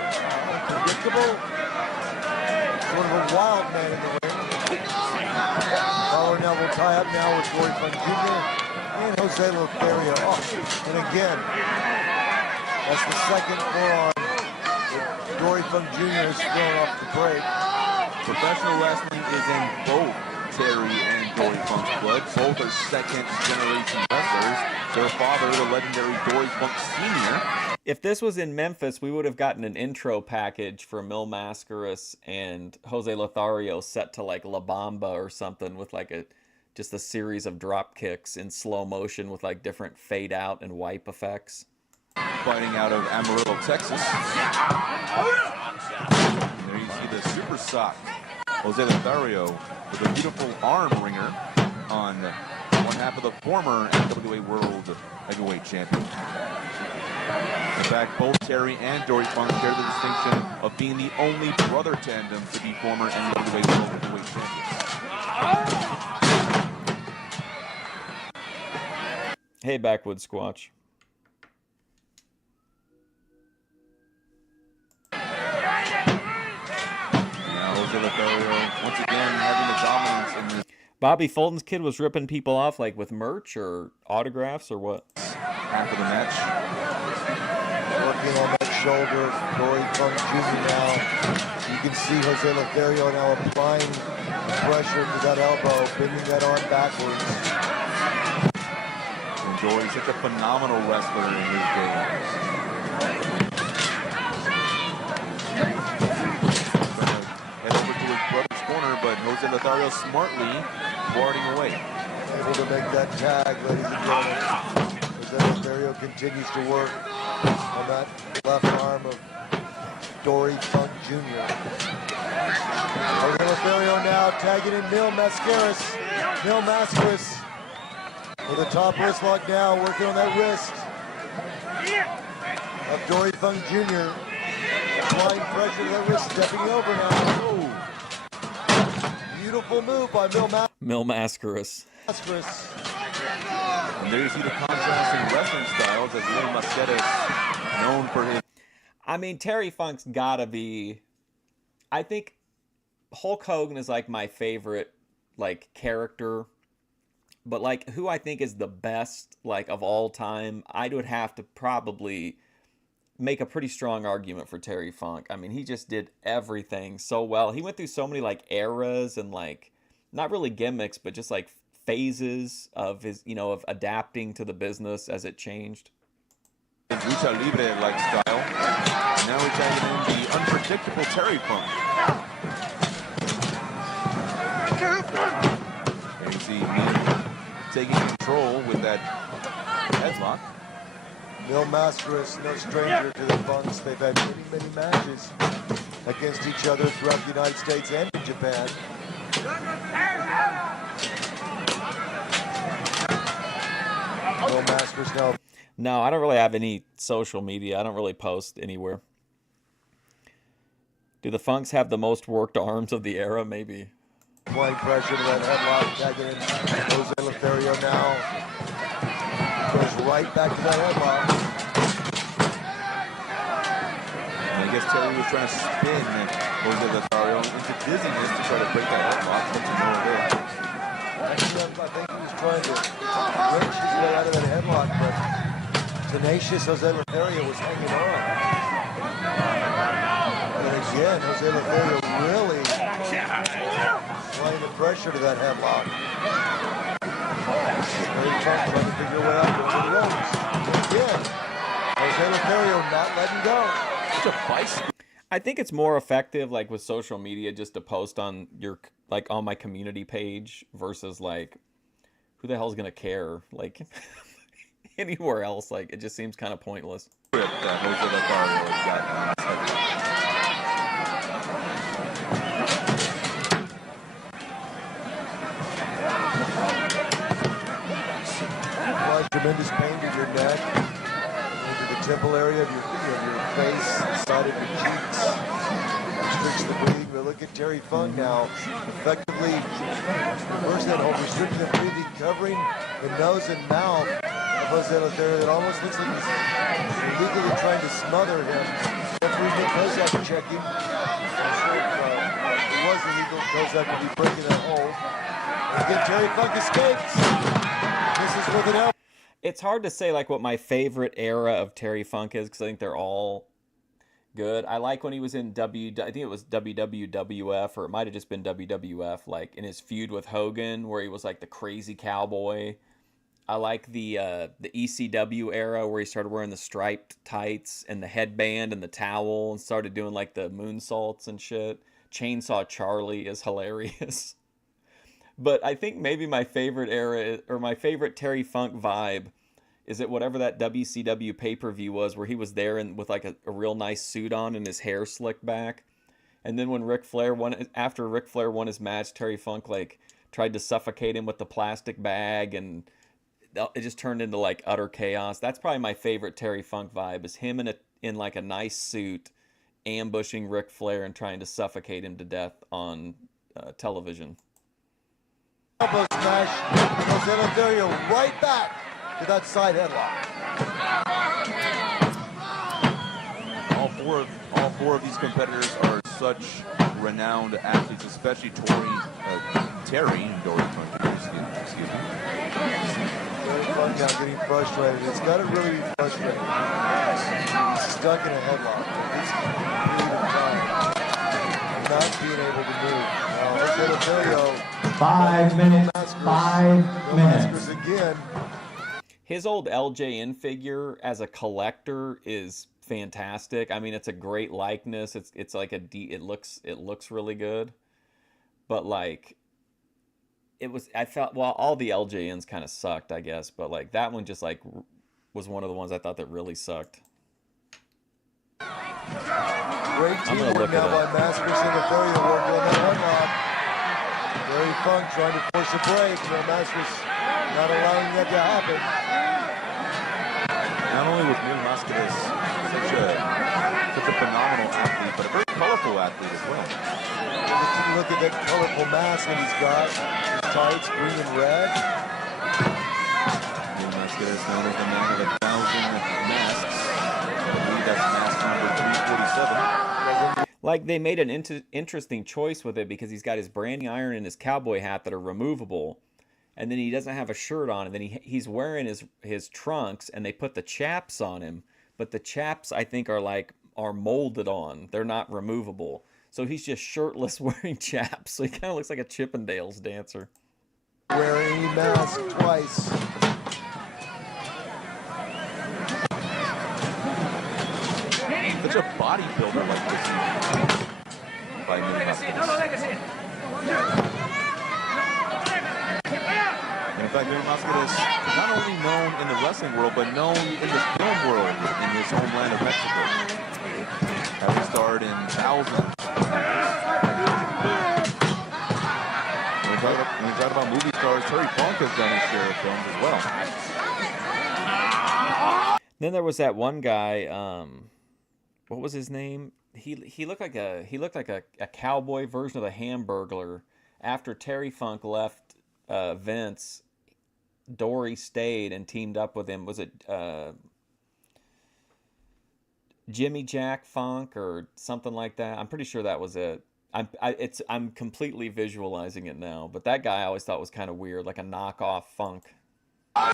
unpredictable, sort of a wild man in the ring. Fowler now will tie up now with Dory Funk Jr. and Jose Lothario. Oh, and again, that's the second forearm that Dory Funk Jr. has thrown off the break. Professional wrestling is in both Terry and Dory Funk's blood. Both are second-generation wrestlers. Their father, the legendary Dory Funk Sr. If this was in Memphis, we would have gotten an intro package for Mil Mascaras and Jose Lothario set to like La Bamba or something, with like just a series of drop kicks in slow motion with like different fade out and wipe effects. Fighting out of Amarillo, Texas. There you see the super sock. Jose Lothario with a beautiful arm ringer on one half of the former NWA World Heavyweight Champion. In fact, both Terry and Dory Funk share the distinction of being the only brother tandem to be former NWA World Heavyweight Champions. Hey, Backwood Squatch. Lothario once again having the dominance in this Bobby Fulton's kid was ripping people off like with merch or autographs or what? half of the match. Working on that shoulder, Dory Funk Jr. now. You can see Jose Lothario now applying pressure to that elbow, bending that arm backwards. And Dory's such a phenomenal wrestler in his days. Head over to his brother's corner, but Jose Lothario smartly guarding away. Able to make that tag, ladies and gentlemen. Jose Lothario continues to work on that left arm of Dory Funk Jr. Jose Lothario now tagging in Mil Mascaras. Mil Mascaras with a top wrist lock now, working on that wrist of Dory Funk Jr. Applying pressure to that wrist, stepping over now. Ooh. Beautiful move by Mil Mascaras. Mascaras. And there you see the contrast in wrestling styles as Mil Mascaras, known for his... I mean, Terry Funk's gotta be... I think Hulk Hogan is like my favorite like character, but like who I think is the best like of all time, I would have to probably make a pretty strong argument for Terry Funk. I mean, he just did everything so well. He went through so many like eras and like not really gimmicks, but just like phases of his, you know, of adapting to the business as it changed. Lucha Libre-like style. Now we're tagging in the unpredictable Terry Funk. And you see Mil taking control with that headlock. Mil Mascaras, no stranger to the Funks. They've had many, many matches against each other throughout the United States and in Japan. Mil Mascaras now. No, I don't really have any social media. I don't really post anywhere. Do the Funks have the most worked arms of the era? Maybe. Applying pressure to that headlock, tagging in Jose Lothario now. Goes right back to that headlock. And I guess Terry was trying to spin Jose Lothario into dizziness to try to break that headlock, but to no avail. I think he was trying to wrench his way out of that headlock, but tenacious Jose Lothario was hanging on. And again, Jose Lothario really applying the pressure to that headlock. Terry Funk trying to figure a way out over the ropes. Again, Jose Lothario not letting go. Such a feisty. I think it's more effective, like with social media, just to post on your like on my community page versus like, who the hell's gonna care? Like anywhere else, like it just seems kind of pointless. Grip that Jose Lothario has got now. Apply tremendous pain to your neck, into the temple area of your face, the side of your cheeks. Restricts the breathing. But look at Terry Funk now, effectively reverse that hold, restricting the breathing, covering the nose and mouth of Jose Lothario. That almost looks like he's illegally trying to smother him. Referee Nick Kozak checking. I'm sure if it was illegal, Kozak would be breaking that hold. And again, Terry Funk escapes. This is with an elbow. It's hard to say like what my favorite era of Terry Funk is because I think they're all good. I like when he was in I think it was WWF, or it might have just been WWF, like in his feud with Hogan where he was like the crazy cowboy. I like the ECW era where he started wearing the striped tights and the headband and the towel and started doing like the moonsaults and shit. Chainsaw Charlie is hilarious. But I think maybe my favorite era, or my favorite Terry Funk vibe, is at whatever that WCW pay-per-view was where he was there and with like a real nice suit on and his hair slicked back. And then when after Ric Flair won his match, Terry Funk like tried to suffocate him with the plastic bag and it just turned into like utter chaos. That's probably my favorite Terry Funk vibe, is him in like a nice suit ambushing Ric Flair and trying to suffocate him to death on television. Elbow smash, Jose Lothario right back to that side headlock. All four of these competitors are such renowned athletes, especially Terry and Dory Funk. Excuse me. Terry Funk now getting frustrated. It's got to really be frustrating. He's stuck in a headlock. This period of time, not being able to move. Now, Jose Lothario. 5 minutes. 5 minutes. Again. His old LJN figure as a collector is fantastic. I mean, it's a great likeness. It's like it looks really good. But like I felt, well, all the LJNs kind of sucked, I guess, but like that one just like was one of the ones I thought that really sucked. Great teamwork now by Mascaras and Lothario working on that headlock. Terry Funk trying to force a break. Mascaras not allowing that to happen. Not only was Mil Mascaras such a phenomenal athlete, but a very colorful athlete as well. Look at that colorful mask that he's got. His tights, green and red. Mil Mascaras known as the man of 1,000 masks. I believe that's mask number 347. Like, they made an interesting choice with it because he's got his branding iron and his cowboy hat that are removable. And then he doesn't have a shirt on, and then he's wearing his trunks, and they put the chaps on him. But the chaps, I think, are molded on. They're not removable. So he's just shirtless wearing chaps. So he kind of looks like a Chippendales dancer. Wearing any mask twice. Such a bodybuilder like this. By Mil Mascaras. In fact, Mil Mascaras not only known in the wrestling world, but known in the film world in his homeland of Mexico. Having starred in thousands. When we talk about movie stars, Terry Funk has done his share of films as well. Then there was that one guy, what was his name? He looked like a cowboy version of the Hamburglar. After Terry Funk left Vince, Dory stayed and teamed up with him. Was it Jimmy Jack Funk or something like that? I'm pretty sure that was it. I'm completely visualizing it now, but that guy I always thought was kind of weird, like a knockoff Funk. My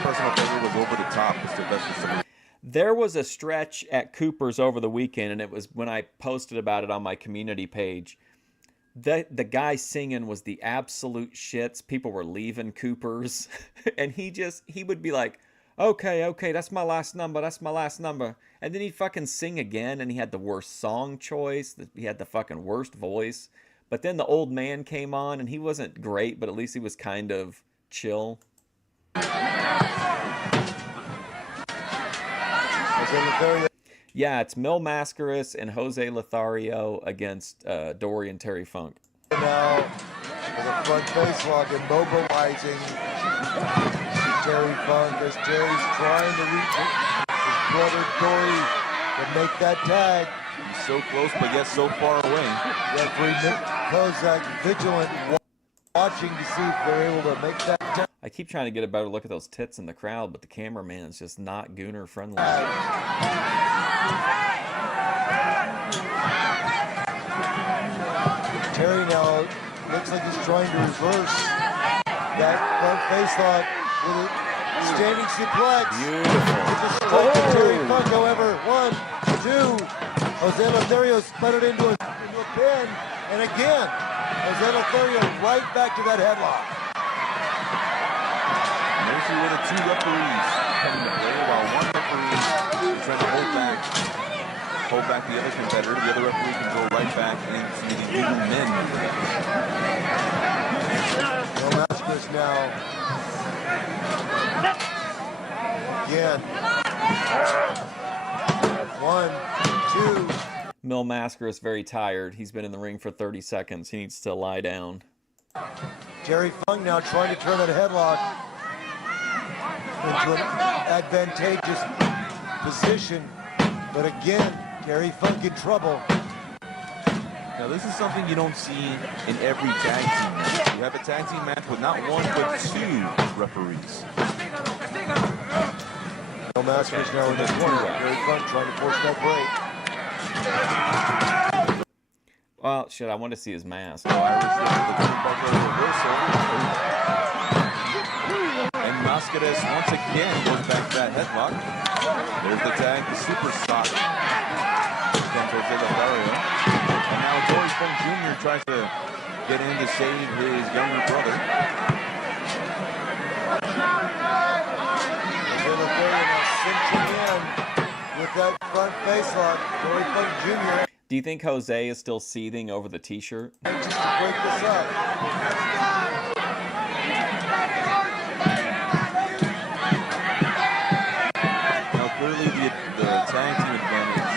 personal favorite was Over the Top with Sylvester Stallone. There was a stretch at Cooper's over the weekend, and it was when I posted about it on my community page. The guy singing was the absolute shits. People were leaving Cooper's, and he would be like, okay, that's my last number, and then he'd fucking sing again, and he had the worst song choice, he had the fucking worst voice, but then the old man came on, and he wasn't great, but at least he was kind of chill. Yeah, it's Mil Mascaras and Jose Lothario against Dory and Terry Funk. Now, with a front face lock, immobilizing Terry Funk as Terry's trying to reach his brother Dory to make that tag. He's so close, but yet so far away. Referee Nick Kozak vigilant, watching to see if they're able to make that tag. I keep trying to get a better look at those tits in the crowd, but the cameraman's just not Gooner friendly. Terry now looks like he's trying to reverse that front face lock with a standing suplex. Beautiful. It's a strike to Terry Funk, however. 1, 2. Jose Lothario spun it into a pin. And again, Jose Lothario right back to that headlock. Mostly with the two referees coming to play, while one referee is trying to hold back the other competitor. The other referee can go right back into the new men. Mil Mascaras now. Again. 1, 2. Mil Mascaras very tired. He's been in the ring for 30 seconds. He needs to lie down. Terry Funk now trying to turn that headlock into an advantageous position. But again, Terry Funk in trouble. Now this is something you don't see in every tag team match. You have a tag team match with not one but two referees. Mil Mascaras now in the corner. Terry Funk trying to force that break. Well, shit, I want to see his mask. Irish with the turnbuckle reversal. And Mascaras once again goes back to that headlock. There's the tag, the super stock. Comes Jose Lothario. And now Dory Funk Jr. tries to get in to save his younger brother. Jose Lothario now cinching in with that front face lock. Dory Funk Jr. Do you think Jose is still seething over the t-shirt? just to break this up. Now clearly the tag team advantage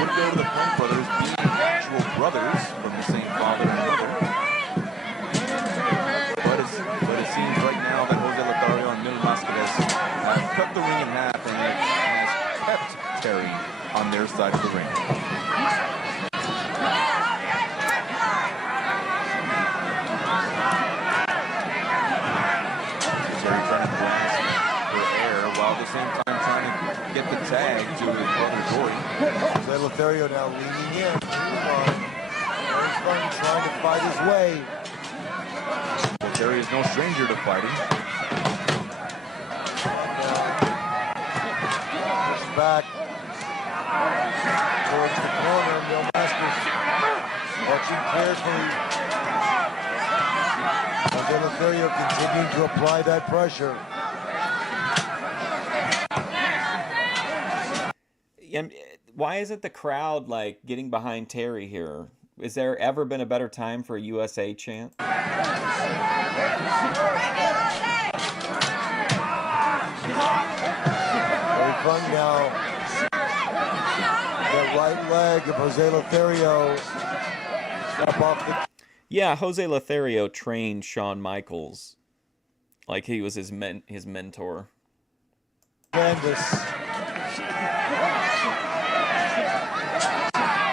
would go to the Funk brothers being actual brothers from the same father and mother. But it seems right now that Jose Lothario and Mil Mascaras have cut the ring in half and it has kept Terry on their side of the ring. Terry trying to grasp for air while at the same time trying to get the tag to his brother Dory. Jose Lothario now leaning in. Terry Funk trying to fight his way. Well, Terry is no stranger to fighting. Pushed back towards the corner. Mil Mascaras watching carefully. Jose Lothario continuing to apply that pressure. And why isn't the crowd like getting behind Terry here? Is there ever been a better time for a USA chant? Terry Funk now. That right leg of Jose Lothario up off the Yeah, Jose Lothario trained Shawn Michaels like he was his mentor. canvas.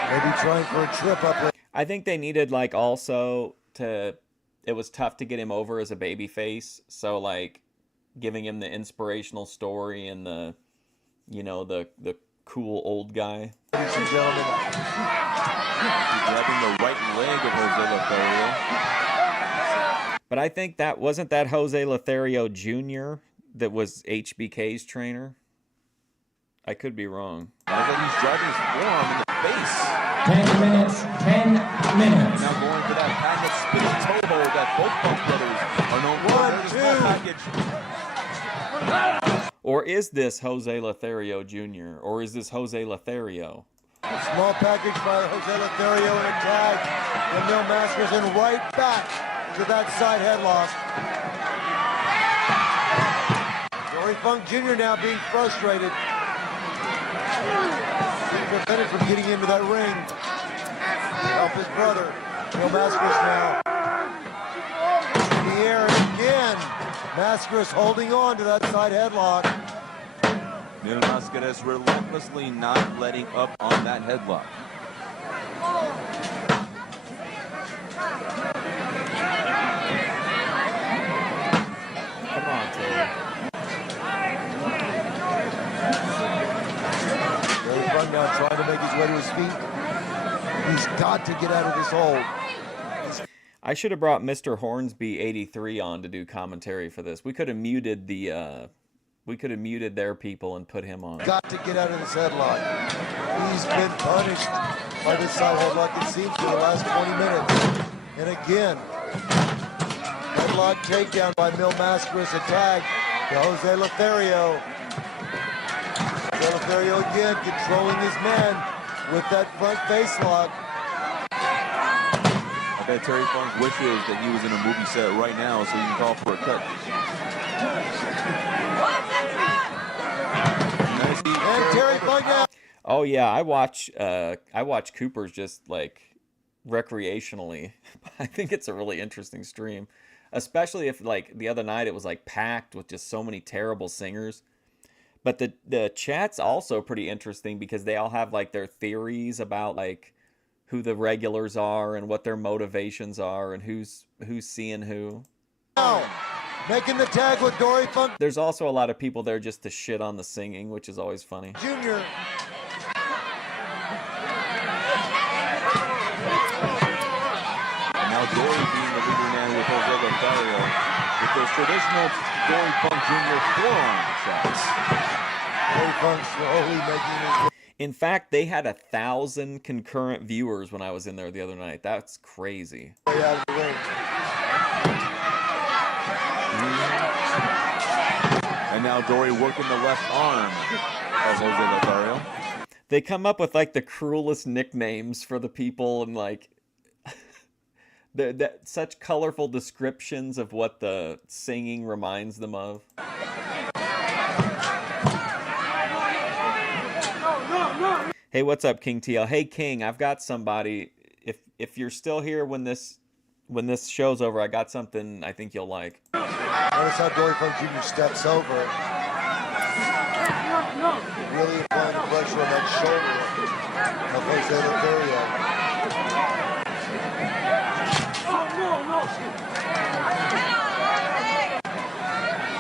Maybe trying for a trip up. I think they needed like also to. It was tough to get him over as a babyface, so like giving him the inspirational story and the, you know, the cool old guy. Ladies and gentlemen, Grabbing the right leg of Jose Lothario. But I think that wasn't that Jose Lothario Jr. that was HBK's trainer. I could be wrong. As he's driving his forearm in the face. 10 minutes, 10 minutes. Now going for that packet spinning toe hold that both Funk brothers are known for. There's a small package. Or is this Jose Lothario Jr.? Or is this Jose Lothario? a small package by Jose Lothario and a tag. And Mil Mascaras and right back to that side headlock. Dory Funk Jr. now being frustrated. Being prevented from getting into that ring. Help his brother. Mil Mascaras now. In the air again. Mascaras holding on to that side headlock. Mil Mascaras relentlessly not letting up on that headlock. Come on, Terry. Dory Funk now trying to make his way to his feet. He's got to get out of this hold. I should have brought Mr. Hornsby 83 on to do commentary for this. We could have muted the their people and put him on. Got to get out of this headlock. He's been punished by this side headlock, it seems, for the last 20 minutes. And again, headlock takedown by Mil Mascaras, a tag to Jose Lothario. Jose Lothario again controlling his man with that front face lock. I bet Terry Funk wishes that he was in a movie set right now so he can call for a cut. And Terry Funk now. Oh yeah, I watch Cooper's just like recreationally. I think it's a really interesting stream, especially if like the other night it was like packed with just so many terrible singers. But the chat's also pretty interesting because they all have like their theories about like who the regulars are and what their motivations are and who's seeing who. Now, Making the tag with Dory Funk There's also a lot of people there just to shit on the singing, which is always funny. Jr. And now Dory being the leading man with Jose Lothario with those traditional Dory Funk Jr. forearm shots. Dory Funk slowly making his In fact, they had 1,000 concurrent viewers when I was in there the other night. That's crazy. way out of the ring. And now Dory working the left arm of Jose Lothario. They come up with like the cruelest nicknames for the people and like such colorful descriptions of what the singing reminds them of. Hey, what's up, King TL? Hey, King, I've got somebody. If you're still here when this show's over, I got something I think you'll like. Notice how Dory Funk Jr. steps over. Really applying the pressure on that shoulder of Jose Lothario.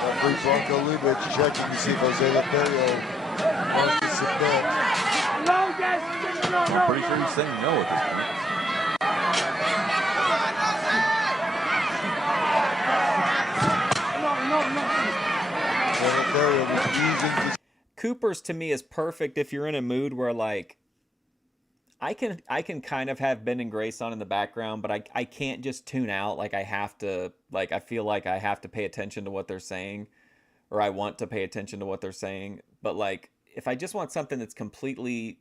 Referee Bronco Lubitsch checking to see if Jose Lothario wants to submit. I'm pretty sure he's saying no at this point. Jose Lothario refusing to. Cooper's to me is perfect if you're in a mood where like I can kind of have Ben and Grace on in the background, but I can't just tune out. Like I have to, like I feel like I have to pay attention to what they're saying, or I want to pay attention to what they're saying. But like if I just want something that's completely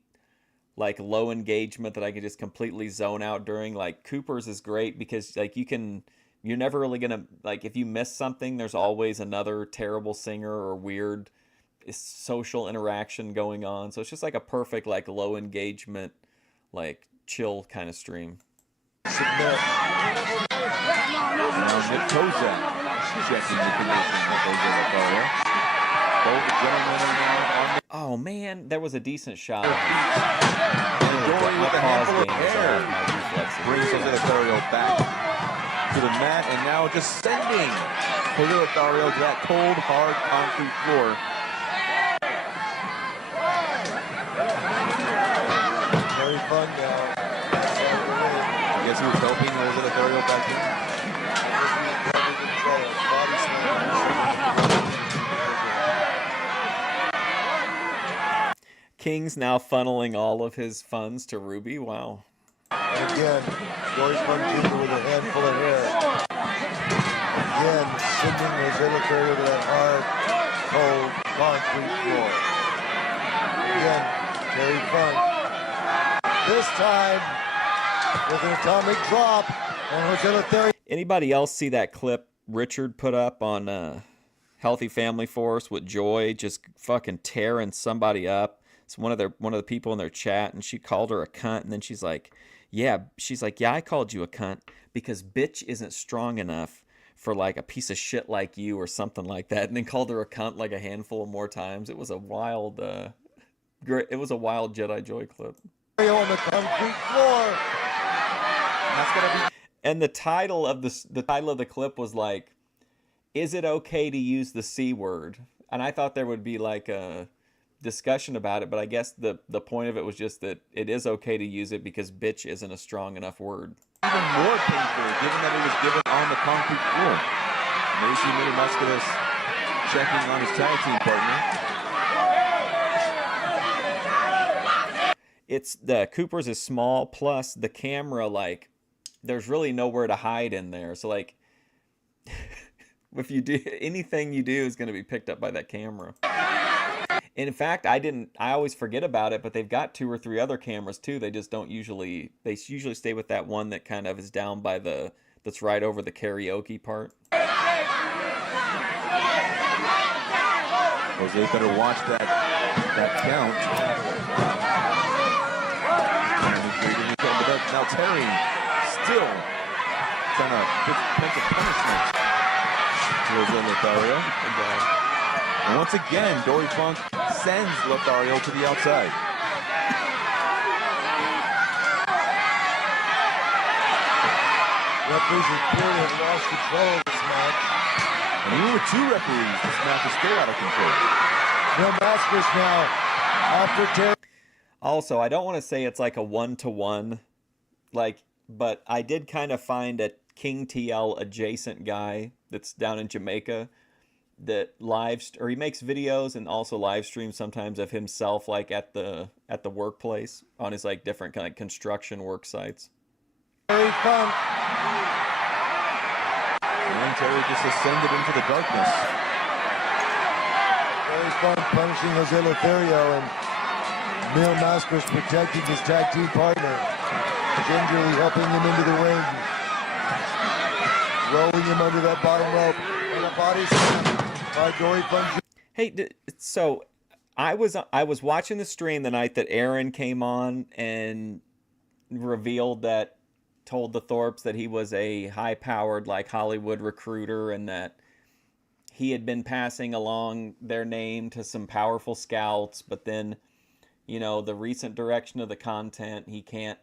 like low engagement that I can just completely zone out during, like Cooper's is great because like you're never really gonna, like if you miss something, there's always another terrible singer or weird social interaction going on. So it's just like a perfect like low engagement, like chill kind of stream. Submit. Now Nick Kozak checking the condition of Jose Lothario. Both gentlemen are now on the Oh man, there was a decent shot. Dory with a handful of air brings Jose Lothario back to the mat, and now just sending Jose Lothario to that cold, hard concrete floor. Very fun now. I guess he was helping Jose Lothario back in. Body slam. King's now funneling all of his funds to Ruby. Wow. And again, Dory Funk Jr. with a handful of hair. Again, sending Jose Lothario to that hard, cold, concrete floor. Again, Terry Funk. This time, with an atomic drop on Jose Lothario. Anybody else see that clip Richard put up on Healthy Family Force with Joy just fucking tearing somebody up? It's one of the people in their chat, and she called her a cunt, and then she's like, yeah, I called you a cunt because bitch isn't strong enough for like a piece of shit like you or something like that, and then called her a cunt like a handful more times. It was a wild Jedi Joy clip. On the concrete floor. That's gonna be. And the title of the clip was like, "Is it okay to use the C word?" And I thought there would be like a discussion about it, but I guess the point of it was just that it is okay to use it because bitch isn't a strong enough word. Even more painful, given that it was given on the concrete floor. Macy Minimusculus checking on his tag team partner. It's the Cooper's is small, plus the camera, like there's really nowhere to hide in there. So like if you do anything you do is going to be picked up by that camera. And in fact, I always forget about it, but they've got 2 or 3 other cameras too. They just don't usually, they usually stay with that one that kind of is down by that's right over the karaoke part. Jose better watch that count. Now Terry still trying to potential punishment to Jose Lothario. And once again, Dory Funk sends Lothario to the outside. Referees have clearly lost control of this match. And even with 2 referees, this match is still out of control. Mil Mascaras now after Terry. Also, I don't want to say it's like a 1-to-1, but I did kind of find a King TL adjacent guy that's down in Jamaica that he makes videos and also live streams sometimes of himself like at the workplace on his like different kind of construction work sites. Terry Funk. And Terry just ascended into the darkness. Terry Funk punishing Jose Lothario, and Mil Mascaras protecting his tag team partner, gingerly helping him into the ring, rolling him under that bottom rope, and a body slam by Dory Funk Jr. Hey, so I was watching the stream the night that Aaron came on and told the Thorpes that he was a high-powered like Hollywood recruiter and that he had been passing along their name to some powerful scouts, but then, you know, the recent direction of the content, he can't,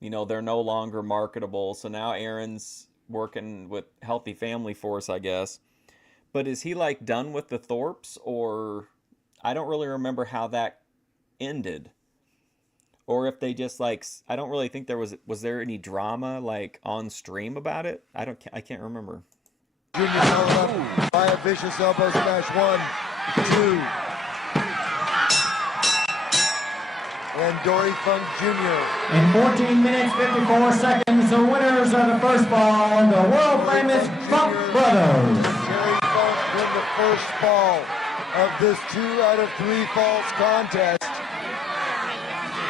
you know, they're no longer marketable. So now Aaron's working with Healthy Family Force, I guess. But is he like done with the Thorpes, or I don't really remember how that ended. Or if they just like, I don't really think was there any drama like on stream about it? I can't remember. Junior followed up by a vicious elbow smash. 1, 2. And Dory Funk Jr. In 14 minutes, 54 seconds, the winners of the first fall, the world famous Funk Brothers. Terry Funk win the first fall of this 2 out of 3 falls contest,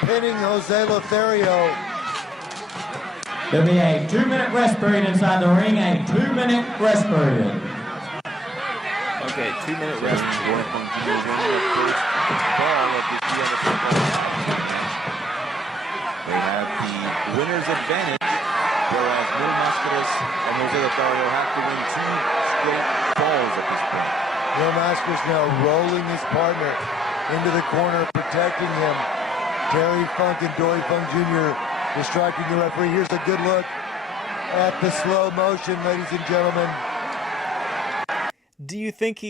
pinning Jose Lothario. There'll be a 2-minute rest period inside the ring, a 2-minute rest period. Okay, 2-minute rest. Dory Funk Jr. winning the first ball of this 2 out of 3 falls. They have the winner's advantage, whereas Mil Mascaras and Jose Lothario have to win 2 straight falls at this point. Mil Mascaras now rolling his partner into the corner, protecting him. Terry Funk and Dory Funk Jr. distracting the referee. Here's a good look at the slow motion, ladies and gentlemen. Do you think,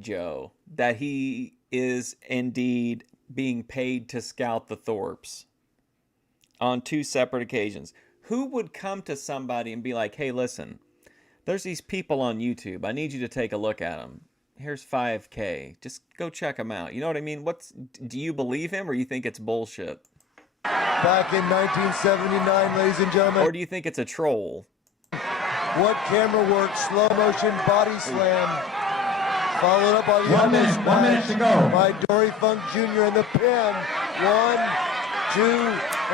Joe, that he is indeed being paid to scout the Thorpes on 2 separate occasions? Who would come to somebody and be like, hey, listen, there's these people on YouTube. I need you to take a look at them. Here's $5K. Just go check them out. You know what I mean? Do you believe him, or you think it's bullshit? Back in 1979, ladies and gentlemen. Or do you think it's a troll? What camera work, slow motion body slam, followed up by the 1 minute, 1 minute to go. by Dory Funk Jr. and the pin. 1, 2,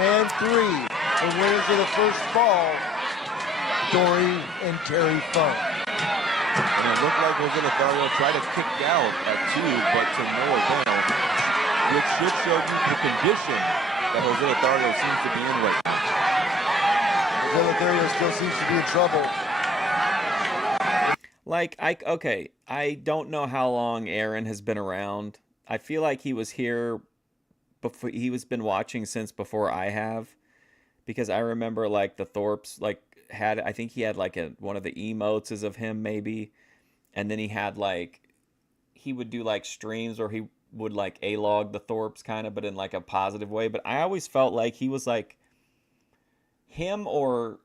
and 3. The winners of the first fall, Dory and Terry Funk. And it looked like Jose Lothario tried to kick out at 2, but to no avail, which should show you the condition that Jose Lothario seems to be in right now. Jose Lothario still seems to be in trouble. I don't know how long Aaron has been around. I feel like he was here before. Been watching since before I have, because I remember like the Thorpes I think he had like one of the emotes is of him maybe, and then he would do like streams where he would like A-log the Thorpes kind of, but in like a positive way. But I always felt like he was like him or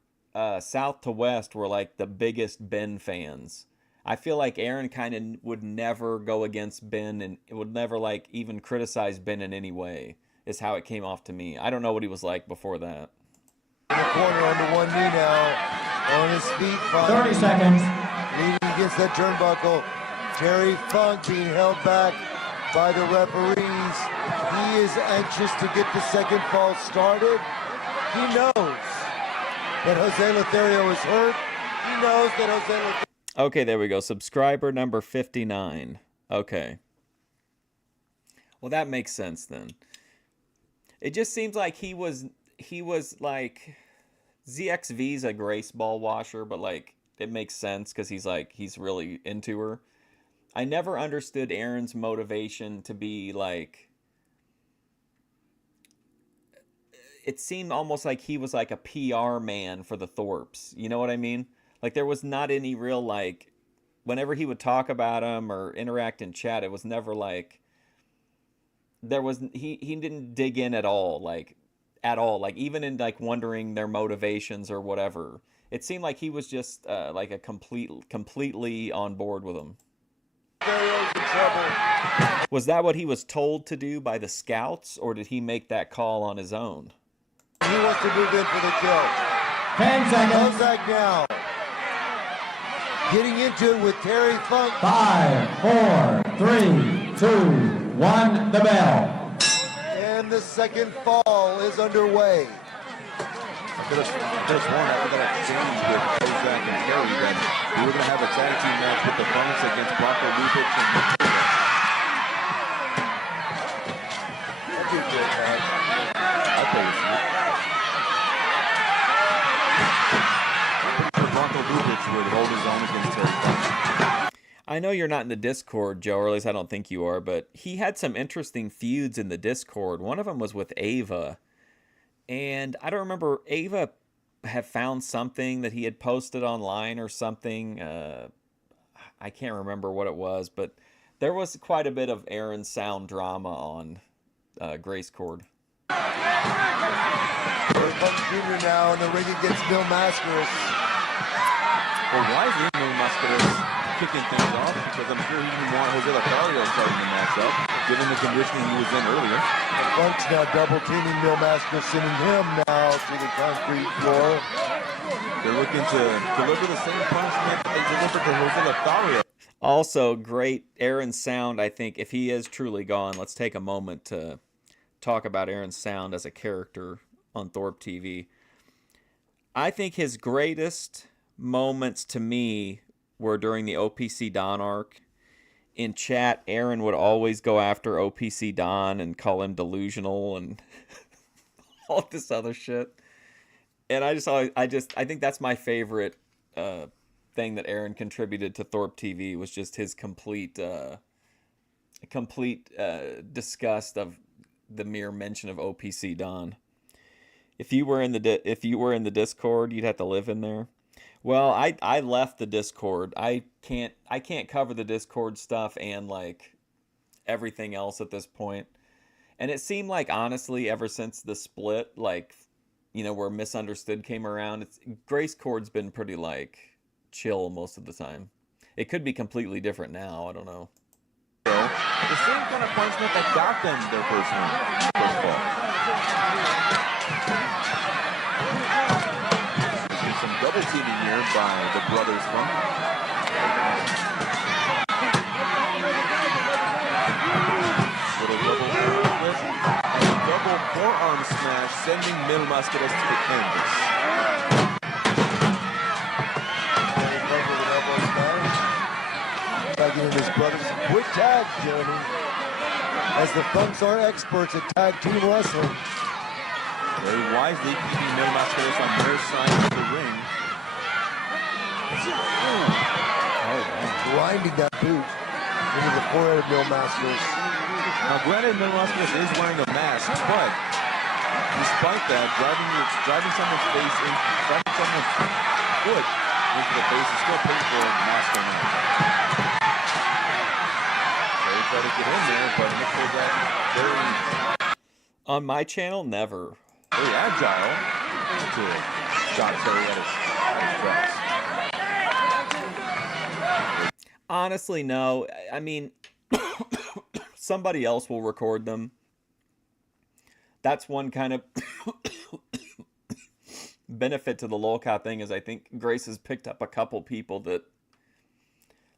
South to West were like the biggest Ben fans. I feel like Aaron kind of would never go against Ben and would never like even criticize Ben in any way, is how it came off to me. I don't know what he was like before that. In the corner under one knee now, on his feet, 30 seconds. leaning against that turnbuckle. Terry Funk being held back by the referees. He is anxious to get the second fall started. He knows that Jose Lothario is hurt. He knows that Jose Lothario... Okay, there we go. Subscriber number 59. Okay. Well, that makes sense then. It just seems like he was like ZXV's a Grace ball washer, but like it makes sense because he's really into her. I never understood Aaron's motivation to be like, it seemed almost like he was like a PR man for the Thorpes. You know what I mean? Like there was not any real like whenever he would talk about him or interact in chat, it was never like there was he didn't dig in at all, like at all, like even in like wondering their motivations or whatever. It seemed like he was just like a completely on board with them. Was that what he was told to do by the scouts, or did he make that call on his own? He wants to move in for the kill. 10 seconds. Kozak now. Getting into it with Terry Funk. 5, 4, 3, 2, 1. The bell. And the second fall is underway. I could have sworn after that exchange with Kozak and Terry that we were going to have a tag team match with the Funks against Bronco Lubitsch and That'd be good, man. I'll play with you. Bronco Lubitsch would hold his own against Terry Funk. I know you're not in the Discord, Joe, or at least I don't think you are, but he had some interesting feuds in the Discord. One of them was with Ava. And I don't remember, Ava had found something that he had posted online or something. I can't remember what it was, but there was quite a bit of Aaron Sound drama on Grace Cord. Funk Jr. now in the ring against Mil Mascaras. Well, why is Mil Mascaras kicking things off? Because I'm sure he didn't want Jose Lothario starting the match up, given the conditioning he was in earlier. Funk's now double teaming Mil Mascaras, sending him now to the concrete floor. They're looking to deliver the same punishment that they delivered to Jose Lothario. Also, great Aaron Sound. I think if he is truly gone, let's take a moment to talk about Aaron Sound as a character on Thorpe TV. I think his greatest moments to me were during the OPC Don arc. In chat, Aaron would always go after OPC Don and call him delusional and all this other shit. And I think that's my favorite thing that Aaron contributed to Thorpe TV was just his complete disgust of the mere mention of OPC Don. If you were in the Discord, you'd have to live in there. Well, I left the Discord. I can't cover the Discord stuff and like everything else at this point. And it seemed like honestly, ever since the split, like where Misunderstood came around, Grace Cord's been pretty like chill most of the time. It could be completely different now. I don't know. The same kind of punishment that got them their first fall. Some double teaming here by the brothers from little double flip and double forearm smash, sending Mil Mascaras to the canvas. Back in his brothers quick tag journey, as the Funks are experts at tag team wrestling. Very wisely keeping Mil Mascaras on their side of the ring. Grinding that boot into the forehead of Mil Mascaras. Now, granted, Mil Mascaras is wearing a mask, but despite that, driving someone's face in, driving someone's foot into the face is still painful mask or not. They try to get in there, but Nick Kozak very On my channel, never. very agile to shot Terry at his tracks. Honestly, no. I mean, somebody else will record them. That's one kind of benefit to the lolcat thing is I think Grace has picked up a couple people that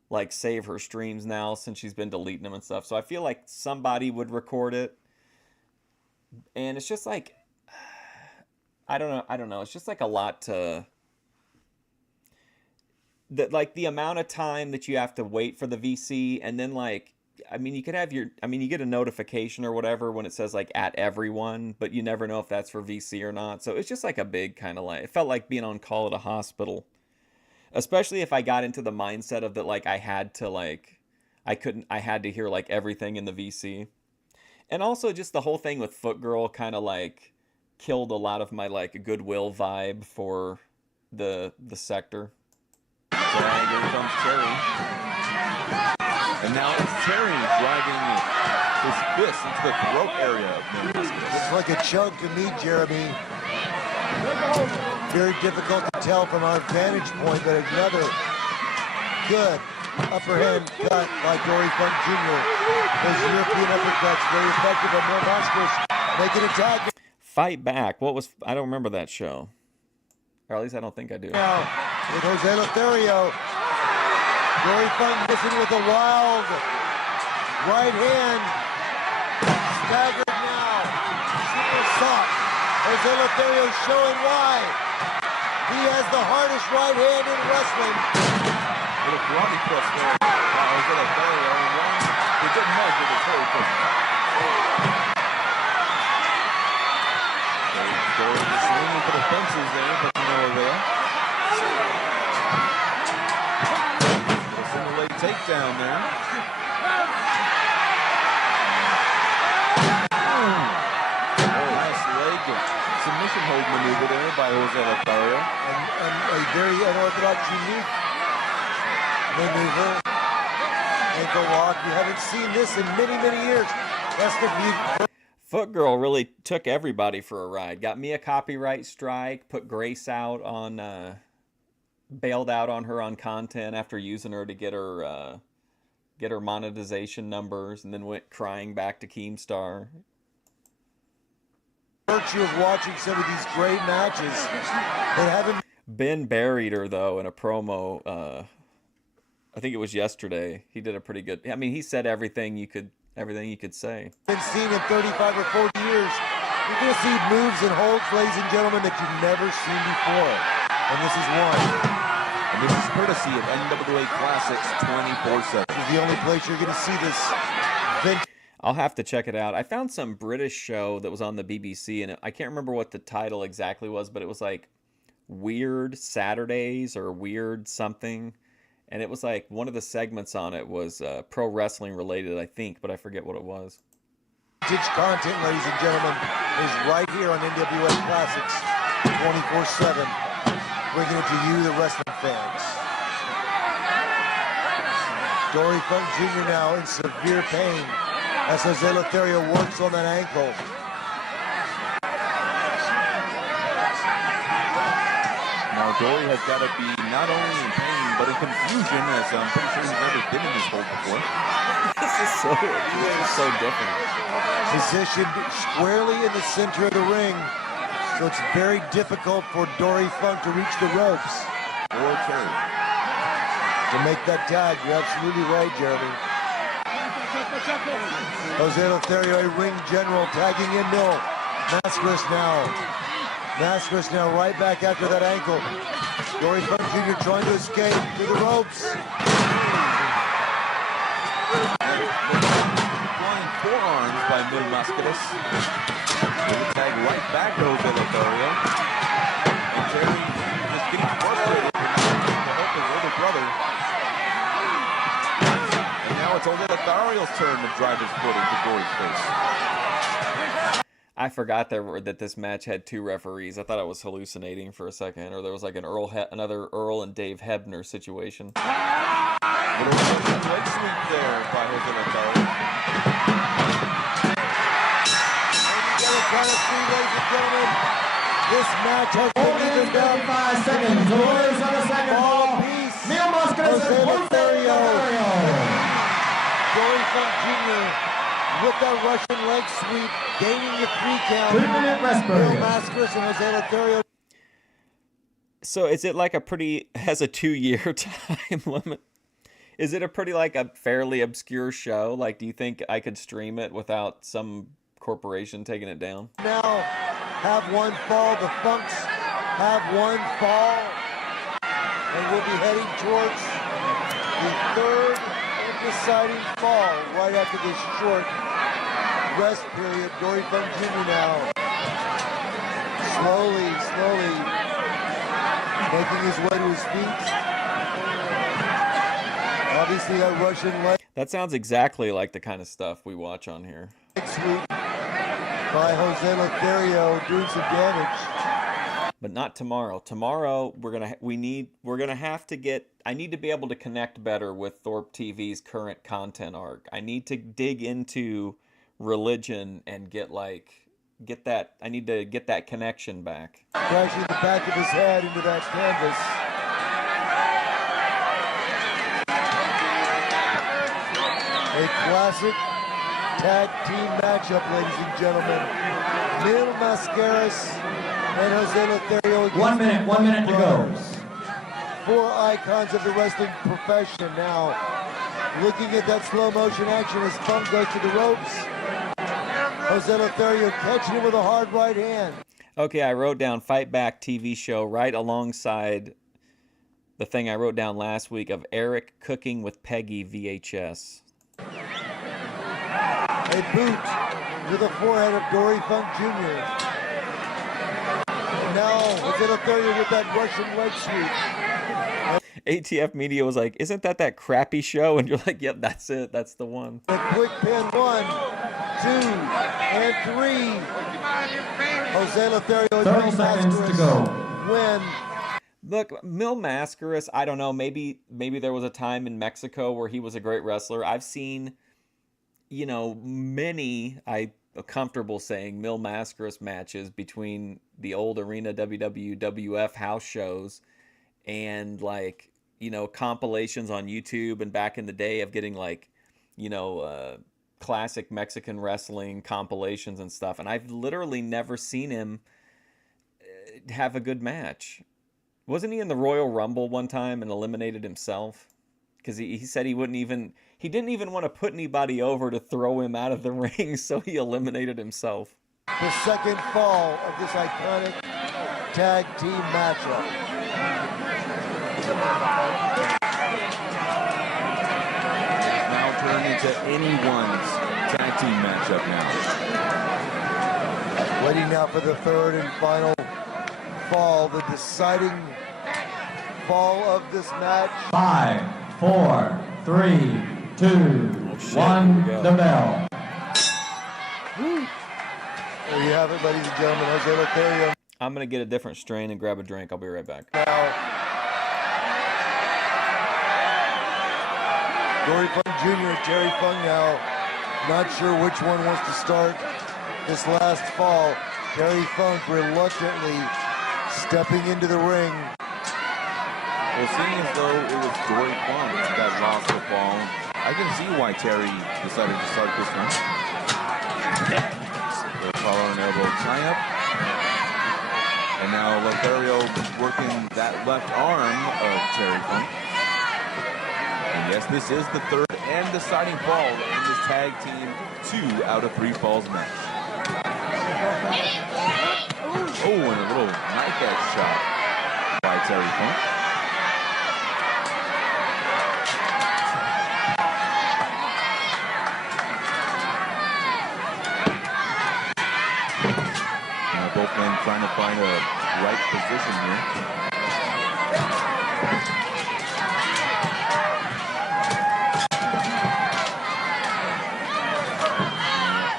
like save her streams now since she's been deleting them and stuff. So I feel like somebody would record it. And it's just like, I don't know. It's just like a lot to like the amount of time that you have to wait for the VC. And then like, I mean, you could have you get a notification or whatever when it says like at everyone, but you never know if that's for VC or not. So it's just like a big kind of like, it felt like being on call at a hospital, especially if I got into the mindset of that, like I had to hear like everything in the VC. And also just the whole thing with Foot Girl kind of like killed a lot of my like goodwill vibe for the sector. tag. Here comes Terry. And now it's Terry driving his fist into the throat area of Mil Mascaras. Looks like a choke to me, Jeremy. Very difficult to tell from our vantage point, but another good upper hand cut by Dory Funk Jr. Those European uppercuts, very effective on Mil Mascaras, making a tag. Fight Back. What was... I don't remember that show. Or at least I don't think I do. Now, with Jose Lothario, Dory Funk missing with a wild right hand. Staggered now. Super soft. Jose Lothario showing why. He has the hardest right hand in wrestling. Little karate press there by Jose Lothario. He didn't mug with the toe push. Dory just swinging for the fences there, but no avail. Little single leg takedown there. Nice leg submission hold maneuver there by Jose Lothario. And a very unorthodox, unique maneuver. Ankle lock. We haven't seen this in many, many years. That's the Foot Girl really took everybody for a ride. Got me a copyright strike, put Grace out on, bailed out on her on content after using her to get her monetization numbers, and then went crying back to Keemstar. virtue of watching some of these great matches. They haven't Ben buried her though in a promo. I think it was yesterday. He did a pretty good. I mean, he said everything you could say. been seen in 35 or 40 years. You're going to see moves and holds, ladies and gentlemen, that you've never seen before. And this is one. And this is courtesy of NWA Classics 24/7. This is the only place you're going to see this vintage. I'll have to check it out. I found some British show that was on the BBC, and I can't remember what the title exactly was, but it was like Weird Saturdays or Weird something. And it was like one of the segments on it was pro wrestling related, I think, but I forget what it was. Vintage content, ladies and gentlemen, is right here on NWA Classics 24/7, bringing it to you, the wrestling fans. Dory Funk Jr. now in severe pain as Jose Lothario works on that ankle. Now Dory has got to be not only in pain, but in confusion, as I'm pretty sure he's never been in this hold before. This is so different. Positioned squarely in the center of the ring, so it's very difficult for Dory Funk to reach the ropes. Or Terry. To make that tag, you're absolutely right, Jeremy. Jose Lothario, a ring general, tagging in Mil Mascaras now. Mascaras now right back after that ankle. Dory Funk Jr. trying to escape through the ropes. Flying forearms by Mil Mascaras. With a tag right back to Jose Lothario. And Terry just getting frustrated to help his older brother. And now it's Jose Lothario's turn to drive his foot into Dory's face. I forgot that this match had two referees. I thought I was hallucinating for a second, or there was like another Earl and Dave Hebner situation. Little leg sweep there by Jose Lothario. Count of three, ladies and gentlemen. This match has been even down 5 seconds. Dory's on the second ball. Mil Mascaras Jose and Lothario. Dory Funk Jr. with that Russian leg sweep, gaining the 3 count. 3-minute rest Mil period. Mascaras and Jose Lothario. So is it like has a 2-year time limit? Is it a fairly obscure show? Like, do you think I could stream it without some corporation taking it down? Now have one fall. The Funks have one fall. And we'll be heading towards the 3rd deciding fall right after this short rest period. Dory Funk Jr. now slowly making his way to his feet. Obviously that Russian leg That sounds exactly like the kind of stuff we watch on here. sweep by Jose Lothario doing some damage. but not tomorrow. Tomorrow we're gonna have to get. I need to be able to connect better with Thorpe TV's current content arc. I need to dig into religion and get that. I need to get that connection back. Crashing the back of his head into that canvas. A classic tag team matchup, ladies and gentlemen. Mil Mascaras and Jose Lothario. 1 minute, 1 minute to go. Four icons of the wrestling profession now. Looking at that slow motion action as Funk goes to the ropes. Jose Lothario catching him with a hard right hand. Okay, I wrote down Fight Back TV show right alongside the thing I wrote down last week of Eric cooking with Peggy VHS. A boot to the forehead of Dory Funk Jr. And now Jose Lothario with that Russian leg sweep. ATF Media was like, isn't that crappy show? And you're like, yep, that's it. That's the one. A quick pin, 1, 2, and 3. Jose Lothario 30 seconds to go. Win. Look, Mil Mascaras, I don't know, maybe there was a time in Mexico where he was a great wrestler. I've seen, many, I'm comfortable saying, Mil Mascaras matches between the old Arena WWF house shows and compilations on YouTube and back in the day of getting classic Mexican wrestling compilations and stuff. And I've literally never seen him have a good match. Wasn't he in the Royal Rumble one time and eliminated himself? Because he said he didn't even want to put anybody over to throw him out of the ring, so he eliminated himself. The second fall of this iconic tag team matchup. Now turned into anyone's tag team matchup now. Waiting now for the third and final fall, the deciding fall of this match. 5, 4, 3, 2, 1, the bell. There you have it, ladies and gentlemen. Jose Lothario. I'm going to get a different strain and grab a drink. I'll be right back. Now, Dory Funk Jr. and Terry Funk now. Not sure which one wants to start this last fall. Terry Funk reluctantly stepping into the ring. Well, seeing as though it was Dory Funk that lost the fall, I can see why Terry decided to start this one. The collar and elbow tie-up. And now Lothario working that left arm of Terry Funk. And yes, this is the third and deciding fall in this tag team 2 out of 3 falls match. Oh, and a little knife edge shot by Terry Funk. Both men trying to find a right position here.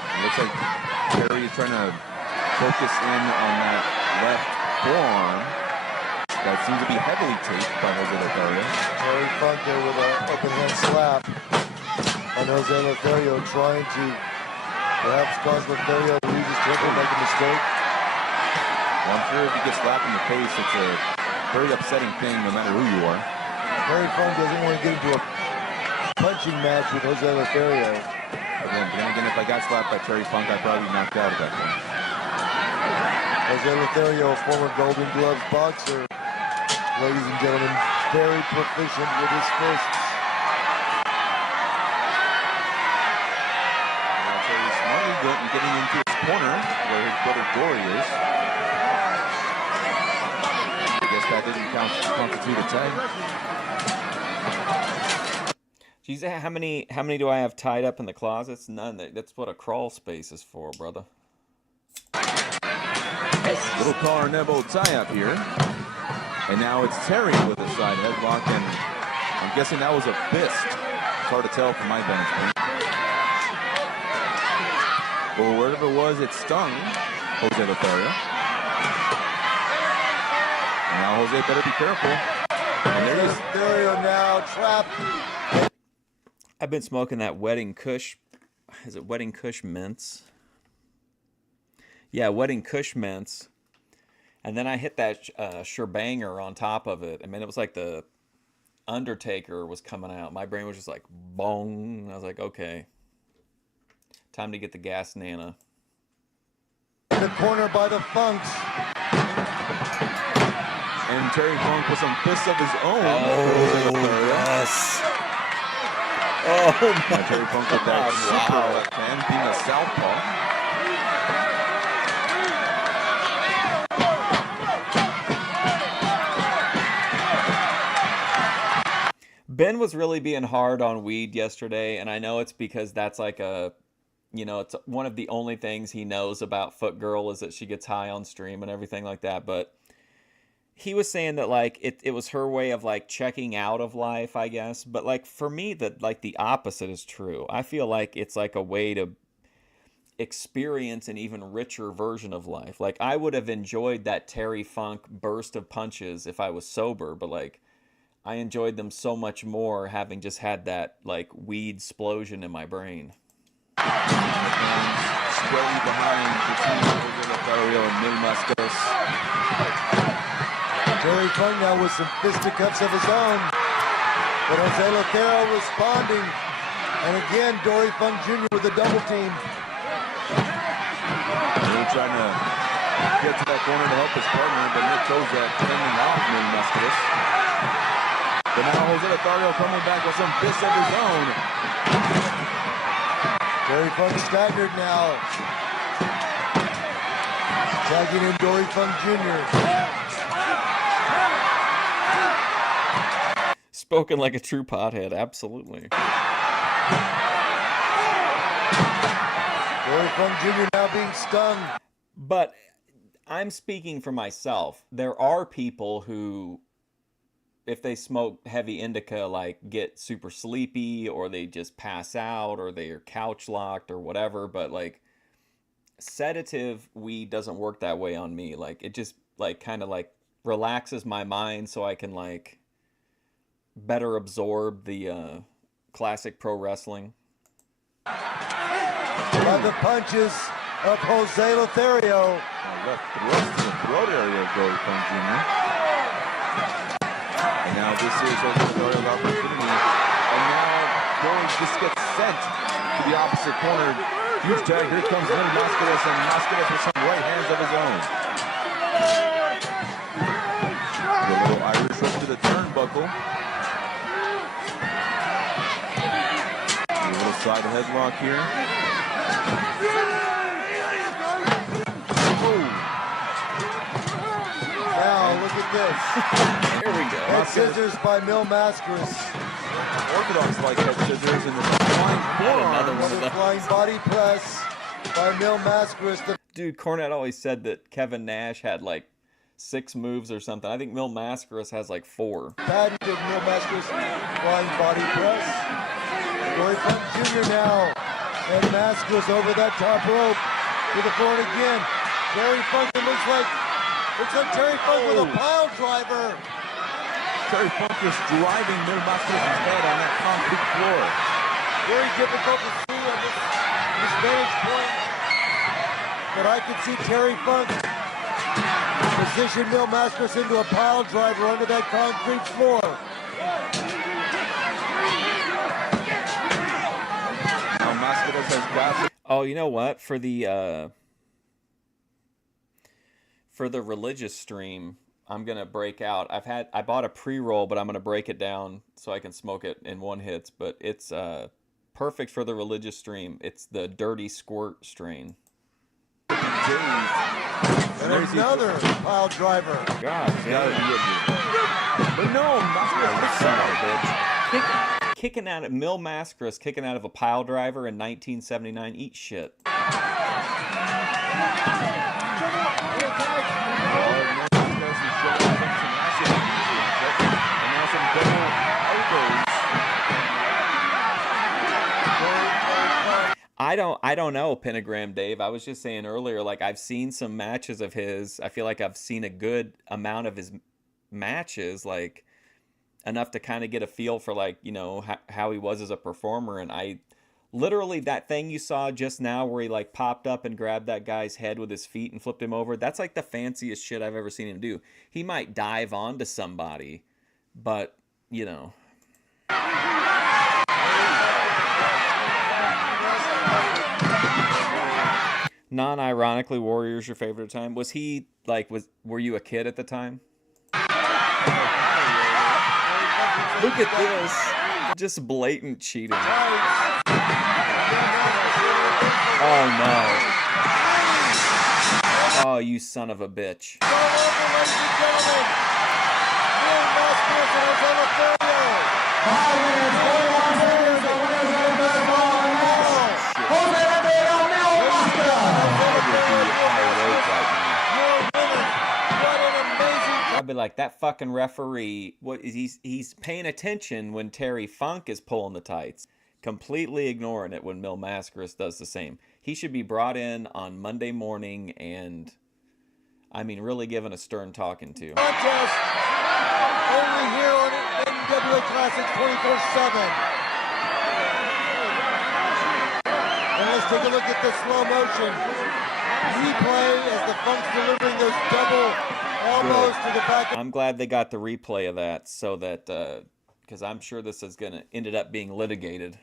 It looks like Terry is trying to focus in on that left forearm that seems to be heavily taped by Jose Lothario. Terry Funk there with an open hand slap. And Jose Lothario trying to perhaps cause Lothario to lose his temper, make a mistake. Well, I'm sure if you get slapped in the face, it's a very upsetting thing no matter who you are. Terry Funk doesn't want to get into a punching match with Jose Lothario. But then again, if I got slapped by Terry Funk, I'd probably be knocked out at that point. Jose Lothario, a former Golden Gloves boxer, ladies and gentlemen, very proficient with his fists. Now Terry smartly getting into his corner where his brother Dory is. That didn't constitute a tag. Geez, how many do I have tied up in the closets? None. That's what a crawl space is for, brother. Little collar and elbow tie-up here. And now it's Terry with a side headlock, and I'm guessing that was a fist. It's hard to tell from my vantage point. Well, wherever it was, it stung Jose Lothario. Now Jose better be careful. And there he's Mysterio now trapped. I've been smoking that Wedding Kush. Is it Wedding Kush Mints? Yeah, Wedding Kush Mints. And then I hit that Sherbanger on top of it. I mean, it was like the Undertaker was coming out. My brain was just like, bong. And I was like, okay. Time to get the gas Nana. In the corner by the Funks. and Terry Funk with some fists of his own. Yes. Oh, my Terry Funk with that super left hand, being a southpaw. Ben was really being hard on weed yesterday, and I know it's because that's like a, you know, it's one of the only things he knows about Foot Girl is that she gets high on stream and everything like that. But he was saying that like it was her way of like checking out of life, I guess. But like for me, that like the opposite is true. I feel like it's like a way to experience an even richer version of life. Like I would have enjoyed that Terry Funk burst of punches if I was sober, but like I enjoyed them so much more having just had that like weed explosion in my brain. Squarely behind between Lothario and Mil Mascaras. Terry Funk now with some fisticuffs of his own. But Jose Lothario responding. And again, Dory Funk Jr. with a double team. Really trying to get to that corner to help his partner, but Nick Kozak fending off Mil Mascaras. But now Jose Lothario coming back with some fists of his own. Terry Funk staggered now. Tagging in Dory Funk Jr. Spoken like a true pothead, absolutely. Dory Funk Jr. now being stung. But I'm speaking for myself. There are people who, if they smoke heavy indica, like get super sleepy or they just pass out or they are couch locked or whatever. But like sedative weed doesn't work that way on me. Like it just like kind of like relaxes my mind so I can like better absorb the classic pro wrestling. By the punches of Jose Lothario. Left thrust to the throat area of Dory Funk Jr. And now this is Jose Lothario's opportunity. And now Dory just gets sent to the opposite corner. Huge tag. Here comes Mil Mascaras, and Mascaras with some right hands of his own. The little Irish hook to the turnbuckle. A little side headlock here. Now look at this. Here we go. Head scissors by Mil Mascaras. Orthodox like head scissors in the flying forearm. Another one of Another those. flying body press by Mil Mascaras. The Dude, Cornette always said that Kevin Nash had like 6 moves or something. I think Mil Mascaras has like 4. patented Mil Mascaras flying body press. Dory Funk Jr. now. And Mascaras over that top rope to the floor and again. Terry Funk, it looks like Terry Funk with a pile driver. Terry Funk is driving Mil Mascaras' head on that concrete floor. Very difficult to see on this vantage point. But I can see Terry Funk position Mil Mascaras into a pile driver under that concrete floor. Now Mascaras has got it. Oh, you know what? For the religious stream, I'm gonna break out. I bought a pre-roll, but I'm gonna break it down so I can smoke it in one hit. But it's perfect for the religious stream. It's the Dirty Squirt strain. And another pile driver. God, Gotta be it here. But no, Mascaras son of a bitch. Kicking out of Mil Mascaras, kicking out of a pile driver in 1979. Eat shit. I don't know, Pentagram Dave. I was just saying earlier, like I've seen some matches of his. I feel like I've seen a good amount of his matches, like enough to kind of get a feel for like, how he was as a performer. And I literally, that thing you saw just now where he like popped up and grabbed that guy's head with his feet and flipped him over, that's like the fanciest shit I've ever seen him do. He might dive onto somebody, but non-ironically, Warrior's your favorite time. Was he like, were you a kid at the time? Look at this. Just blatant cheating. Oh no. Oh, you son of a bitch. I'd be like, that fucking referee, he's paying attention when Terry Funk is pulling the tights, completely ignoring it when Mil Mascaras does the same. He should be brought in on Monday morning and, I mean, really given a stern talking to. Contest only here on NWA Classics 24/7. And let's take a look at the slow motion replay as the Funk's delivering those double elbows to the back. I'm glad they got the replay of that so that, because I'm sure this is going to ended up being litigated.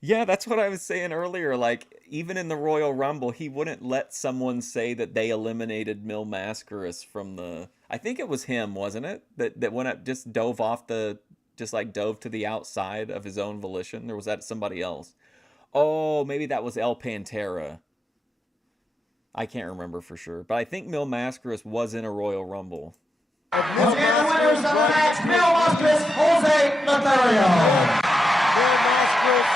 Yeah, that's what I was saying earlier. Like, even in the Royal Rumble, he wouldn't let someone say that they eliminated Mil Mascaras from the... I think it was him, wasn't it? That went up, just dove off the... Just like dove to the outside of his own volition? Or was that somebody else? Oh, maybe that was El Pantera. I can't remember for sure. But I think Mil Mascaras was in a Royal Rumble. And the winners of the match, Mil Mascaras, Jose Lothario. Mil Mascaras,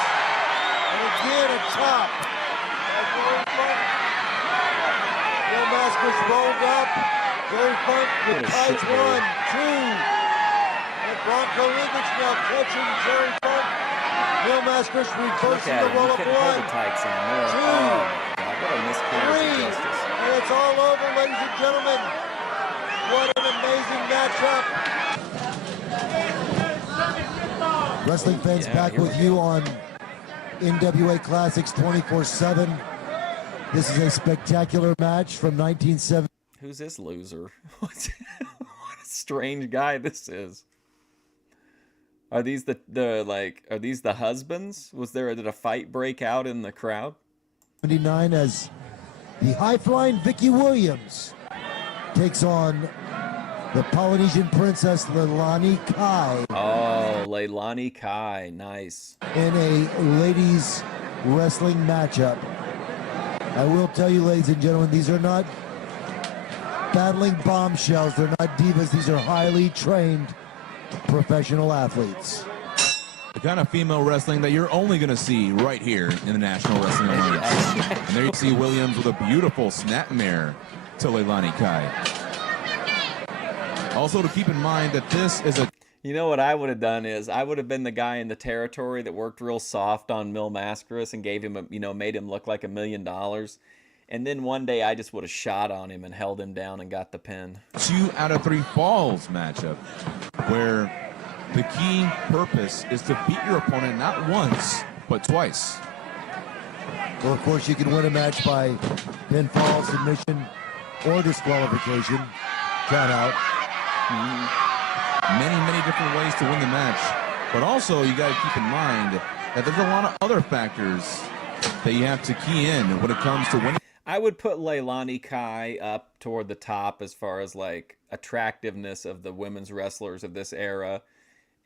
and again a chop. Mil Mascaras rolled up. Terry Funk with tights 1, 2. And Bronco English now catching Terry Funk. Mil Mascaras reversing the roll-up 1, 2. Oh, God, what a miscarriage of justice. And it's all over, ladies and gentlemen. What an amazing matchup. Wrestling fans, back with you on NWA Classics 24/7. This is a spectacular match from 1970. Who's this loser? What a strange guy this is. Are these are these the husbands? Did a fight break out in the crowd? 79 as the high-flying Vicky Williams takes on the Polynesian princess Leilani Kai. Oh, Leilani Kai, nice. In a ladies wrestling matchup. I will tell you, ladies and gentlemen, these are not battling bombshells. They're not divas. These are highly trained professional athletes. The kind of female wrestling that you're only going to see right here in the National Wrestling Alliance. And there you see Williams with a beautiful snapmare to Leilani Kai. Also to keep in mind that this is a... You know what I would have done is I would have been the guy in the territory that worked real soft on Mil Mascaras and gave him made him look like $1 million. And then one day I just would have shot on him and held him down and got the pin. 2 out of 3 falls matchup where the key purpose is to beat your opponent not once, but twice. Well, of course, you can win a match by pinfall, submission, or disqualification. Count out. Many different ways to win the match. But also, you got to keep in mind that there's a lot of other factors that you have to key in when it comes to winning. I would put Leilani Kai up toward the top as far as like attractiveness of the women's wrestlers of this era.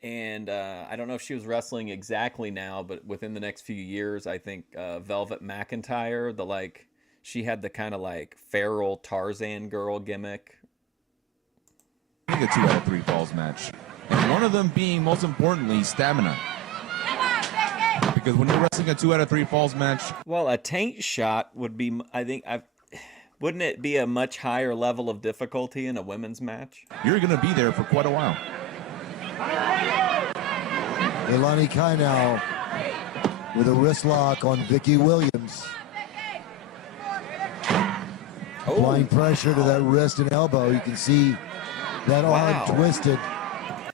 And I don't know if she was wrestling exactly now, but within the next few years, I think Velvet McIntyre, she had the kind of like feral Tarzan girl gimmick. I think a 2 out of 3 falls match. And one of them being, most importantly, stamina. Because when you're wrestling a 2 out of 3 falls match... Well, a taint shot would be, wouldn't it be a much higher level of difficulty in a women's match? You're going to be there for quite a while. Leilani Kai now with a wrist lock on Vicky Williams. Oh, Applying pressure to that wrist and elbow. You can see that Wow. arm twisted.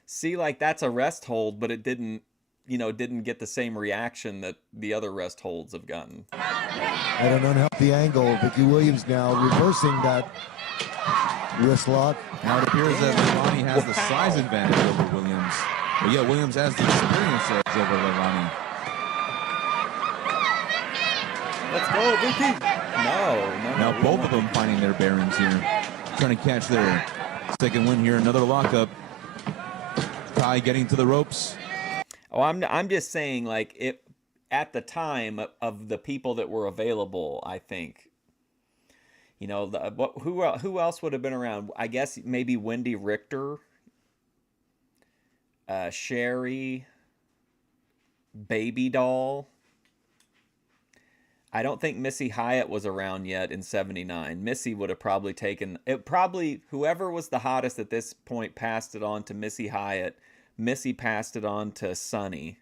See, like that's a rest hold, but it didn't, didn't get the same reaction that the other rest holds have gotten. At an unhealthy angle, Vicky Williams now reversing that wrist lock. Now it appears that Leilani has the size advantage over Williams. But yeah, Williams has the experience edge over Leilani. Let's go, Vicky. No. Now both of them finding their bearings here. Trying to catch their second win here. Another lockup. Kai getting to the ropes. Oh, I'm just saying, like, it at the time of the people that were available, I think, who else would have been around? I guess maybe Wendy Richter, Sherry, Baby Doll. I don't think Missy Hyatt was around yet in '79. Missy would have probably taken it. Probably whoever was the hottest at this point passed it on to Missy Hyatt. Missy passed it on to Sunny,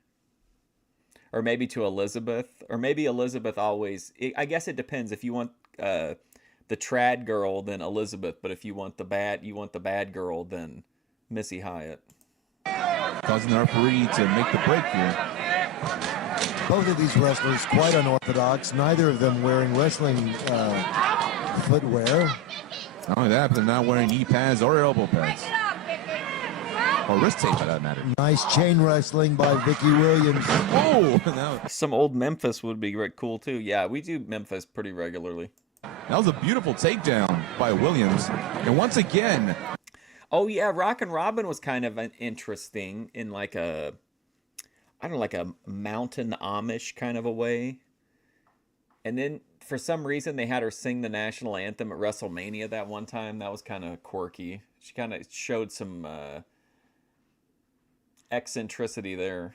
or maybe to Elizabeth, or maybe Elizabeth always. I guess it depends. If you want the trad girl, then Elizabeth. But if you want the bad girl, then Missy Hyatt. Causing the referee to make the break here. Both of these wrestlers quite unorthodox. Neither of them wearing wrestling footwear. Not only that, but they're not wearing knee pads or elbow pads. Or wrist tape, for that matter. Nice chain wrestling by Vicky Williams. Oh, now Some old Memphis would be cool too. Yeah, we do Memphis pretty regularly. that was a beautiful takedown by Williams. And once again, Oh yeah, Rockin' Robin was kind of interesting in like a mountain Amish kind of a way. And then for some reason they had her sing the national anthem at WrestleMania that one time. That was kind of quirky. She kind of showed some eccentricity there.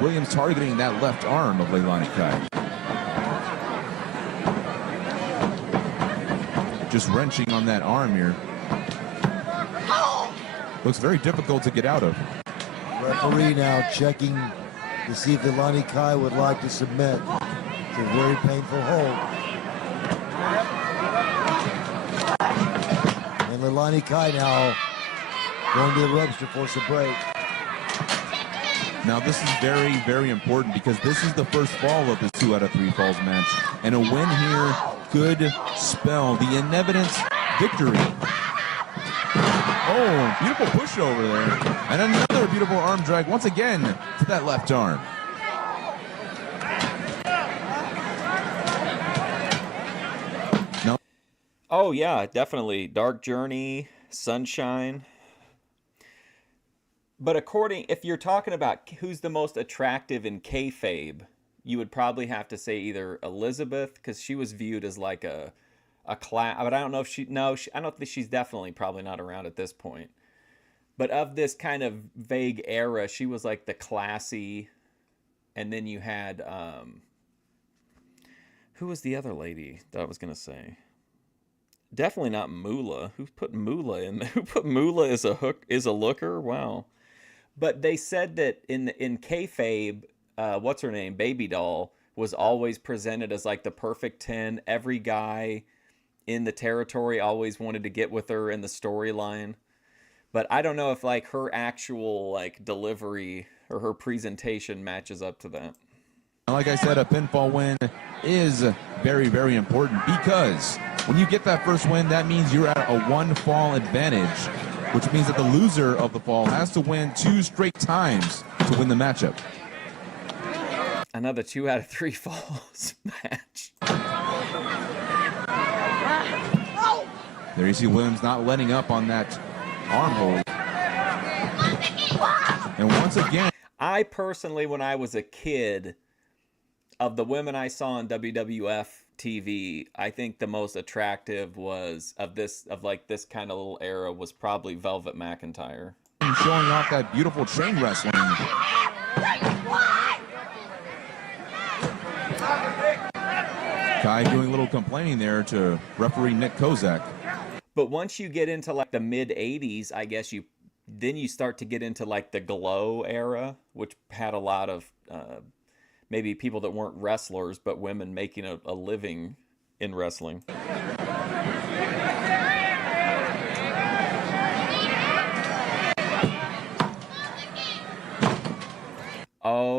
Williams targeting that left arm of Leilani Kai. Just wrenching on that arm here. Looks very difficult to get out of. Referee now checking to see if Leilani Kai would like to submit. It's a very painful hold. And Leilani Kai now going to the ropes to force a break. Now this is very, very important because this is the first fall of this 2 out of 3 falls match. And a win here could spell the inevitable victory. Oh, beautiful push over there. And another beautiful arm drag once again to that left arm. No. Oh yeah, definitely. Dark Journey, Sunshine. But if you're talking about who's the most attractive in kayfabe, you would probably have to say either Elizabeth, because she was viewed as like a class. But I don't know if I don't think she's definitely probably not around at this point. But of this kind of vague era, she was like the classy. And then you had who was the other lady that I was gonna say? Definitely not Moolah. Who put Moolah in? Who put Moolah as a looker? Wow. But they said that in kayfabe, what's her name, Baby Doll, was always presented as like the perfect 10. Every guy in the territory always wanted to get with her in the storyline. But I don't know if like her actual like delivery or her presentation matches up to that. Like I said, a pinfall win is very, very important because when you get that first win, that means you're at a 1-fall advantage, which means that the loser of the fall has to win 2 straight times to win the matchup. Another 2 out of 3 falls match. There you see Williams not letting up on that arm hold. And once again, I personally, when I was a kid, of the women I saw on WWF TV, I think the most attractive was of this kind of little era was probably Velvet McIntyre. showing off that beautiful chain wrestling. Kai doing a little complaining there to referee Nick Kozak. But once you get into like the mid 80s, I guess you start to get into like the Glow era, which had a lot of maybe people that weren't wrestlers, but women making a living in wrestling.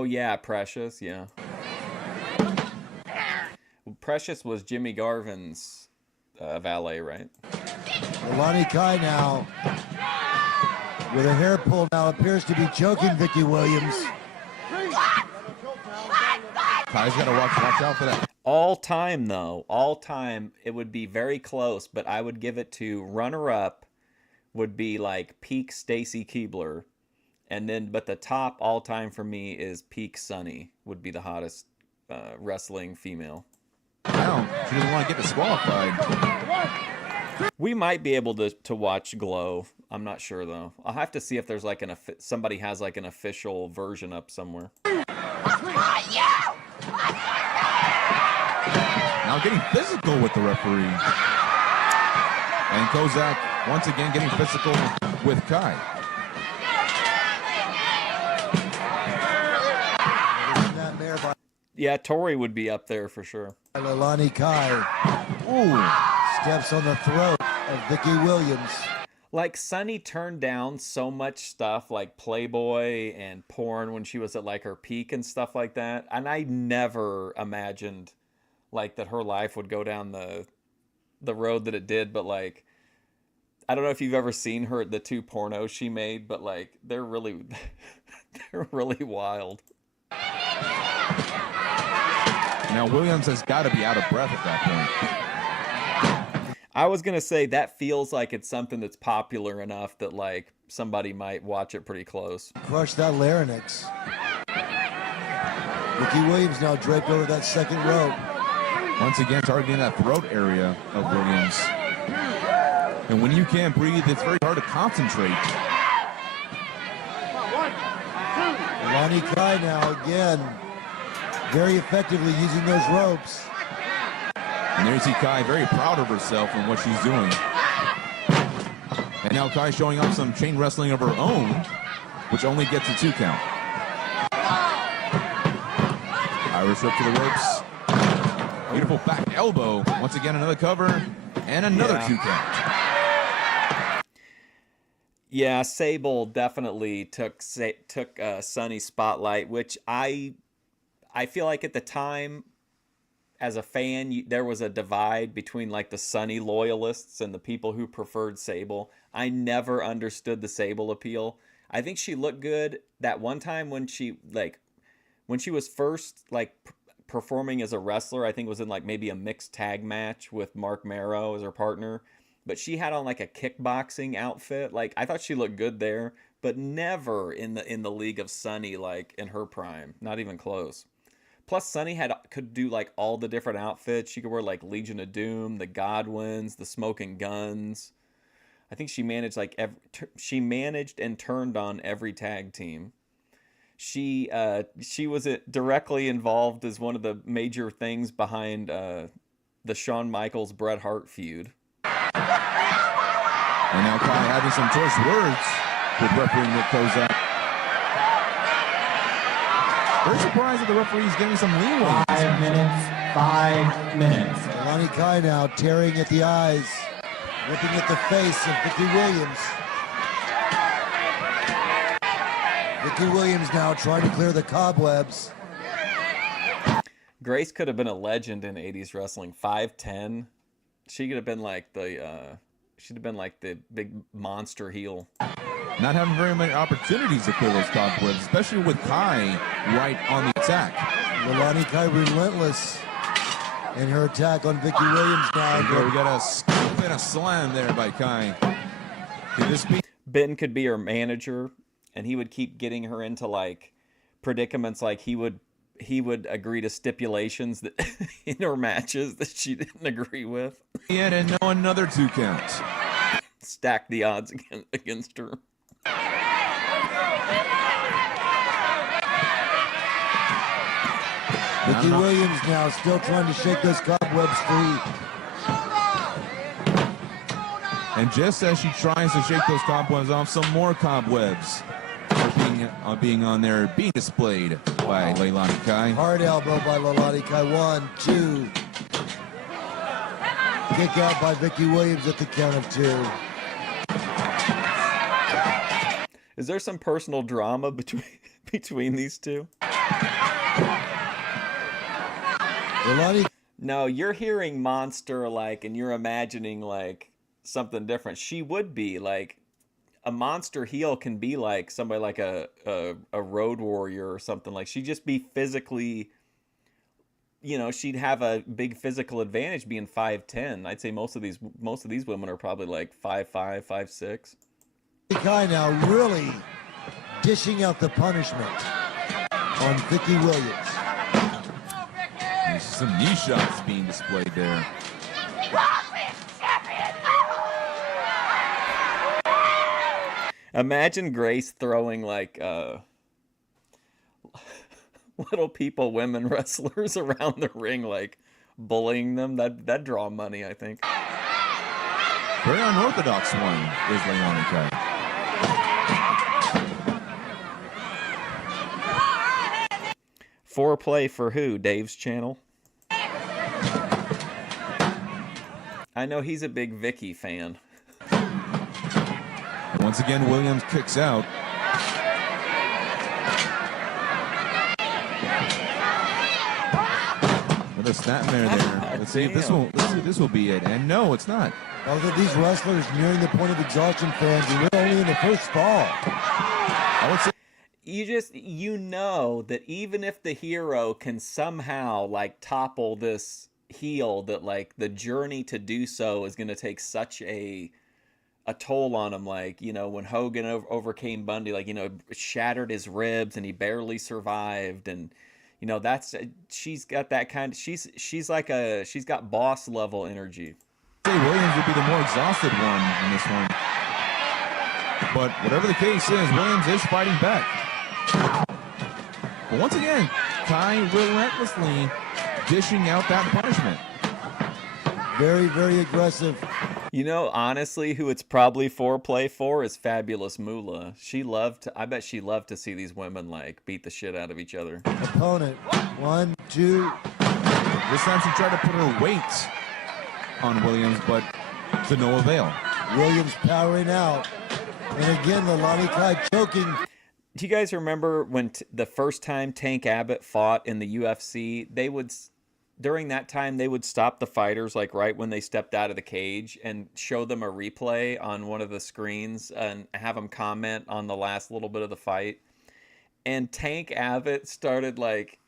yeah, Precious, yeah. Precious was Jimmy Garvin's valet, right? Leilani Kai now, with a hair pull, now appears to be choking Vicky Williams. Kai's got to watch out for that. All time, though, all time, it would be very close, but I would give it to runner-up would be like peak Stacy Keibler. And then, but the top all time for me is peak Sunny, would be the hottest wrestling female. Now, she doesn't want to get disqualified. We might be able to watch Glow. I'm not sure though. I'll have to see if there's like somebody has like an official version up somewhere. Now getting physical with the referee. And Kozak once again getting physical with Kai. Yeah, Tori would be up there for sure. Leilani Kai. Ooh, steps on the throat of Vicky Williams. Like, Sunny turned down so much stuff like Playboy and porn when she was at like her peak and stuff like that. And I never imagined like that her life would go down the road that it did. But like, I don't know if you've ever seen the 2 pornos she made, but like they're really wild. Now Williams has got to be out of breath at that point. I was going to say that feels like it's something that's popular enough that like somebody might watch it pretty close. Crush that larynx. Vicky Williams now draped over that second rope. Once again targeting that throat area of Williams. And when you can't breathe, it's very hard to concentrate. Leilani Kai now again, very effectively using those ropes. And there you see Kai very proud of herself and what she's doing. And now Kai showing off some chain wrestling of her own, which only gets a 2 count. Irish whip to the ropes. Beautiful back elbow. Once again, another cover and another 2 count. Yeah, Sable definitely took Sunny's spotlight, which I feel like at the time, as a fan, there was a divide between like the Sunny loyalists and the people who preferred Sable. I never understood the Sable appeal. I think she looked good that one time when she was first like performing as a wrestler. I think it was in like maybe a mixed tag match with Mark Marrow as her partner. But she had on like a kickboxing outfit. Like I thought she looked good there, but never in the league of Sunny like in her prime. Not even close. Plus Sunny could do like all the different outfits. She could wear like Legion of Doom, the Godwins, the Smoking Guns. I think she managed she managed and turned on every tag team. She was directly involved as one of the major things behind the Shawn Michaels Bret Hart feud. And now Kai having some choice words with referee Nick Kozak. Very surprised that the referee's giving some leeway. 5 minutes. 5 minutes. Leilani Kai now tearing at the eyes, ripping at the face of Vicky Williams. Vicky Williams now trying to clear the cobwebs. Grace could have been a legend in 80s wrestling. 5'10". She could have been like she'd have been like the big monster heel. Not having very many opportunities to clear those cobwebs, especially with Kai right on the attack. Leilani Kai relentless in her attack on Vicky Williams now. We got a scoop and a slam there by Kai. Could this be? Ben could be her manager, and he would keep getting her into like predicaments. Like he would agree to stipulations that in her matches that she didn't agree with. And now another 2 count. Stack the odds against her. Vicky Williams now still trying to shake those cobwebs free. And just as she tries to shake those cobwebs off, some more cobwebs are being on there, being displayed by Leilani Kai. Hard elbow by Leilani Kai. 1, 2. Kick out by Vicky Williams at the count of 2. Is there some personal drama between these two? Leilani, No, you're hearing monster like, and you're imagining like something different. She would be like a monster heel can be like somebody like a road warrior or something. Like she'd just be physically, you know, she'd have a big physical advantage being 5'10". I'd say most of these women are probably like 5'5", 5'6". Kai now really dishing out the punishment on Vicky Williams. There's some knee shots being displayed there. Imagine Grace throwing like little people, women wrestlers around the ring, like bullying them. That'd draw money, I think. Very unorthodox one is Leilani Kai. Foreplay for who? Dave's channel? I know he's a big Vicky fan. Once again, Williams kicks out. With a snapmare there. Let's see if this will be it. And no, it's not. Both of these wrestlers nearing the point of exhaustion, fans, and we're only in the first fall. I would say You know that even if the hero can somehow like topple this heel, that like the journey to do so is going to take such a toll on him. Like, you know, when Hogan overcame Bundy, like, you know, shattered his ribs and he barely survived. And, you know, she's got that kind of, she's got boss level energy. Williams would be the more exhausted one in this one. But whatever the case is, Williams is fighting back. But once again, Kai relentlessly dishing out that punishment. Very, very aggressive. You know, honestly, who it's probably foreplay for is Fabulous Moolah. I bet she loved to see these women like beat the shit out of each other. Opponent, 1, 2. This time she tried to put her weight on Williams, but to no avail. Williams powering out. And again, Leilani Kai choking. Do you guys remember when the first time Tank Abbott fought in the UFC, during that time, they would stop the fighters like right when they stepped out of the cage and show them a replay on one of the screens and have them comment on the last little bit of the fight. And Tank Abbott started like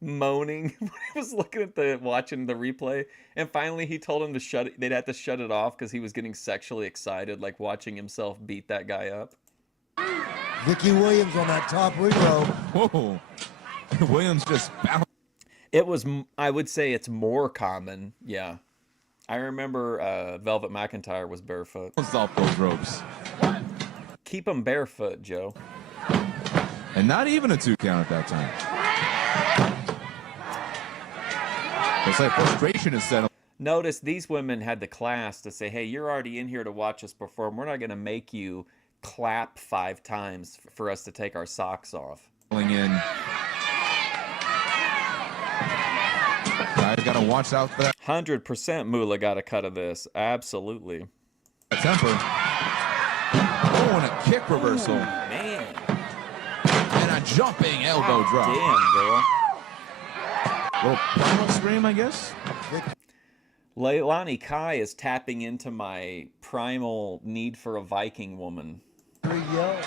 moaning when he was watching the replay. And finally he told him they'd have to shut it off because he was getting sexually excited, like watching himself beat that guy up. Vicky Williams on that top ring rope. Whoa. Williams just bounced. It was, I would say it's more common. Yeah. I remember Velvet McIntyre was barefoot. Off those ropes. Keep them barefoot, Joe. And not even a 2 count at that time. It's like frustration is settled. Notice these women had the class to say, hey, you're already in here to watch us perform. We're not going to make you clap 5 times for us to take our socks off. In. Guys got to watch out for that. 100% Moolah got a cut of this. Absolutely. Temper. Oh, and a kick reversal. Ooh, man. And a jumping elbow drop. Damn, girl. Little primal scream, I guess. Leilani Kai is tapping into my primal need for a Viking woman. Whatever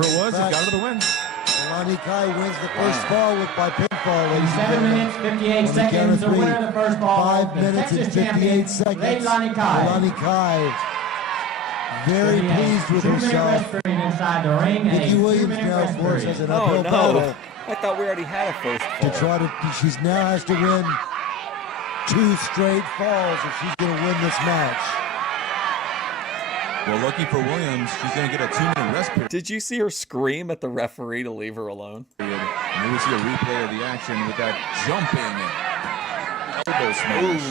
it was, it got her the win. Leilani Kai wins the first fall by pinfall, ladies and 7 gentlemen. minutes, 58 seconds. The winner of the first ball. 5 minutes and 58 seconds. Leilani Kai. Leilani Kai, very pleased with herself. Inside the ring. Vicky Williams now, of course, has an Oh, uphill no. battle I thought we already had a first to fall. she now has to win 2 straight falls if she's going to win this match. Well, lucky for Williams, she's going to get a 2-minute rest period. Did you see her scream at the referee to leave her alone? And we will see a replay of the action with that jumping elbow smash.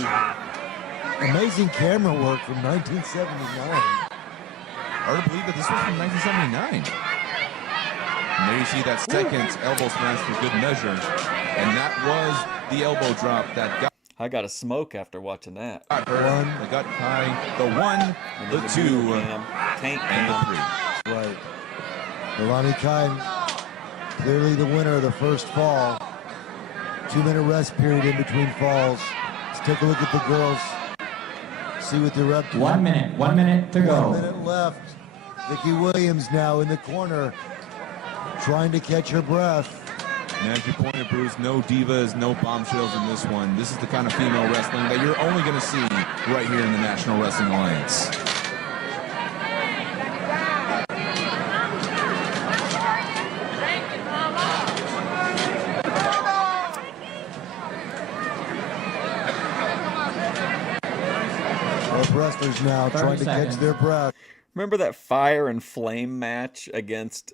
Amazing camera work from 1979. Hard to believe that this was from 1979. And there you see that second elbow smash for good measure. And that was the elbow drop that got I got a smoke after watching that. her. They got high. The 1, the 2, Tank and the cam. 3. Right. Leilani Kai, clearly the winner of the first fall. 2-minute rest period in between falls. Let's take a look at the girls. See what they're up to. 1 minute. 1 minute to go. 1 minute left. Vicky Williams now in the corner, trying to catch her breath. And as you pointed, Bruce, no divas, no bombshells in this one. This is the kind of female wrestling that you're only going to see right here in the National Wrestling Alliance. Both wrestlers now trying to catch their breath. Remember that Fire and Flame match against,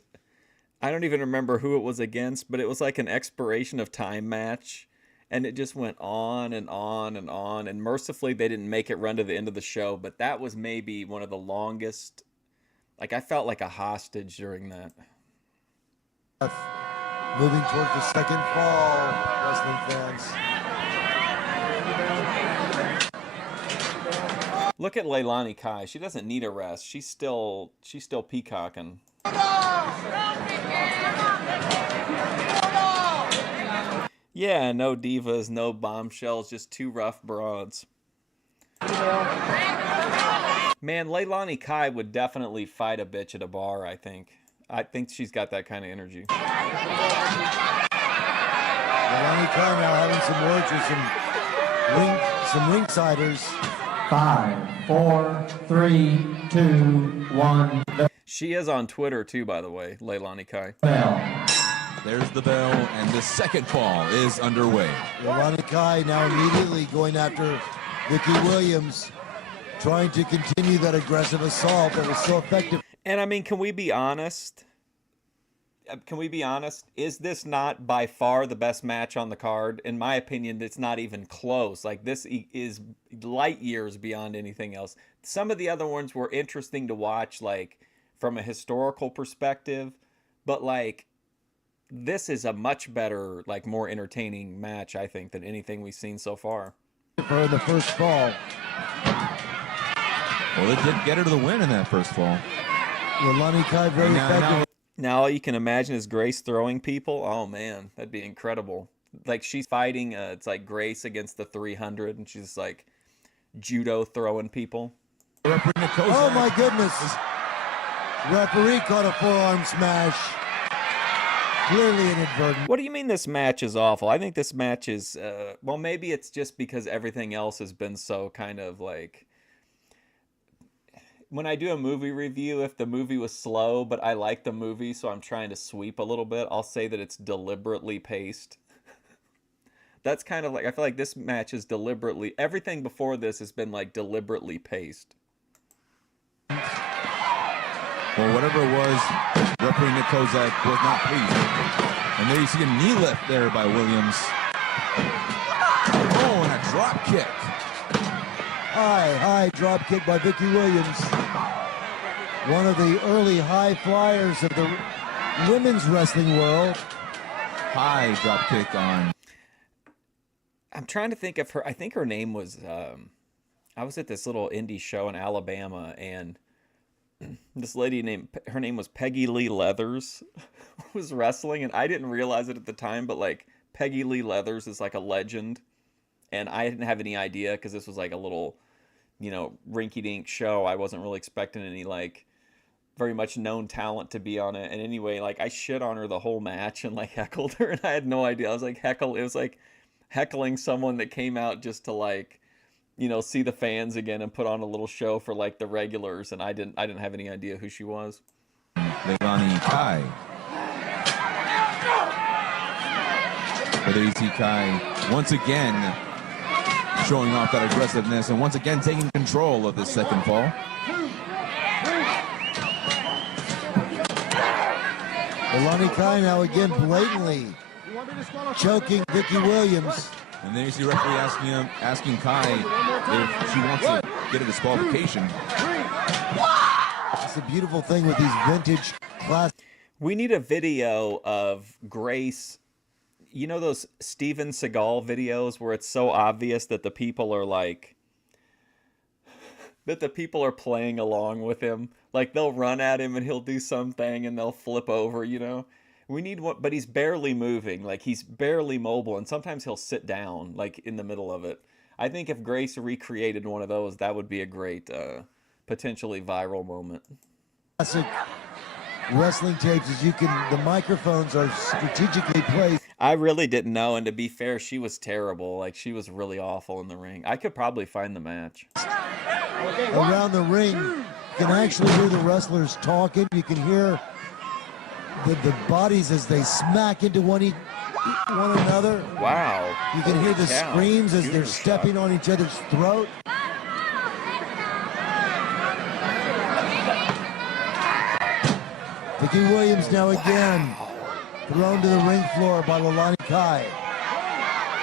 I don't even remember who it was against, but it was like an expiration of time match, and it just went on and on and on, and mercifully they didn't make it run to the end of the show, but that was maybe one of the longest. Like, I felt like a hostage during that. Moving towards the second fall, wrestling fans. Look at Leilani Kai. She doesn't need a rest. She's still peacocking. Yeah, no divas, no bombshells, just two rough broads. Man, Leilani Kai would definitely fight a bitch at a bar, I think. I think she's got that kind of energy. Leilani Kai now having some words with some ringsiders. 5, 4, 3, 2, 1. She is on Twitter too, by the way, Leilani Kai. Bell. There's the bell, and the second fall is underway. Leilani Kai now immediately going after Vicky Williams, trying to continue that aggressive assault that was so effective. And I mean, can we be honest? Is this not by far the best match on the card? In my opinion, it's not even close. Like, this is light years beyond anything else. Some of the other ones were interesting to watch, like, from a historical perspective. But, like, this is a much better, like, more entertaining match, I think, than anything we've seen so far. For the first fall. Well, it did get her to the win in that first fall. Leilani Kai very effective. Now all you can imagine is Grace throwing people. Oh man, that'd be incredible. Like, she's fighting, it's like Grace against the 300, and she's like judo throwing people. Oh my goodness. Referee caught a forearm smash. Clearly inadvertent. What do you mean this match is awful? I think this match is, well, maybe it's just because everything else has been so kind of like, when I do a movie review, if the movie was slow, but I like the movie, so I'm trying to sweep a little bit, I'll say that it's deliberately paced. That's kind of like, I feel like this match is deliberately, everything before this has been like deliberately paced. Well, whatever it was, referee Nick Kozak was not pleased. And there you see a knee lift there by Williams. Oh, and a drop kick. High drop kick by Vicky Williams. One of the early high flyers of the women's wrestling world. High drop kick on. I'm trying to think of her. I think her name was, I was at this little indie show in Alabama, and this lady her name was Peggy Lee Leathers, was wrestling, and I didn't realize it at the time, but like Peggy Lee Leathers is like a legend, and I didn't have any idea because this was like a little, you know, rinky-dink show. I wasn't really expecting any like very much known talent to be on it. And anyway, like, I shit on her the whole match and like heckled her, and I had no idea. I was like it was like heckling someone that came out just to, like, you know, see the fans again and put on a little show for like the regulars, and I didn't have any idea who she was. Leilani Kai. But there you see Kai once again showing off that aggressiveness and once again taking control of the second fall. Leilani Kai now again blatantly choking Vicky Williams. And then you see referee asking Kai if she wants to get a disqualification. It's a beautiful thing with these vintage class. We need a video of Grace. You know those Steven Seagal videos where it's so obvious that the people are like, that the people are playing along with him. Like, they'll run at him and he'll do something and they'll flip over, you know? We need one, but he's barely moving. Like, he's barely mobile, and sometimes he'll sit down, like, in the middle of it. I think if Grace recreated one of those, that would be a great, potentially viral moment. Classic wrestling tapes is the microphones are strategically placed. I really didn't know, and to be fair, she was terrible. Like, she was really awful in the ring. I could probably find the match. Around the ring. You can actually hear the wrestlers talking. You can hear the bodies as they smack into one another. Wow. You can hear the Cow. screams as Junior they're stepping shot. on each other's throat. Vicky Williams now again thrown to the ring floor by Leilani Kai.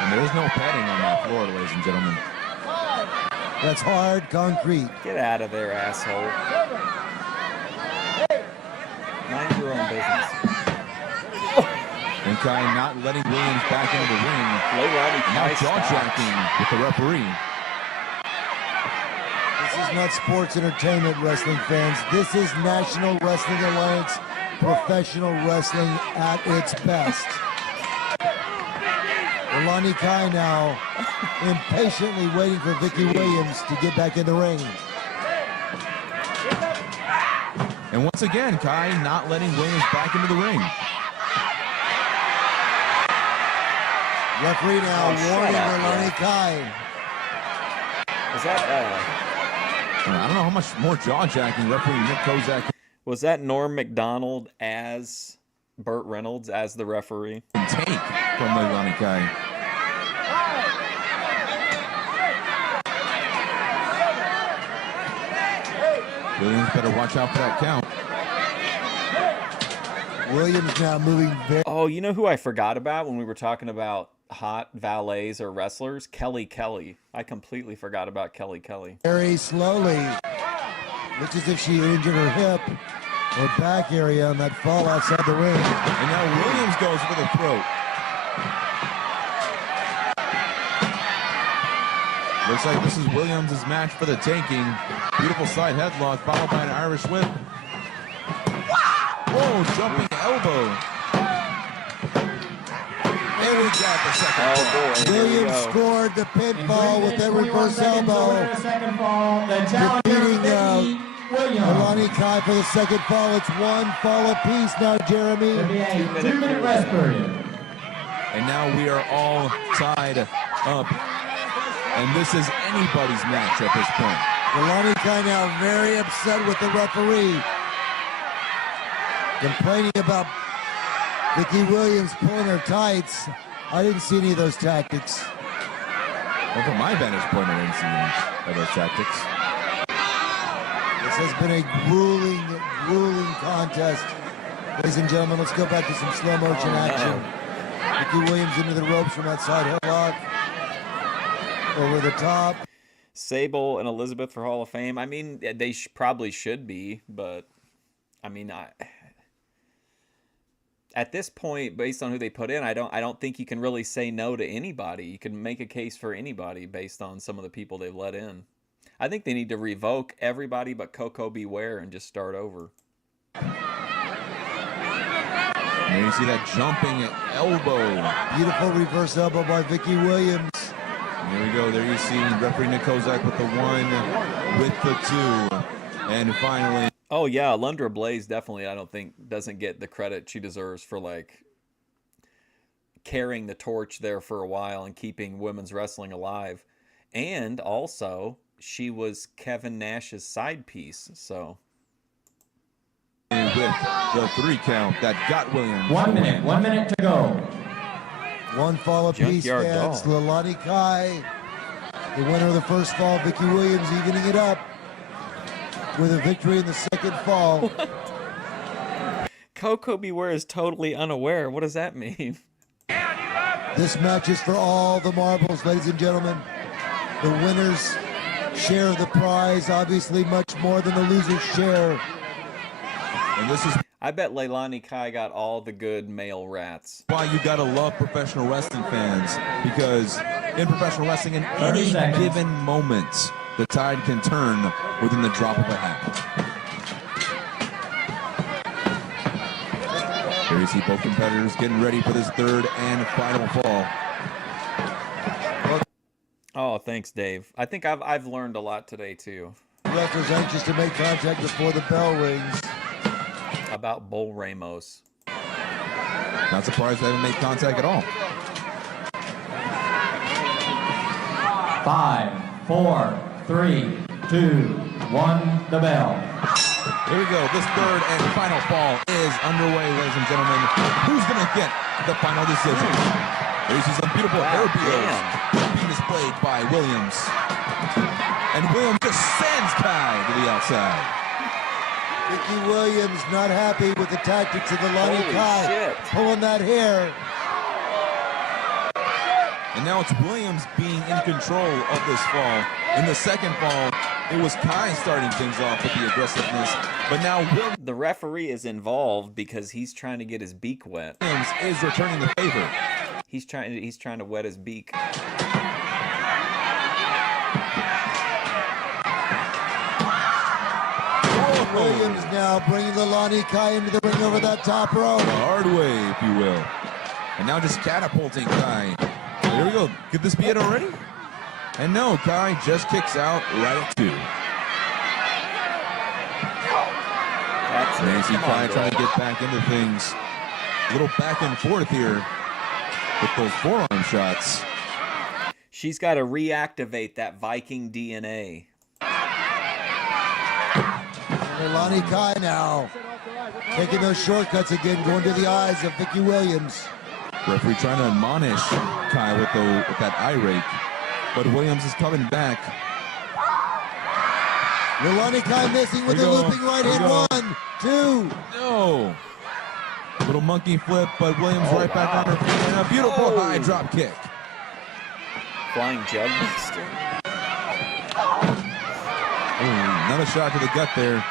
And there's no petting on that floor, ladies and gentlemen. That's hard concrete. Get out of there, asshole. Mind your own business. And Kai not letting Williams back into the ring. Leilani Now Kai jaw-jacking with the referee. This is not sports entertainment, wrestling fans. This is National Wrestling Alliance professional wrestling at its best. Leilani Kai now impatiently waiting for Vicky Williams to get back in the ring. And once again, Kai not letting Williams back into the ring. Referee now Oh, shut warning up, Leilani man. Kai. Is that, I don't know how much more jaw-jacking referee Nick Kozak was that Norm Macdonald as Burt Reynolds as the referee? can take from Leilani Kai. Williams better watch out for that count. Williams now moving Oh, you know who I forgot about when we were talking about hot valets or wrestlers? Kelly Kelly. I completely forgot about Kelly Kelly. very slowly. Looks as if she injured her hip or back area on that fall outside the ring. And now Williams goes for the throat. Looks like this is Williams' match for the taking. Beautiful side headlock followed by an Irish whip. Whoa, jumping elbow. And we got the second. Oh boy, here we Williams go. scored the pinfall with that reverse elbow. Second fall. The challenger, Defeating Vicky Williams. Leilani Kai for the second fall. It's one fall apiece now, Jeremy. There'll be a 2-minute rest period. And now we are all tied up. And this is anybody's match at this point. Leilani Kai now very upset with the referee. Complaining about Vicky Williams pulling her tights. I didn't see any of those tactics. Well, from my vantage point, I didn't see any of those tactics. This has been a grueling contest. Ladies and gentlemen, let's go back to some slow motion action. Vicky Williams into the ropes from outside headlock. Over the top. Sable and Elizabeth for Hall of Fame. I mean, they probably should be, but I mean, at this point, based on who they put in, I don't think you can really say no to anybody. You can make a case for anybody based on some of the people they've let in. I think they need to revoke everybody but Coco Beware and just start over. And there you see that jumping elbow. Beautiful reverse elbow by Vicky Williams. And there we go. There you see referee Nick Kozak with the 1, with the 2. And finally, Oh yeah, Alundra Blaze definitely I don't think doesn't get the credit she deserves for like carrying the torch there for a while and keeping women's wrestling alive. And also, she was Kevin Nash's side piece, so with the 3 count that got Williams. 1 minute. 1 minute to go. One fall apiece, Junkyard fans. Dog. Leilani Kai, the winner of the first fall. Vicky Williams evening it up with a victory in the second fall. Coco Beware is totally unaware. What does that mean? This match is for all the marbles, ladies and gentlemen. The winner's share of the prize, obviously much more than the loser's share. And this is I bet Leilani Kai got all the good male rats. why you gotta love professional wrestling fans, because in professional wrestling, in 30 any seconds. given moment, the tide can turn within the drop of a hat. Here you see both competitors getting ready for this third and final fall. Oh, thanks, Dave. I think I've learned a lot today too Wrestlers anxious to make contact before the bell rings. about Bull Ramos. Not surprised they haven't made contact at all. 5, 4, 3, 2, 1, the bell. Here we go. This third and final fall is underway, ladies and gentlemen. Who's going to get the final decision? Here you see some beautiful air beaters being displayed by Williams. And Williams just sends Kai to the outside. Vicky Williams not happy with the tactics of the Lonnie Holy Kai. shit. Pulling that hair. And now it's Williams being in control of this fall. In the second fall, it was Kai starting things off with the aggressiveness. But now Williams The referee is involved because he's trying to get his beak wet. is returning the favor. He's trying to wet his beak. Williams now bringing the Lonnie Kai into the ring over that top rope. The hard way, if you will. And now just catapulting Kai. Here we go. Could this be it already? And no, Kai just kicks out right at 2. That's And you see Come Kai on, trying to girl. get back into things. A little back and forth here with those forearm shots. She's got to reactivate that Viking DNA. And Lonnie Kai now taking those shortcuts again, going to the eyes of Vicky Williams. Referee trying to admonish Kai with that eye rake. But Williams is coming back. Lonnie Kai missing with Here the we go. looping right Here we hand. go. 1, 2. No. Little monkey flip, but Williams right back on her feet. And a beautiful Oh. high drop kick. Flying Jugmaster. Ooh, another shot to the gut there.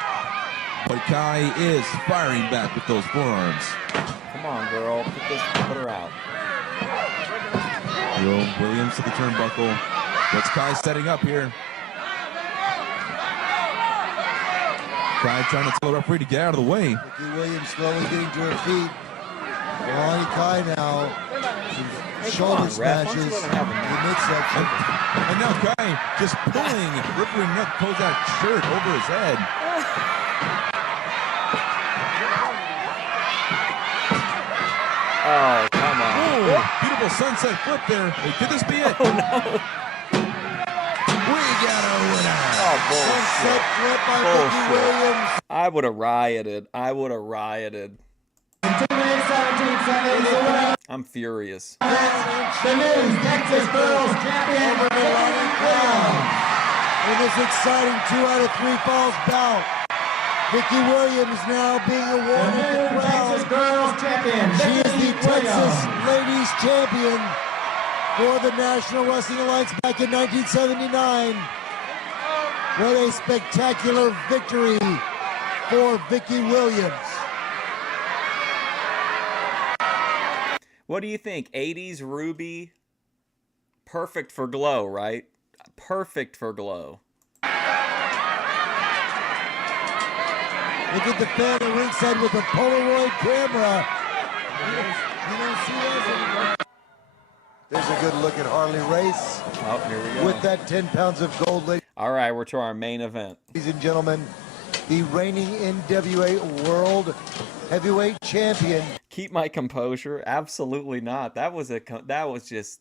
But Kai is firing back with those forearms. Come on, girl. Put her out. Williams to the turnbuckle. What's Kai setting up here? Kai trying to tell the referee to get out of the way. Vicky Williams slowly getting to her feet. Lonnie Kai now. Hey, Shoulder come on, ref. Why don't you smashes let him have in a the match? midsection. And now Kai just pulling referee Nick Kozak's shirt over his head. Oh, come on. Oh, beautiful sunset flip there. Hey, could this be it? Oh, no. We got a winner. Oh, Sunset bullshit. flip by Bullshit. Vicky Williams. I would have rioted. I would have rioted. 2 minutes, 17 seconds. The winner I'm furious. is the new Texas Girls Champion, Vicky Williams. In this exciting 2 out of 3 falls bout, Vicky Williams now being The awarded new the Texas crown. Girls Champion, She is Vicky the Texas Williams. Ladies Champion for the National Wrestling Alliance back in 1979. What a spectacular victory for Vicky Williams. What do you think? 80s Ruby? Perfect for glow, right? Perfect for glow. Look at the fan at ringside with a Polaroid camera. You don't see those anymore. There's a good look at Harley Race Oh, here we go. with that 10 pounds of gold, ladies All right, we're to our main event. and gentlemen. The reigning NWA World Heavyweight Champion. Keep my composure? Absolutely not. That was just.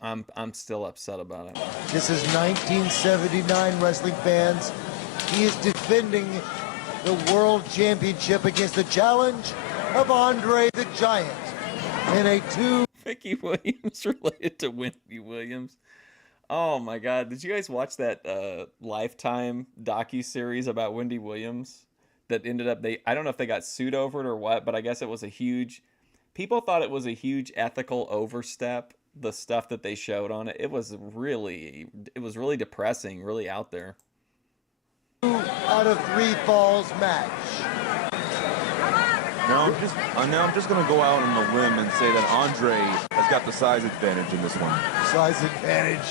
I'm still upset about it. This is 1979, wrestling fans. He is defending the World Championship against the challenge of Andre the Giant in a 2 Vicky Williams related to Wendy Williams. Oh my God! Did you guys watch that Lifetime docu-series about Wendy Williams? That ended up I don't know if they got sued over it or what, but I guess it was a huge. People thought it was a huge ethical overstep. The stuff that they showed on it, it was really depressing, really out there. out of 3 falls match. Now I'm just going to go out on a limb and say that Andre has got the size advantage in this one. Size advantage.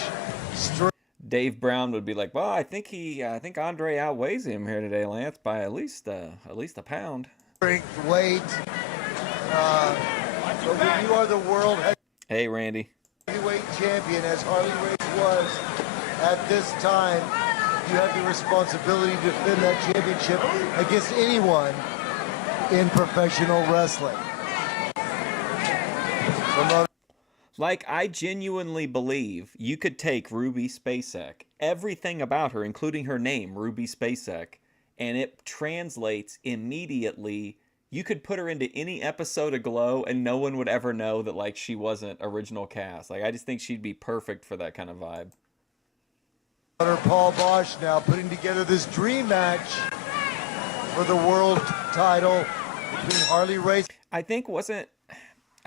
Straight Dave Brown would be like, "Well, I think Andre outweighs him here today, Lance, by at least a pound." Strength, weight. But when you are the world Hey, Randy. heavyweight champion, as Harley Race was at this time, you have the responsibility to defend that championship against anyone in professional wrestling. Like, I genuinely believe you could take Ruby Spacek, everything about her, including her name, Ruby Spacek, and it translates immediately. You could put her into any episode of Glow and no one would ever know that, like, she wasn't original cast. Like, I just think she'd be perfect for that kind of vibe. Paul Bosch now putting together this dream match for the world title between Harley Race.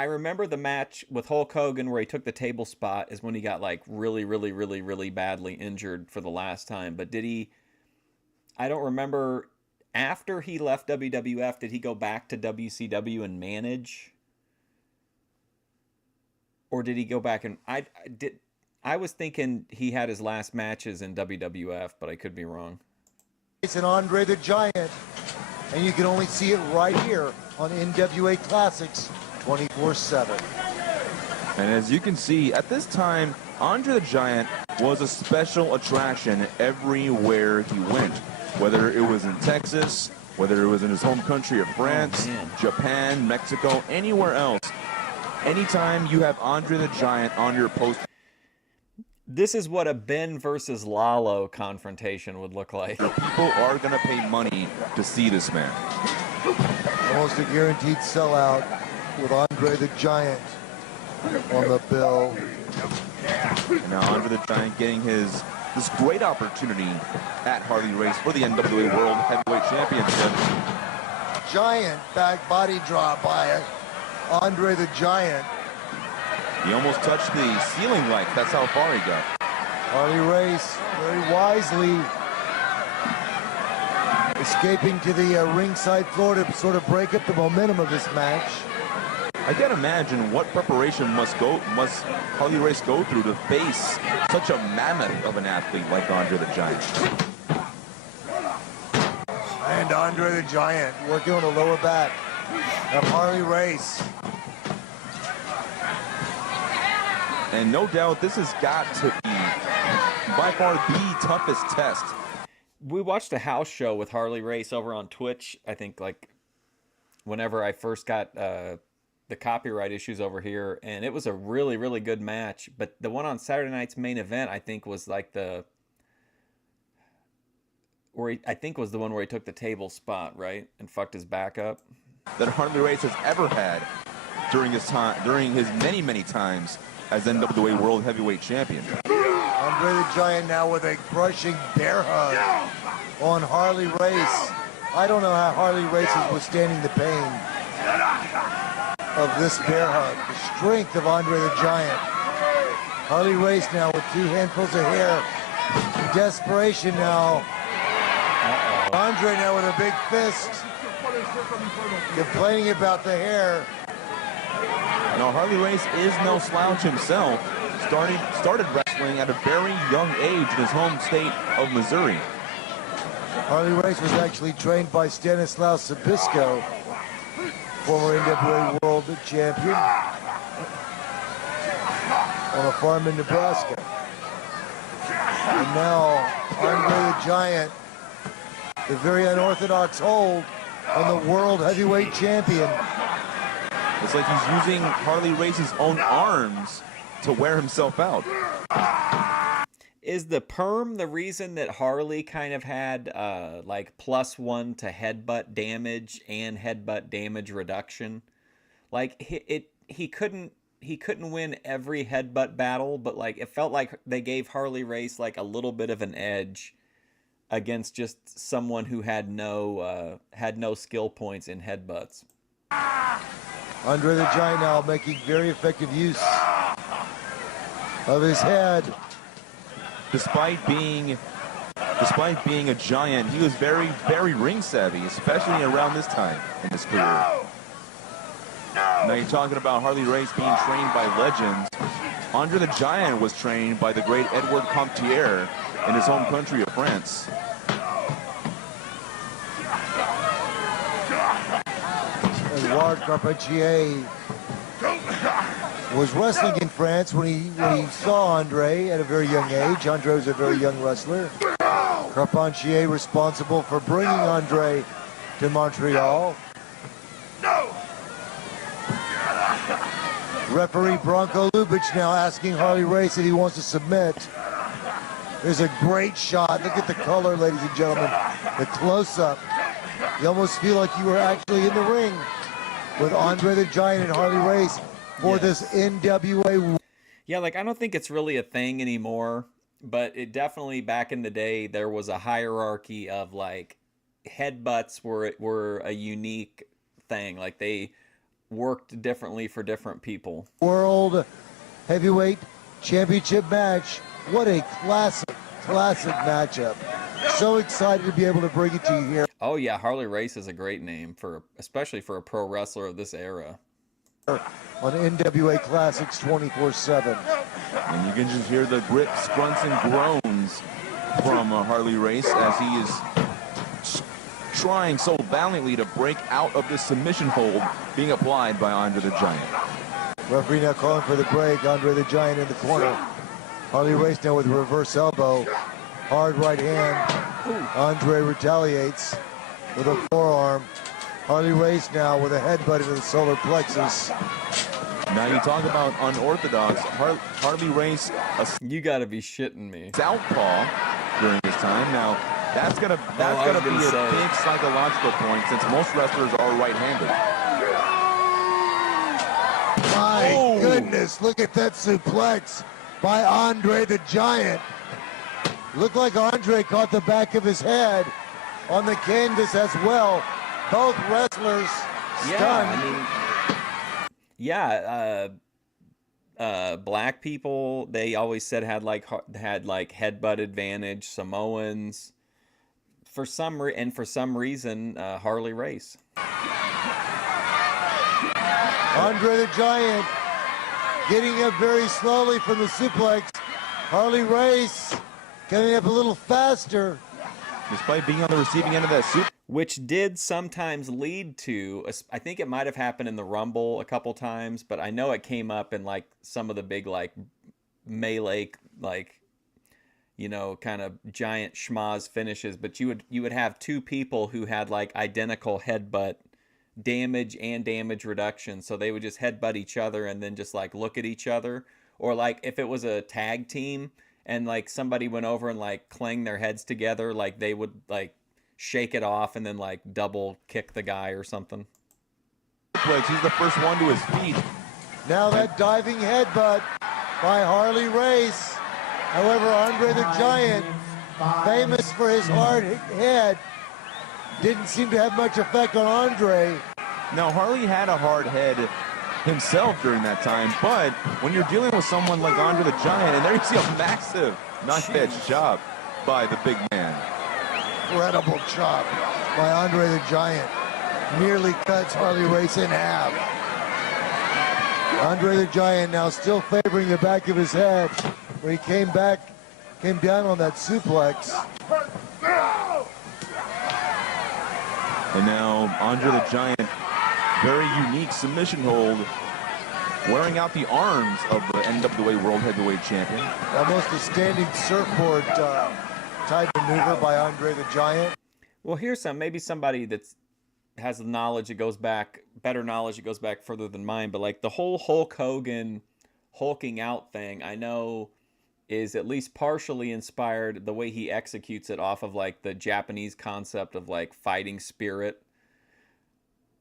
I remember the match with Hulk Hogan where he took the table spot is when he got, like, really, really, really, really badly injured for the last time. But I don't remember, after he left WWF, did he go back to WCW and manage? Or did he go back and, I was thinking he had his last matches in WWF, but I could be wrong. It's an Andre the Giant, and you can only see it right here on NWA Classics 24/7. And as you can see, at this time, Andre the Giant was a special attraction everywhere he went. Whether it was in Texas, whether it was in his home country of France, Japan, Mexico, anywhere else. Anytime you have Andre the Giant on your poster. This is what a Ben versus Lalo confrontation would look like. People are going to pay money to see this man. Almost a guaranteed sellout with Andre the Giant on the bill. And now Andre the Giant getting this great opportunity at Harley Race for the NWA World Heavyweight Championship. Giant back body drop by Andre the Giant. He almost touched the ceiling light. That's how far he got. Harley Race very wisely escaping to the ringside floor to sort of break up the momentum of this match. I can't imagine what preparation must Harley Race go through to face such a mammoth of an athlete like Andre the Giant. And Andre the Giant working on the lower back of Harley Race. And no doubt this has got to be by far the toughest test. We watched a house show with Harley Race over on Twitch, I think, like, whenever I first got the copyright issues over here, and it was a really, really good match. But the one on Saturday night's main event, I think, was like I think was the one where he took the table spot, right, and fucked his back up. That Harley Race has ever had during his many, many times as NWA World Heavyweight Champion. Andre the Giant now with a crushing bear hug on Harley Race. I don't know how Harley Race is withstanding the pain of this bear hug. The strength of Andre the Giant. Harley Race now with 2 handfuls of hair. Desperation now. Andre now with a big fist. Complaining about the hair. Now Harley Race is no slouch himself. Started wrestling at a very young age in his home state of Missouri. Harley Race was actually trained by Stanislaus Sabisco, former NWA World Champion, on a farm in Nebraska. And now Andre the Giant, the very unorthodox hold on the World Heavyweight Champion. It's like he's using Harley Race's own arms to wear himself out. Is the perm the reason that Harley kind of had like +1 to headbutt damage and headbutt damage reduction? Like he couldn't win every headbutt battle, but like it felt like they gave Harley Race like a little bit of an edge against just someone who had no skill points in headbutts. Andre the Giant now making very effective use of his head. Despite being a giant, he was very, very ring savvy, especially around this time in his career. Now you're talking about Harley Race being trained by legends. Andre the Giant was trained by the great Edward Comptier in his home country of France. Edouard Carpentier was wrestling in France when he saw Andre at a very young age. Andre was a very young wrestler. Carpentier responsible for bringing Andre to Montreal. Referee Bronco Lubitsch now asking Harley Race if he wants to submit. There's a great shot. Look at the color, ladies and gentlemen. The close-up. You almost feel like you were actually in the ring with Andre the Giant and Harley Race for this NWA. Yeah, like I don't think it's really a thing anymore, but it definitely back in the day there was a hierarchy of like headbutts were a unique thing. Like they worked differently for different people. World Heavyweight Championship match. What a classic matchup. So excited to be able to bring it to you here. Oh yeah, Harley Race is a great name especially for a pro wrestler of this era. On NWA Classics 24/7. And you can just hear the grits, grunts, and groans from Harley Race as he is trying so valiantly to break out of this submission hold being applied by Andre the Giant. Referee now calling for the break. Andre the Giant in the corner. Harley Race now with a reverse elbow. Hard right hand. Andre retaliates with a forearm. Harley Race now with a headbutt into the solar plexus. Now you talk about unorthodox. Harley Race, a You gotta be shitting me. southpaw during his time. Now that's gonna be a big psychological point since most wrestlers are right-handed. My goodness, look at that suplex by Andre the Giant. Looked like Andre caught the back of his head on the canvas as well. Both wrestlers stunned. Black people, they always said had headbutt advantage. Samoans, for some reason, Harley Race. Andre the Giant getting up very slowly from the suplex. Harley Race coming up a little faster. Despite being on the receiving end of that super. Which did sometimes lead to, I think it might have happened in the Rumble a couple times, but I know it came up in like some of the big like melee, like, you know, kind of giant schmaz finishes. But you would have two people who had like identical headbutt damage and damage reduction, so they would just headbutt each other and then just like look at each other. Or like if it was a tag team and like somebody went over and like clanged their heads together, like they would like shake it off and then like double kick the guy or something. He's the first one to his feet. Now that diving headbutt by Harley Race. However, Andre the Giant, famous for his hard head, didn't seem to have much effect on Andre. Now Harley had a hard head himself during that time, but when you're dealing with someone like Andre the Giant, and there you see a massive knife-edge job by the big man. Incredible chop by Andre the Giant. Nearly cuts Harley Race in half. Andre the Giant now still favoring the back of his head. When he came down on that suplex. And now Andre the Giant, very unique submission hold, wearing out the arms of the NWA World Heavyweight Champion. Almost a standing surfboard type maneuver by Andre the Giant. Well, here's maybe somebody that's has knowledge that goes back, better knowledge that goes back further than mine, but like the whole Hulk Hogan hulking out thing, I know is at least partially inspired, the way he executes it, off of like the Japanese concept of like fighting spirit.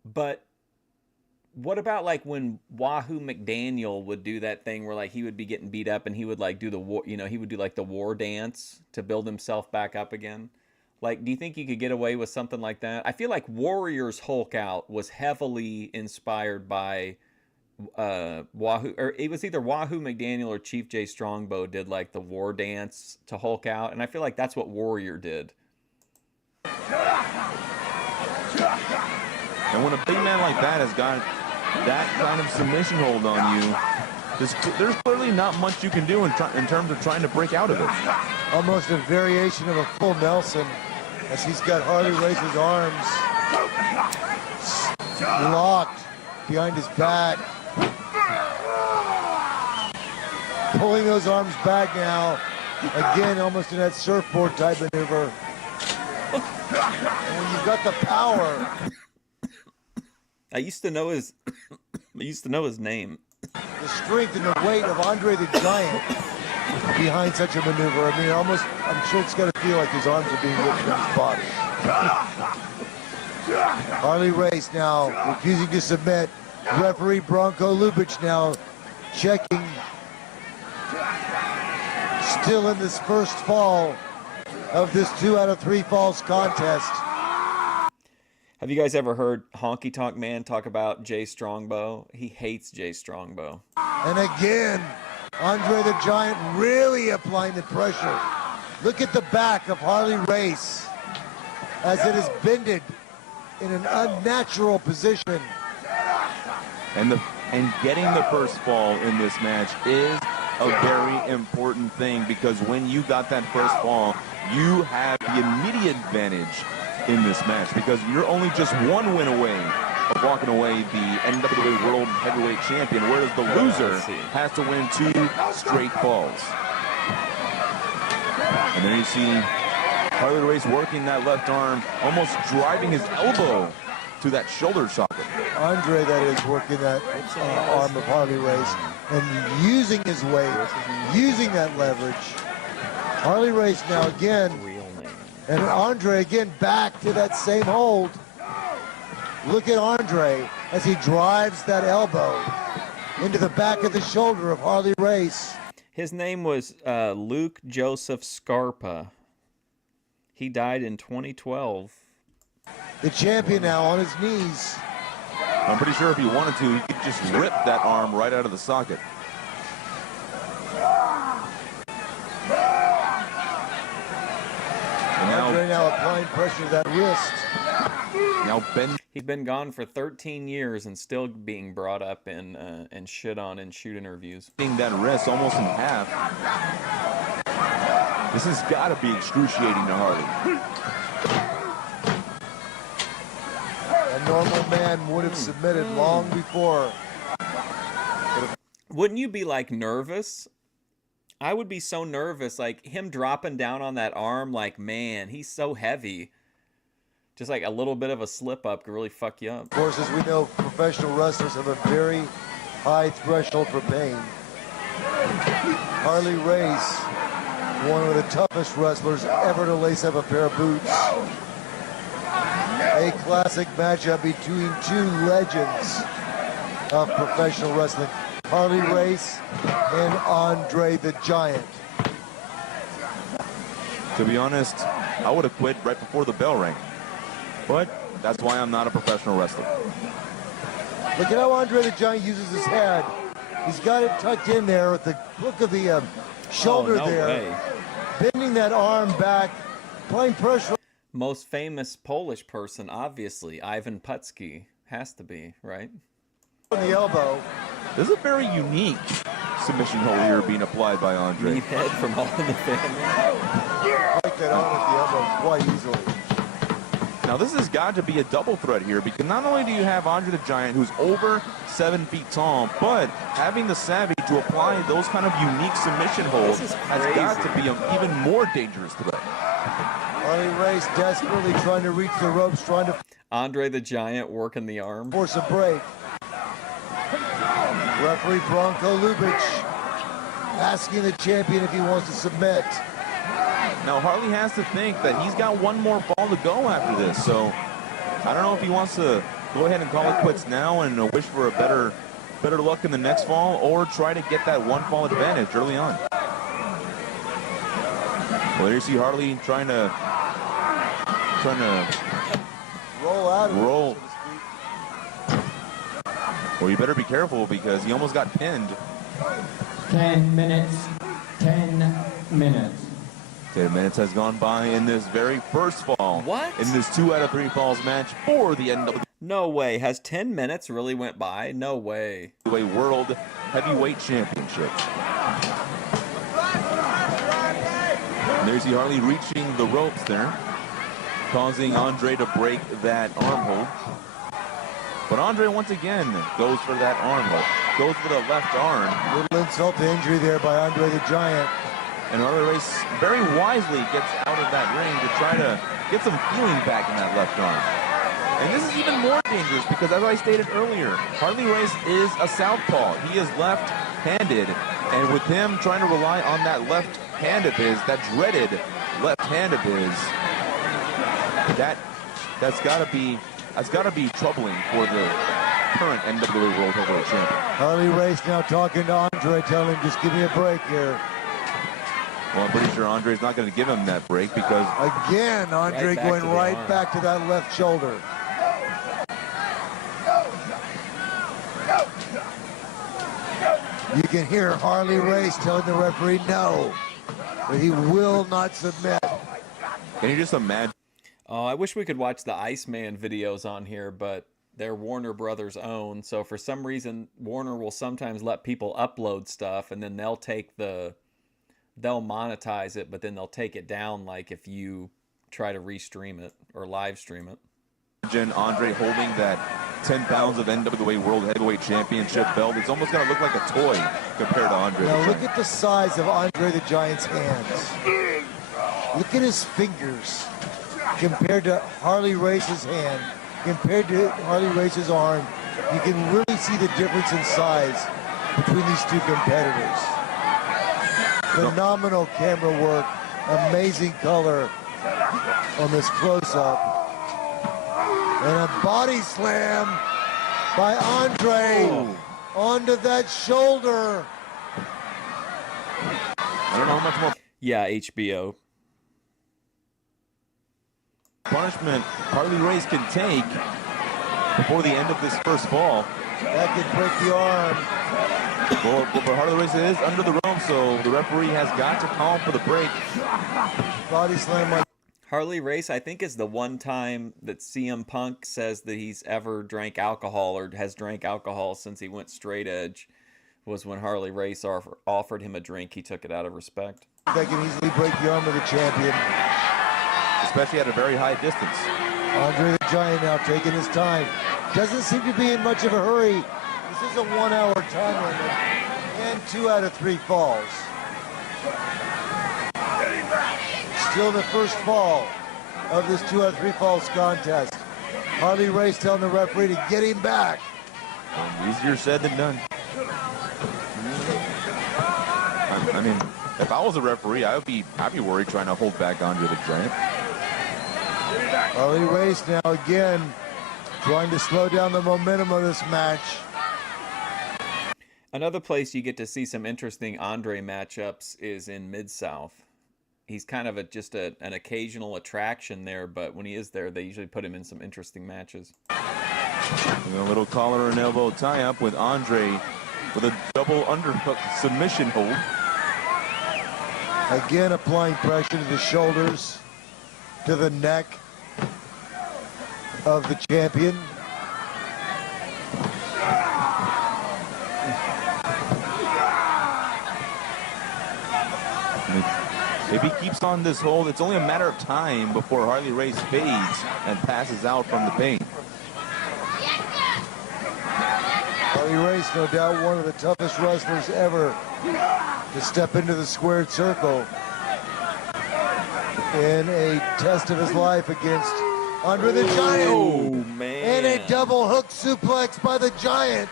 But what about like when Wahoo McDaniel would do that thing where like he would be getting beat up and he would like do the war, you know, he would do like the war dance to build himself back up again? Like, do you think you could get away with something like that? I feel like Warrior's Hulk Out was heavily inspired by Wahoo, or it was either Wahoo McDaniel or Chief Jay Strongbow did like the war dance to Hulk Out, and I feel like that's what Warrior did. And when a big man like that has got that kind of submission hold on you, there's clearly not much you can do in terms of trying to break out of it. Almost a variation of a full Nelson as he's got Harley Race's arms locked behind his back. Pulling those arms back now. Again, almost in that surfboard type maneuver. And when you've got the power. I used to know his name. The strength and the weight of Andre the Giant behind such a maneuver. I mean, I'm sure it's got to feel like his arms are being ripped from his body. Harley Race now refusing to submit. Referee Bronko Lubich now checking. Still in this first fall of this 2 out of 3 falls contest. Have you guys ever heard Honky Tonk Man talk about Jay Strongbow? He hates Jay Strongbow. And again, Andre the Giant really applying the pressure. Look at the back of Harley Race as it is bended in an unnatural position. And getting the first fall in this match is a very important thing, because when you got that first fall, you have the immediate advantage in this match, because you're only just one win away of walking away the NWA World Heavyweight Champion, whereas the loser has to win 2 straight falls. And there you see Harley Race working that left arm, almost driving his elbow to that shoulder socket. Andre, that is, working that arm of Harley Race and using his weight, using that leverage. Harley Race now again, and Andre again back to that same hold. Look at Andre as he drives that elbow into the back of the shoulder of Harley Race. His name was Luke Joseph Scarpa. He died in 2012. The champion now on his knees. I'm pretty sure if he wanted to, he could just rip that arm right out of the socket. And Andre now applying pressure to that wrist. Now He's been gone for 13 years and still being brought up and shit on in shoot interviews. That wrist almost in half. This has got to be excruciating to Harley. A normal man would have submitted long before. Wouldn't you be like nervous? I would be so nervous, like him dropping down on that arm, like, man, he's so heavy. Just like a little bit of a slip up could really fuck you up. Of course, as we know, professional wrestlers have a very high threshold for pain. Harley Race, one of the toughest wrestlers ever to lace up a pair of boots. A classic matchup between 2 legends of professional wrestling, Harley Race and Andre the Giant. To be honest, I would have quit right before the bell rang. But that's why I'm not a professional wrestler. Look at how Andre the Giant uses his head. He's got it tucked in there with the look of the shoulder there. Bending that arm back, applying pressure. Most famous Polish person, obviously, Ivan Putski. Has to be, right? On the elbow. This is a very unique submission hold here being applied by Andre. Meathead from All in the Family. Like that arm with the elbow quite easily. Now this has got to be a double threat here, because not only do you have Andre the Giant, who's over 7 feet tall, but having the savvy to apply those kind of unique submission holds has got to be an even more dangerous threat. Harley Race desperately trying to reach the ropes, trying to Andre the Giant working the arm. force a break. Referee Bronko Lubich asking the champion if he wants to submit. Now Harley has to think that he's got one more fall to go after this, so I don't know if he wants to go ahead and call it quits now and wish for a better luck in the next fall, or try to get that 1 fall advantage early on. Well, there you see Harley trying to Roll out of roll. it, so to speak. Well, you better be careful, because he almost got pinned. 10 minutes. 10 minutes. Okay, minutes has gone by in this very first fall. What? In this 2 out of 3 falls match for the NWA No way. Has 10 minutes really went by? No way. World Heavyweight Championship. There's the Harley reaching the ropes there, causing Andre to break that arm hold. But Andre once again goes for that arm hold, goes for the left arm. Little insult to injury there by Andre the Giant. And Harley Race very wisely gets out of that ring to try to get some feeling back in that left arm. And this is even more dangerous because, as I stated earlier, Harley Race is a southpaw. He is left-handed, and with him trying to rely on that left hand of his, that dreaded left hand of his, that's got to be troubling for the current NWA World Heavyweight Champion. Harley Race now talking to Andre, telling him, just give me a break here. Well, I'm pretty sure Andre's not going to give him that break because Again, Andre Right back going to the right arm. back to that left shoulder. You can hear Harley Race telling the referee no, but he will not submit. can you just imagine Oh, I wish we could watch the Iceman videos on here, but they're Warner Brothers own. So for some reason, Warner will sometimes let people upload stuff, and then they'll monetize it, but then they'll take it down, like if you try to restream it or live stream it. Andre holding that 10 pounds of NWA World Heavyweight Championship belt? It's almost going to look like a toy compared to Andre. Now the look Giant. at the size of Andre the Giant's hands. Look at his fingers compared to Harley Race's hand, compared to Harley Race's arm. You can really see the difference in size between these two competitors. Phenomenal camera work, amazing color on this close-up. And a body slam by Andre onto that shoulder. I don't know how much more Yeah, HBO. punishment Harley Race can take before the end of this first fall. That could break the arm. But Harley Race is under the rope, so the referee has got to call for the break. Body slam like Harley Race, I think, is the one time that CM Punk says that he's ever drank alcohol or has drank alcohol since he went straight edge, was when Harley Race offered him a drink. He took it out of respect. that can easily break the arm of the champion. Especially at a very high distance. Andre the Giant now taking his time. Doesn't seem to be in much of a hurry. This is a 1 hour time limit and 2 out of 3 falls. Still the first fall of this 2 out of 3 falls contest. Harley Race telling the referee to get him back. Easier said than done. I mean, if I was a referee, I'd be worried trying to hold back Andre the Giant. Harley Race now again trying to slow down the momentum of this match. Another place you get to see some interesting Andre matchups is in Mid-South. He's kind of just an occasional attraction there, but when he is there, they usually put him in some interesting matches. And a little collar and elbow tie-up with Andre with a double underhook submission hold. Again applying pressure to the shoulders, to the neck of the champion. If he keeps on this hold, it's only a matter of time before Harley Race fades and passes out from the pain. Harley Race, no doubt one of the toughest wrestlers ever to step into the squared circle in a test of his life against Andre the Giant. Oh, man. And a double hook suplex by the Giant.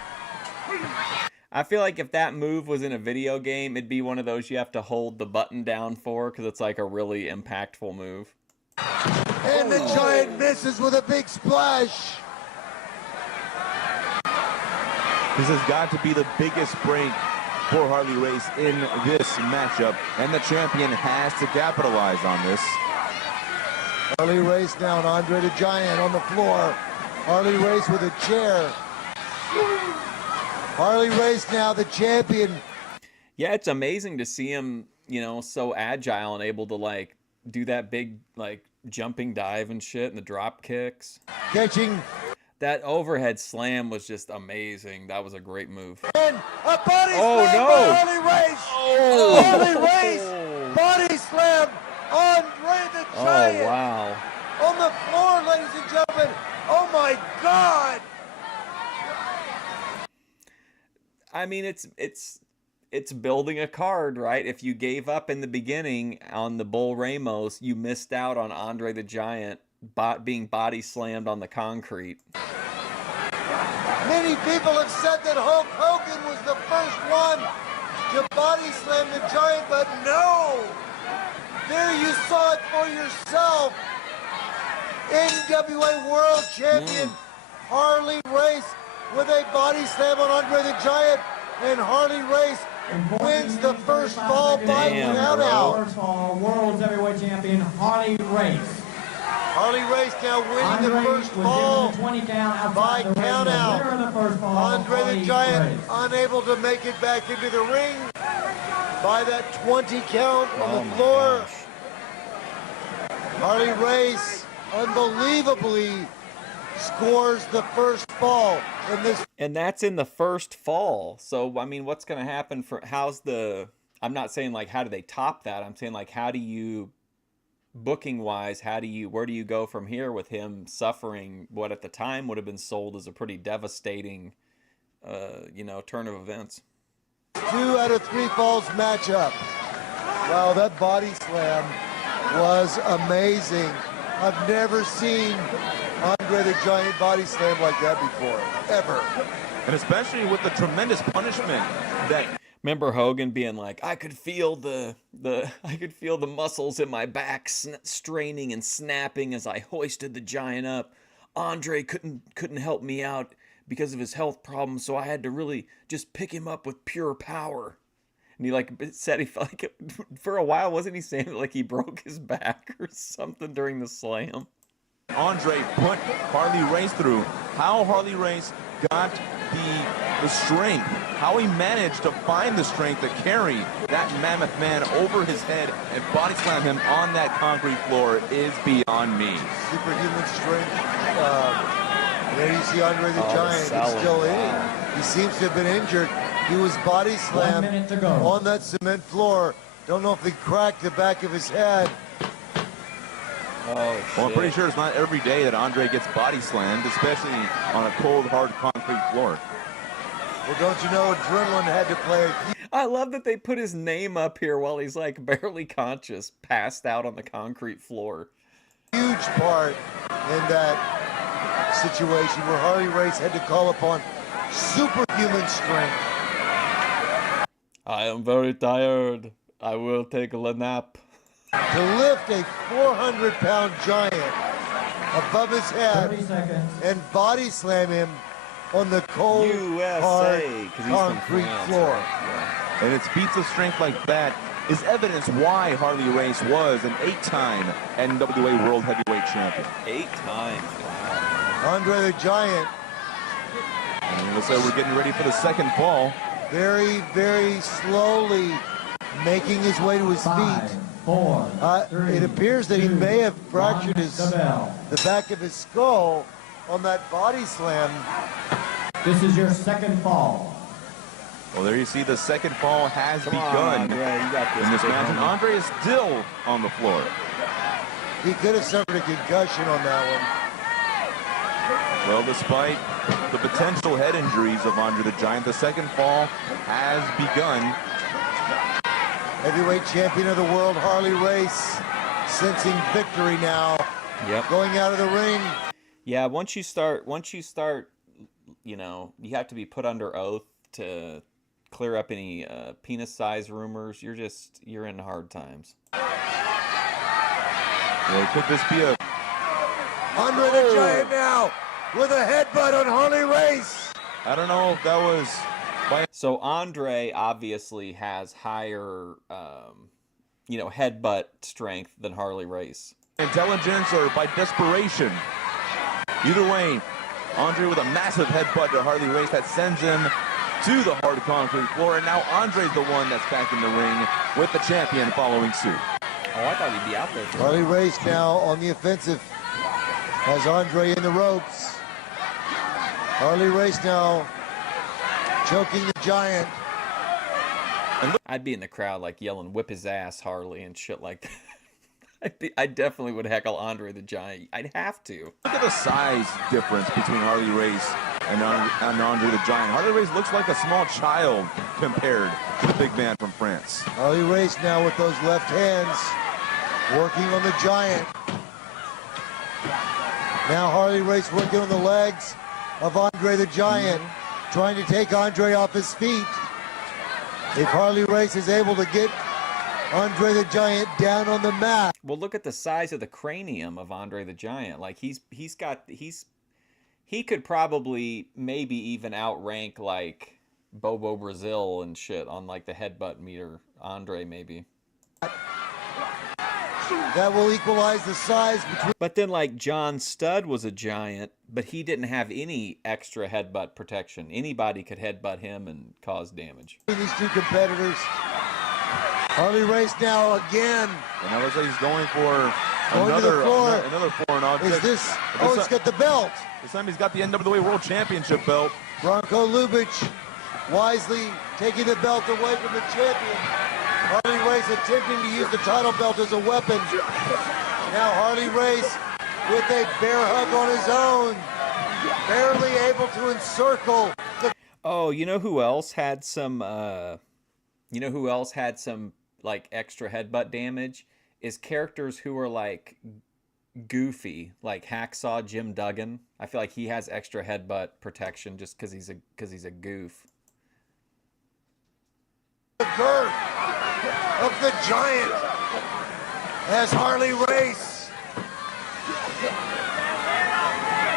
I feel like if that move was in a video game, it'd be one of those you have to hold the button down for because it's like a really impactful move. And the Giant misses with a big splash. This has got to be the biggest break for Harley Race in this matchup, and the champion has to capitalize on this. Harley Race now and Andre the Giant on the floor. Harley Race with a chair. Harley Race now the champion. Yeah, it's amazing to see him you know, so agile and able to like do that big like jumping dive and shit and the drop kicks. Catching That overhead slam was just amazing. That was a great move. and a body Oh, slam no. by Harley Race. Oh. Harley Race body slam Andre the Oh, Giant wow. on the floor, ladies and gentlemen. Oh my God! I mean, it's building a card, right? If you gave up in the beginning on the Bull Ramos, you missed out on Andre the Giant being body slammed on the concrete. Many people have said that Hulk Hogan was the first one to body slam the Giant, but no! There you saw it for yourself. NWA World Champion Harley Race with a body slam on Andre the Giant, and Harley Race wins the first fall by Damn, countout. First fall World Heavyweight Champion Harley Race. Harley Race now winning the first fall by countout. Andre the Giant unable to make it back into the ring by that 20 count on Oh the my floor. gosh. Harley Race unbelievably scores the first fall in this. And that's in the first fall. So, I mean, what's going to happen I'm not saying like how do they top that? I'm saying like how do you, booking wise, where do you go from here with him suffering what at the time would have been sold as a pretty devastating, turn of events? 2 out of 3 falls matchup. Wow, that body slam was amazing. I've never seen Andre the Giant body slam like that before, ever. And especially with the tremendous punishment that Remember Hogan being like, I could feel the muscles in my back straining and snapping as I hoisted the Giant up. Andre couldn't help me out because of his health problems, so I had to really just pick him up with pure power. And he said he felt like for a while, wasn't he saying like he broke his back or something during the slam? Andre put Harley Race through, how Harley Race got the strength, how he managed to find the strength to carry that mammoth man over his head and body slam him on that concrete floor is beyond me. Superhuman strength. And there you see Andre the Giant. He's salad. still in. Wow. He seems to have been injured. He was body slammed 1 minute to go. on that cement floor. Don't know if he cracked the back of his head. Oh, shit. Well, I'm pretty sure it's not every day that Andre gets body slammed, especially on a cold, hard concrete floor. Well, don't you know adrenaline had to play a I love that they put his name up here while he's like barely conscious, passed out on the concrete floor. huge part in that situation where Harley Race had to call upon superhuman strength. I am very tired. I will take a nap. To lift a 400-pound giant above his 30 head seconds. and body slam him on the cold, USA, hard 'cause he's from concrete France, floor. right? And its feats of strength like that is evidence why Harley Race was an 8-time NWA World Heavyweight Champion. 8 times. Wow. Andre the Giant, And looks like we're getting ready for the second fall. very, very slowly making his way to his 5, feet. 4, 3, It appears that he 2, may have fractured 1, his the bell. the back of his skull on that body slam. This is your second fall. Well, there you see the second fall has Come on, begun Andre, you got this. in this big match. And homie. Andre is still on the floor. He could have suffered a concussion on that one. Well, despite the potential head injuries of Andre the Giant, the second fall has begun. Heavyweight champion of the world, Harley Race, sensing victory now, Yep. going out of the ring. Yeah, once you start, you have to be put under oath to clear up any penis size rumors. You're in hard times. Well, could this be a... Andre the Giant now with a headbutt on Harley Race. I don't know if that was... So Andre obviously has higher, headbutt strength than Harley Race. intelligence or by desperation. Either way, Andre with a massive headbutt to Harley Race that sends him to the hard concrete floor. And now Andre's the one that's back in the ring with the champion following suit. Oh, I thought he'd be out there. Harley Race now on the offensive. Has Andre in the ropes. Harley Race now choking the Giant. I'd be in the crowd like yelling, "Whip his ass, Harley," and shit like that. I definitely would heckle Andre the Giant. I'd have to. Look at the size difference between Harley Race and Andre the Giant. Harley Race looks like a small child compared to the big man from France. Harley Race now with those left hands working on the Giant. Now Harley Race working on the legs of Andre the Giant, trying to take Andre off his feet. If Harley Race is able to get Andre the Giant down on the mat. Well, look at the size of the cranium of Andre the Giant. Like he could probably maybe even outrank like Bobo Brazil and shit on like the headbutt meter. Andre maybe. That will equalize the size between But then like John Studd was a giant, but he didn't have any extra headbutt protection. Anybody could headbutt him and cause damage. these two competitors. Harley Race now again. And now looks like he's going for Going to the floor. another foreign object. Is this? Oh, he's got the belt. This time he's got the NWA World Championship belt. Bronco Lubitsch wisely taking the belt away from the champion. Harley Race attempting to use the title belt as a weapon. Now Harley Race with a bear hug on his own. Barely able to encircle the... Oh, you know who else had some like extra headbutt damage? Is characters who are like goofy, like Hacksaw Jim Duggan. I feel like he has extra headbutt protection just because he's a goof. The girth of the Giant as Harley Race.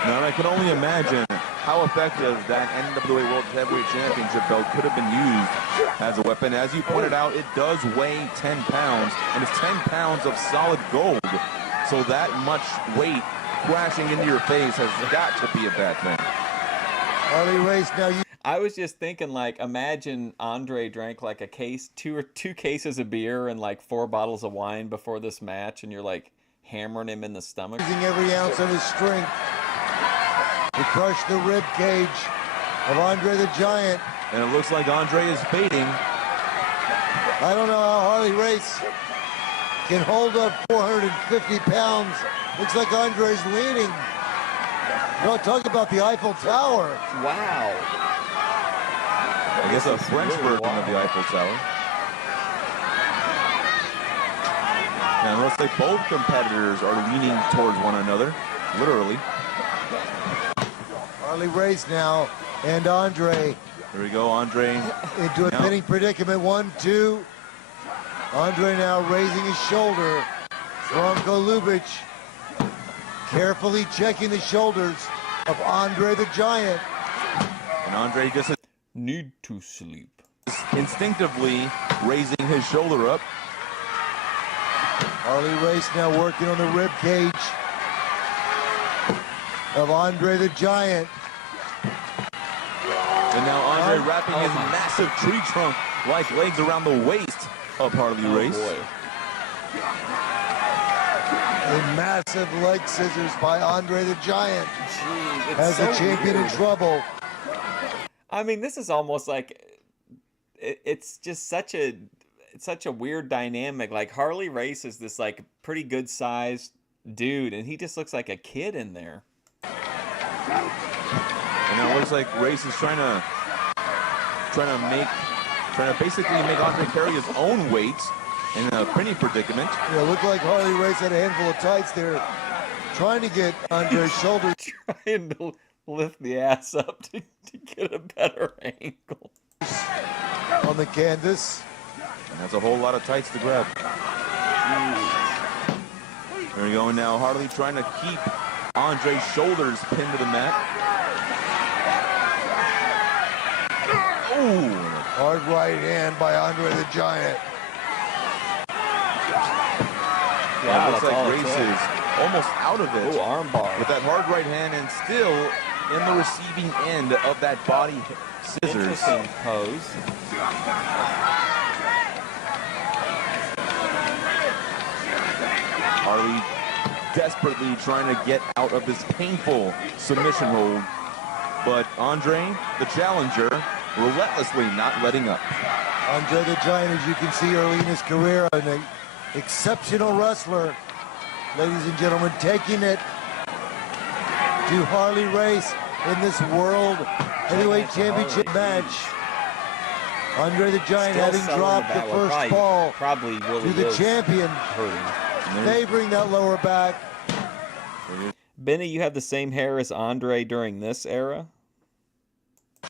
Now I can only imagine how effective that NWA World Heavyweight Championship belt could have been used as a weapon. As you pointed out, it does weigh 10 pounds, and it's 10 pounds of solid gold. So that much weight crashing into your face has got to be a bad thing. Harley Race now. I was just thinking, like, imagine Andre drank like two cases of beer and like 4 bottles of wine before this match, and you're like hammering him in the stomach. Using every ounce of his strength to crush the rib cage of Andre the Giant. And it looks like Andre is fading. I don't know how Harley Race can hold up 450 pounds. Looks like Andre's leaning. You know, talk about the Eiffel Tower. Wow. I guess a French version of the Eiffel Tower. And it looks like both competitors are leaning towards one another, literally. Harley Race now and Andre Here we go, Andre. into a pinning predicament. 1, 2. Andre now raising his shoulder. Bronco Lubitsch carefully checking the shoulders of Andre the Giant. And Andre just Need to sleep. instinctively raising his shoulder up. Harley Race now working on the rib cage of Andre the Giant. And now Andre wrapping his massive tree trunk like legs around the waist of Harley Race. Boy. A massive leg scissors by Andre the Giant. Jeez, Has the champion in trouble. I mean, this is almost like it's just such a weird dynamic. Like Harley Race is this like pretty good sized dude, and he just looks like a kid in there. And now it looks like Race is trying to basically make Andre carry his own weight in a pinning predicament. Yeah, looked like Harley Race had a handful of tights there, trying to get Andre's shoulders. Trying to lift the ass up to get a better angle. On the canvas. And that's a whole lot of tights to grab. There we go. Now Harley trying to keep Andre's shoulders pinned to the mat. Ooh. Hard right hand by Andre the Giant. Yeah, it looks like Race is almost out of it. Oh, armbar. With that hard right hand, and still in the receiving end of that body scissors. Interesting pose. Harley desperately trying to get out of this painful submission hold. But Andre, the challenger, relentlessly not letting up. Andre the Giant, as you can see early in his career, an exceptional wrestler. Ladies and gentlemen, taking it to Harley Race in this World Heavyweight Championship match. Andre the Giant Still having selling dropped the battle. first fall Probably really to the is champion, hurting. favoring that lower back. Benny, you have the same hair as Andre during this era?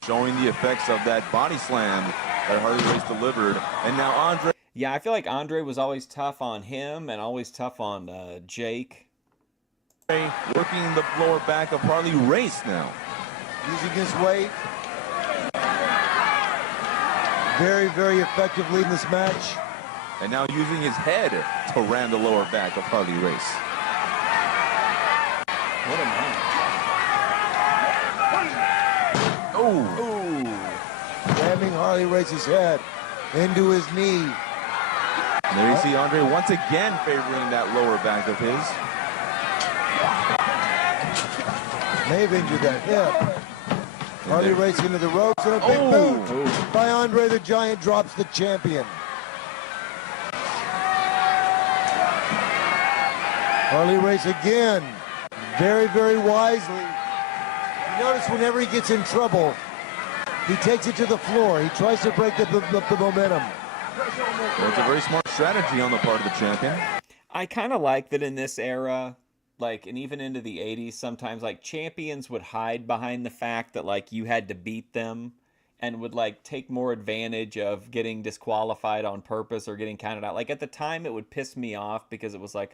Showing the effects of that body slam that Harley Race delivered. And now Andre. Yeah, I feel like Andre was always tough on him and always tough on Jake. Working the lower back of Harley Race now. Using his weight very, very effectively in this match. And now using his head to ram the lower back of Harley Race. What a match. Oh. Ooh. Ramming Harley Race's head into his knee. And there you see Andre once again favoring that lower back of his. May have injured that hip. Harley Race into the ropes and a big boot by Andre the Giant drops the champion. Harley Race again, very, very wisely. You notice whenever he gets in trouble, he takes it to the floor. He tries to break the momentum. Well, it's a very smart strategy on the part of the champion. I kind of like that in this era, like, and even into the 80s, sometimes, like, champions would hide behind the fact that, like, you had to beat them and would, like, take more advantage of getting disqualified on purpose or getting counted out. Like, at the time, it would piss me off because it was, like,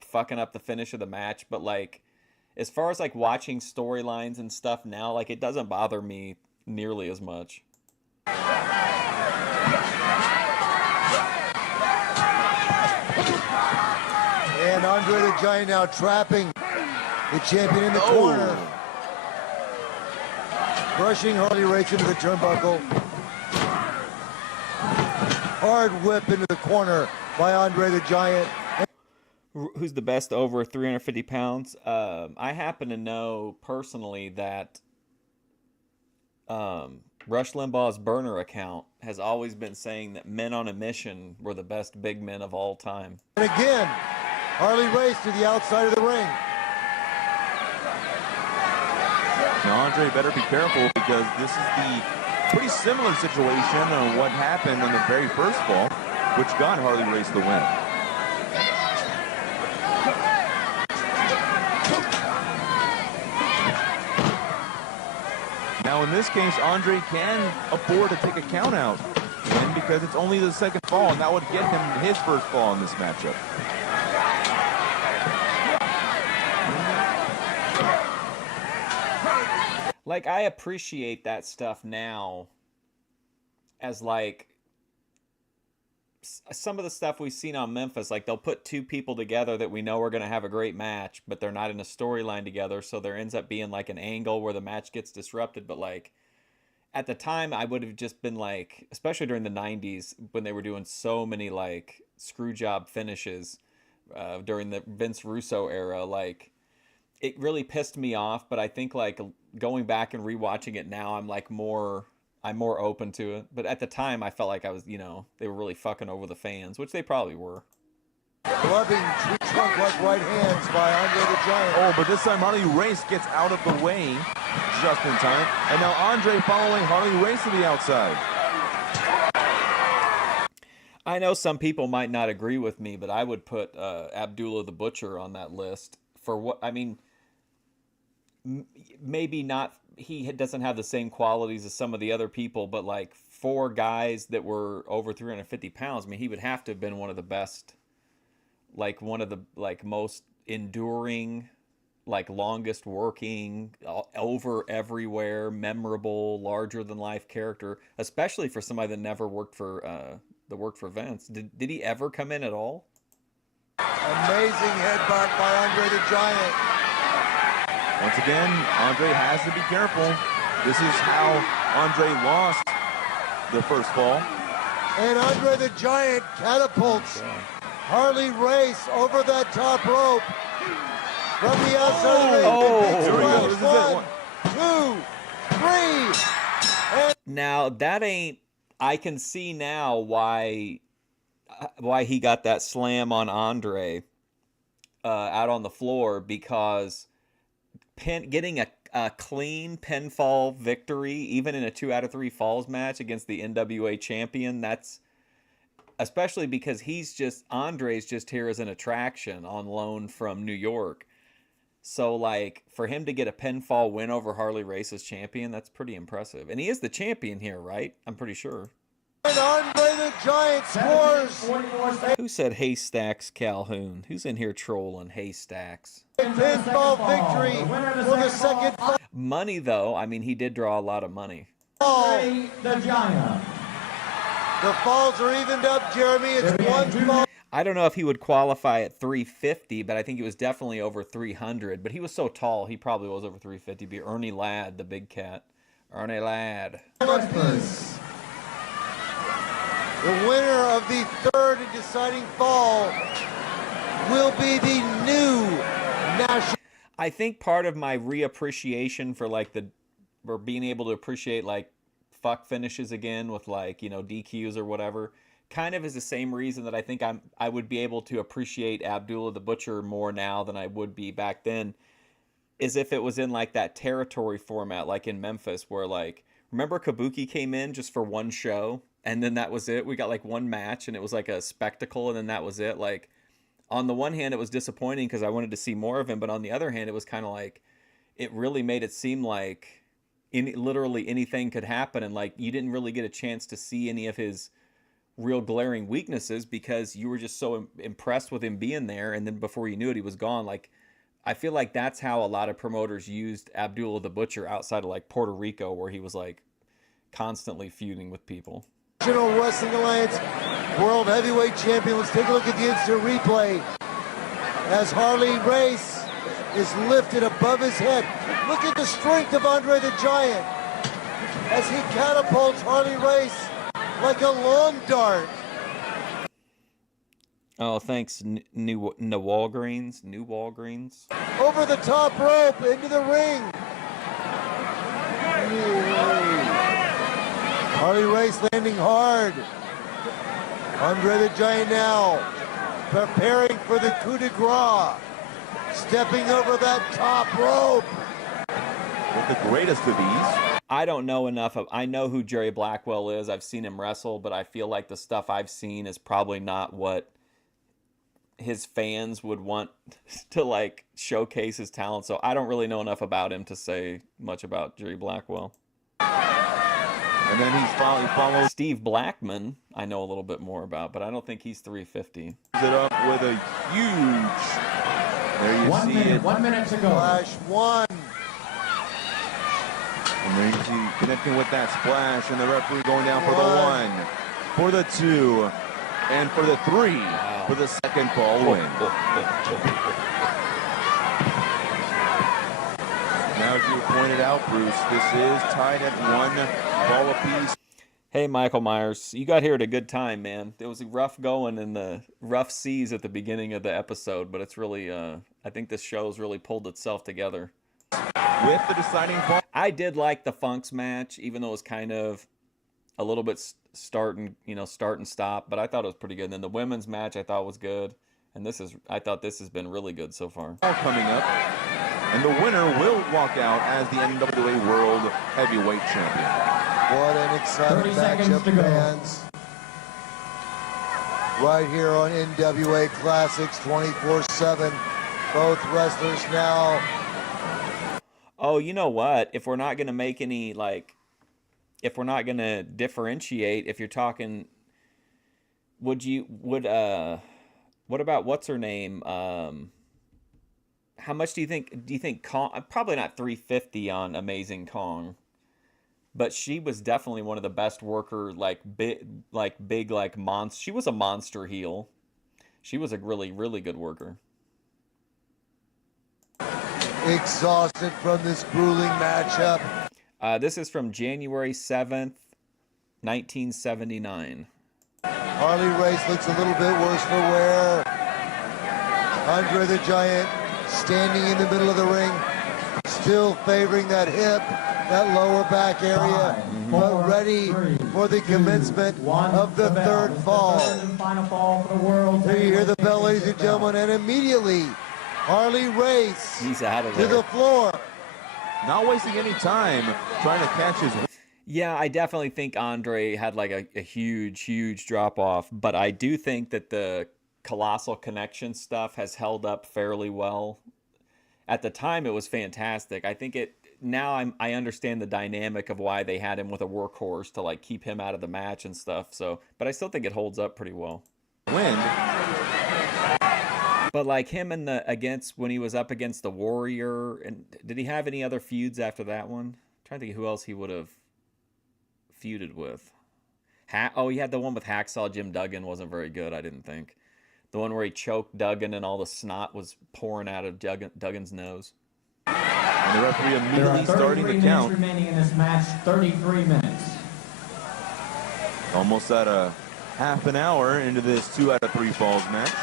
fucking up the finish of the match. But, like, as far as, like, watching storylines and stuff now, like, it doesn't bother me nearly as much. And Andre the Giant now trapping the champion in the corner. Brushing Harley Race into the turnbuckle. Hard whip into the corner by Andre the Giant. Who's the best over 350 pounds? I happen to know personally that Rush Limbaugh's burner account has always been saying that Men on a Mission were the best big men of all time. And again, Harley Race to the outside of the ring. Now Andre better be careful because this is the pretty similar situation of what happened on the very first fall, which got Harley Race the win. Now in this case, Andre can afford to take a count out, and because it's only the second fall, and that would get him his first fall in this matchup. Like, I appreciate that stuff now as, like, some of the stuff we've seen on Memphis. Like, they'll put two people together that we know are going to have a great match, but they're not in a storyline together, so there ends up being, like, an angle where the match gets disrupted. But, like, at the time, I would have just been, like, especially during the 90s, when they were doing so many, like, screw job finishes during the Vince Russo era, like, it really pissed me off. But I think, like, going back and rewatching it now, I'm more open to it. But at the time, I felt like I was, they were really fucking over the fans, which they probably were. Loving trunk-like right hands by Andre the Giant. Oh, but this time Harley Race gets out of the way just in time. And now Andre following Harley Race to the outside. I know some people might not agree with me, but I would put Abdullah the Butcher on that list for what, I mean, maybe not, he doesn't have the same qualities as some of the other people, but like four guys that were over 350 pounds, I mean, he would have to have been one of the best, like one of the like most enduring, like longest working, over everywhere, memorable, larger than life character, especially for somebody that never worked for Vince. Did he ever come in at all? Amazing headbutt by Andre the Giant. Once again, Andre has to be careful. This is how Andre lost the first fall. And Andre the Giant catapults Harley Race over that top rope from the outside of the ring. Here we go. This is it. 1, 2, 3. And Now that ain't. I can see now why he got that slam on Andre out on the floor, because getting a clean pinfall victory, even in a 2 out of 3 falls match against the NWA champion, that's especially because Andre's just here as an attraction on loan from New York. So, like, for him to get a pinfall win over Harley Race as champion, that's pretty impressive. And he is the champion here, right? I'm pretty sure. Andre the Giant scores Who said Haystacks Calhoun? Who's in here trolling Haystacks? a pinfall victory for the second Money, though, I mean, he did draw a lot of money. fall. The Giant. The falls are evened up, Jeremy. It's one fall. I don't know if he would qualify at 350, but I think he was definitely over 300. But he was so tall, he probably was over 350. Be Ernie Ladd, the big cat. Ernie Ladd. Apiece. The winner of the third and deciding fall will be the new national. I think part of my reappreciation for being able to appreciate like fuck finishes again with like, DQs or whatever, kind of is the same reason that I think I would be able to appreciate Abdullah the Butcher more now than I would be back then, is if it was in like that territory format, like in Memphis, where like, remember Kabuki came in just for one show and then that was it. We got like one match and it was like a spectacle and then that was it. Like, on the one hand, it was disappointing because I wanted to see more of him, but on the other hand, it was kind of like, it really made it seem like literally anything could happen, and like you didn't really get a chance to see any of his real glaring weaknesses because you were just so impressed with him being there, and then before you knew it, he was gone. Like, I feel like that's how a lot of promoters used Abdullah the Butcher outside of like Puerto Rico, where he was like constantly feuding with people. National Wrestling Alliance World Heavyweight Champion. Let's take a look at the instant replay as Harley Race is lifted above his head. Look at the strength of Andre the Giant as he catapults Harley Race like a lawn dart. Oh, thanks, New Walgreens. Over the top rope into the ring. Harley Race landing hard. Andre the Giant now preparing for the coup de grace. Stepping over that top rope. With the greatest of ease. I don't know enough I know who Jerry Blackwell is. I've seen him wrestle, but I feel like the stuff I've seen is probably not what his fans would want to like showcase his talent. So I don't really know enough about him to say much about Jerry Blackwell. And then he follows Steve Blackman, I know a little bit more about, but I don't think he's 350. it up with a huge. There you see it. 1 minute to go. Flash one. And there you see connecting with that splash, and the referee going down for the 1, for the 2, and for the 3 for the second fall win. Now, as you pointed out, Bruce, this is tied at 1 ball apiece. Hey, Michael Myers, you got here at a good time, man. It was rough going in the rough seas at the beginning of the episode, but it's really, I think this show's really pulled itself together. With the deciding ball. I did like the Funks match, even though it was kind of a little bit start and stop, but I thought it was pretty good. And then the women's match I thought was good, and I thought this has been really good so far. Coming up, and the winner will walk out as the NWA World Heavyweight Champion. What an exciting 30 seconds matchup, to go. fans. Right here on NWA Classics 24/7. Both wrestlers now. Oh, you know what? If we're not going to make any, if we're not going to differentiate, if you're talking, what about what's her name? How much do you think Kong, probably not 350 on Amazing Kong, but she was definitely one of the best worker, big monster. She was a monster heel. She was a really, really good worker. exhausted from this grueling matchup. This is from January 7th, 1979. Harley Race looks a little bit worse for wear. Andre the Giant standing in the middle of the ring, still favoring that hip, that lower back area, but ready for the commencement of the third fall. There you hear the bell, ladies and gentlemen, and immediately Harley Race He's out of to there. the floor. Not wasting any time trying to catch his. Yeah, I definitely think Andre had like a huge drop off, but I do think that the Colossal Connection stuff has held up fairly well. At the time, it was fantastic. I think I understand the dynamic of why they had him with a workhorse to like keep him out of the match and stuff. So, but I still think it holds up pretty well. Wind. But like him in when he was up against the Warrior, and did he have any other feuds after that one? I'm trying to think who else he would have feuded with. He had the one with Hacksaw Jim Duggan, wasn't very good, I didn't think. The one where he choked Duggan and all the snot was pouring out of Duggan's nose. And the referee There are immediately 33 starting the minutes count. remaining in this match. 33 minutes. Almost at a half an hour into this 2 out of 3 falls match.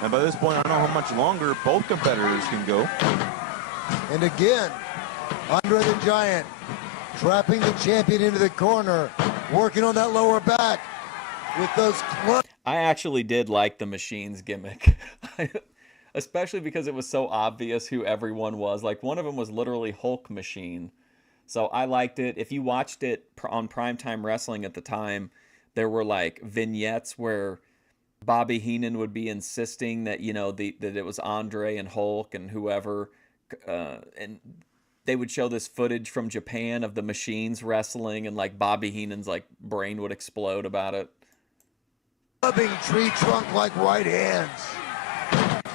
And by this point, I don't know how much longer both competitors can go. And again, Andre the Giant trapping the champion into the corner, working on that lower back with those I actually did like the Machine's gimmick. Especially because it was so obvious who everyone was. Like, one of them was literally Hulk Machine. So I liked it. If you watched it on Primetime Wrestling at the time, there were like vignettes where Bobby Heenan would be insisting that, that it was Andre and Hulk and whoever. And they would show this footage from Japan of the Machines wrestling, and like Bobby Heenan's like brain would explode about it. clubbing tree trunk like right hands.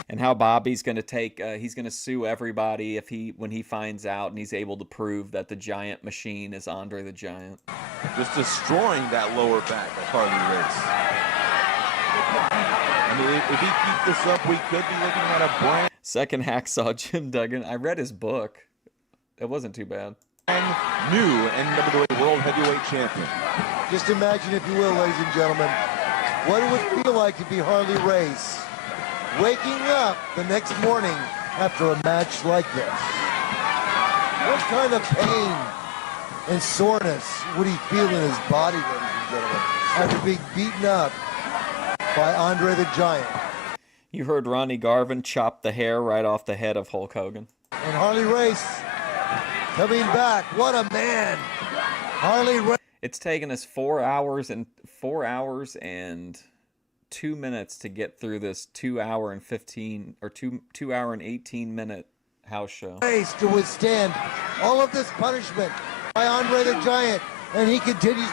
And how Bobby's going to he's going to sue everybody when he finds out and he's able to prove that the Giant Machine is Andre the Giant. Just destroying that lower back of Harley Race. I mean, if he keeps this up, we could be looking at a brand Second Hacksaw Jim Duggan. I read his book. It wasn't too bad. new NWA World Heavyweight Champion. Just imagine, if you will, ladies and gentlemen, what it would feel like to be Harley Race, waking up the next morning after a match like this. What kind of pain and soreness would he feel in his body, ladies and gentlemen, after being beaten up by Andre the Giant? You heard Ronnie Garvin chop the hair right off the head of Hulk Hogan. And Harley Race coming back. What a man. Harley Race. It's taken us 4 hours and 2 minutes to get through this 2 hour and 15 or 2 hour and 18 minute house show. To withstand all of this punishment by Andre the Giant, and he continues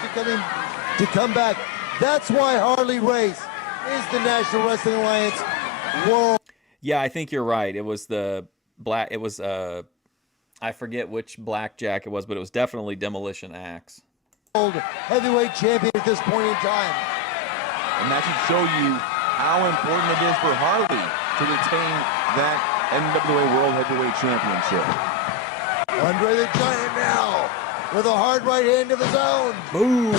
to come back. That's why Harley Race is the National Wrestling Alliance World. Yeah, I think you're right. It was the black. It was I forget which blackjack it was, but it was definitely Demolition Axe. Heavyweight champion at this point in time. And that should show you how important it is for Harley to retain that NWA World Heavyweight Championship. Andre the Giant now with a hard right hand of his own. Boom!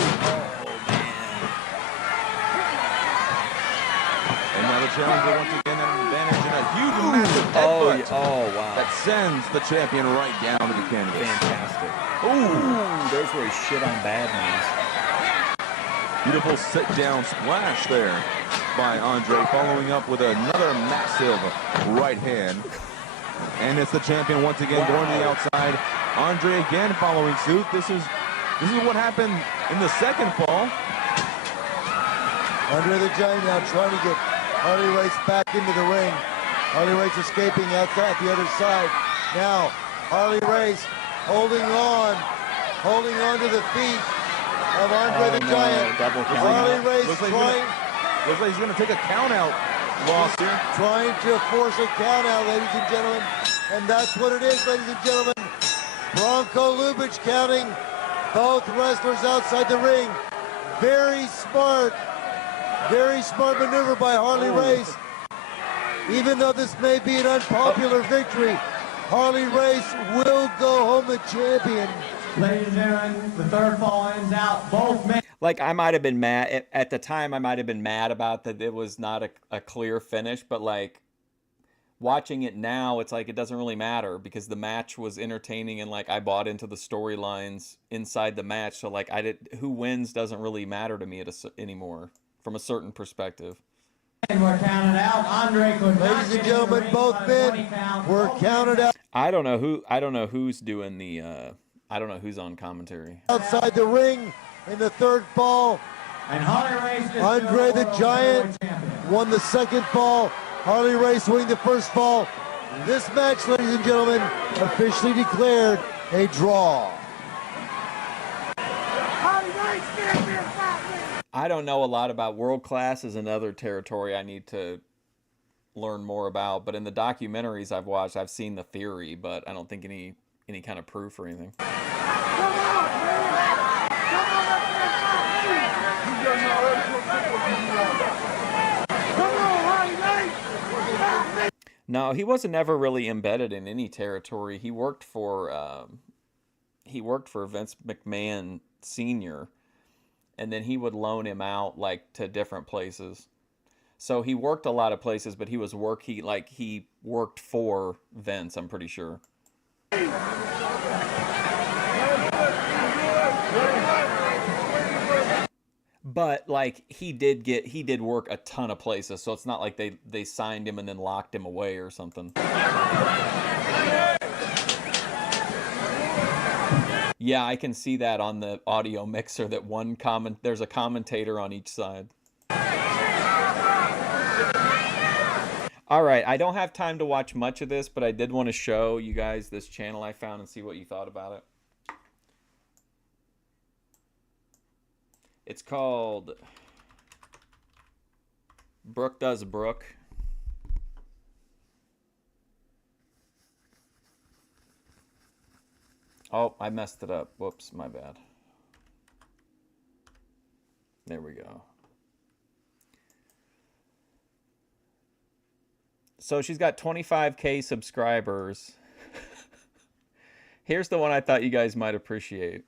And now the challenger once again at an advantage in a huge massive headbutt Wow. that sends the champion right down to the canvas. Fantastic. Ooh, there's where he shit on Bad News. Beautiful sit-down splash there by Andre, following up with another massive right hand. And it's the champion once again going to the outside. Andre again following suit. This is what happened in the second fall. Andre the Giant now trying to get Harley Race back into the ring. Harley Race escaping outside the other side. Now Harley Race holding on to the feet of Andre the Giant. Harley Race Looks like he's going to take a count out loss here. Trying to force a count out, ladies and gentlemen. And that's what it is, ladies and gentlemen. Bronco Lubitsch counting both wrestlers outside the ring. Very smart maneuver by Harley Race. Even though this may be an unpopular victory, Harley Race will go home the champion. Ladies and gentlemen, the third fall ends out. Both men. Like, I might have been mad at the time. I might have been mad about that it was not a clear finish, but like watching it now, it's like it doesn't really matter because the match was entertaining and like I bought into the storylines inside the match. So like who wins doesn't really matter to me anymore from a certain perspective. And we're counted out. Andre could not Ladies and get in the gentlemen, ring both by men 20 count. were counted out I don't know who's doing the I don't know who's on commentary. outside the ring in the third fall. And Harley Race is Andre the still Giant world champion. won the second fall. Harley Race winning the first fall. This match, ladies and gentlemen, officially declared a draw. I don't know a lot about World Class is another territory I need to learn more about, but in the documentaries I've watched, I've seen the theory, but I don't think any kind of proof or anything. No, he wasn't ever really embedded in any territory. He worked for Vince McMahon Sr., and then he would loan him out like to different places. So he worked a lot of places, but he worked for Vince, I'm pretty sure. But like he did work a ton of places, so it's not like they signed him and then locked him away or something. Yeah, I can see that on the audio mixer that there's a commentator on each side. All right, I don't have time to watch much of this, but I did want to show you guys this channel I found and see what you thought about it. It's called Brooke Does Brooke. Oh, I messed it up. Whoops, my bad. There we go. So she's got 25K subscribers. Here's the one I thought you guys might appreciate.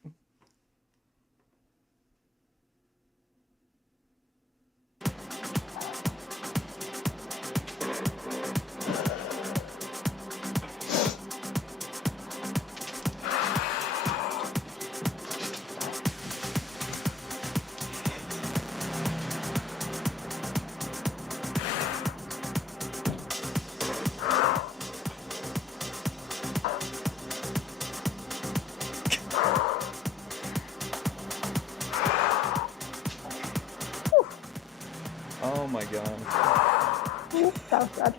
Oh my god. That was good.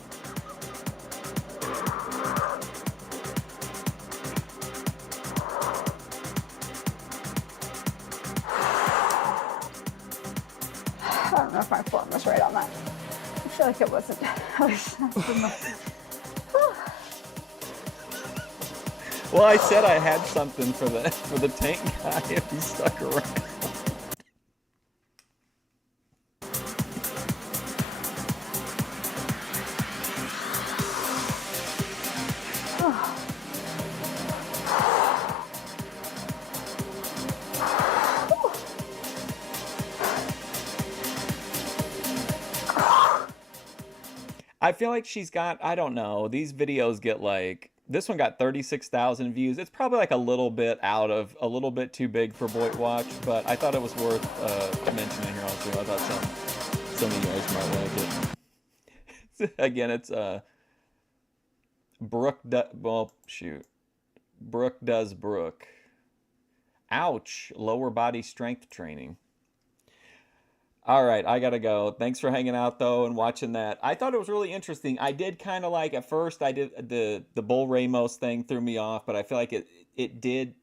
I don't know if my form was right on that. I feel like it wasn't. Well, I said I had something for the tank guy if he stuck around. I feel like she's got, I don't know, these videos get like, this one got 36,000 views. It's probably like a little bit too big for Boyd Watch, but I thought it was worth mentioning here also. I thought some of you guys might like it. Again, it's Brooke Does Brooke. Ouch, lower body strength training. All right, I gotta go. Thanks for hanging out though and watching that. I thought it was really interesting. I did kind of like at first. I did the Bull Ramos thing threw me off, but I feel like it did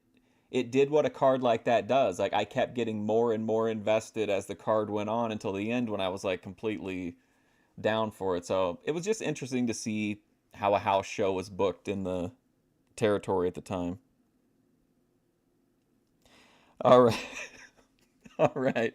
what a card like that does. Like I kept getting more and more invested as the card went on until the end when I was like completely down for it. So it was just interesting to see how a house show was booked in the territory at the time. All right, all right.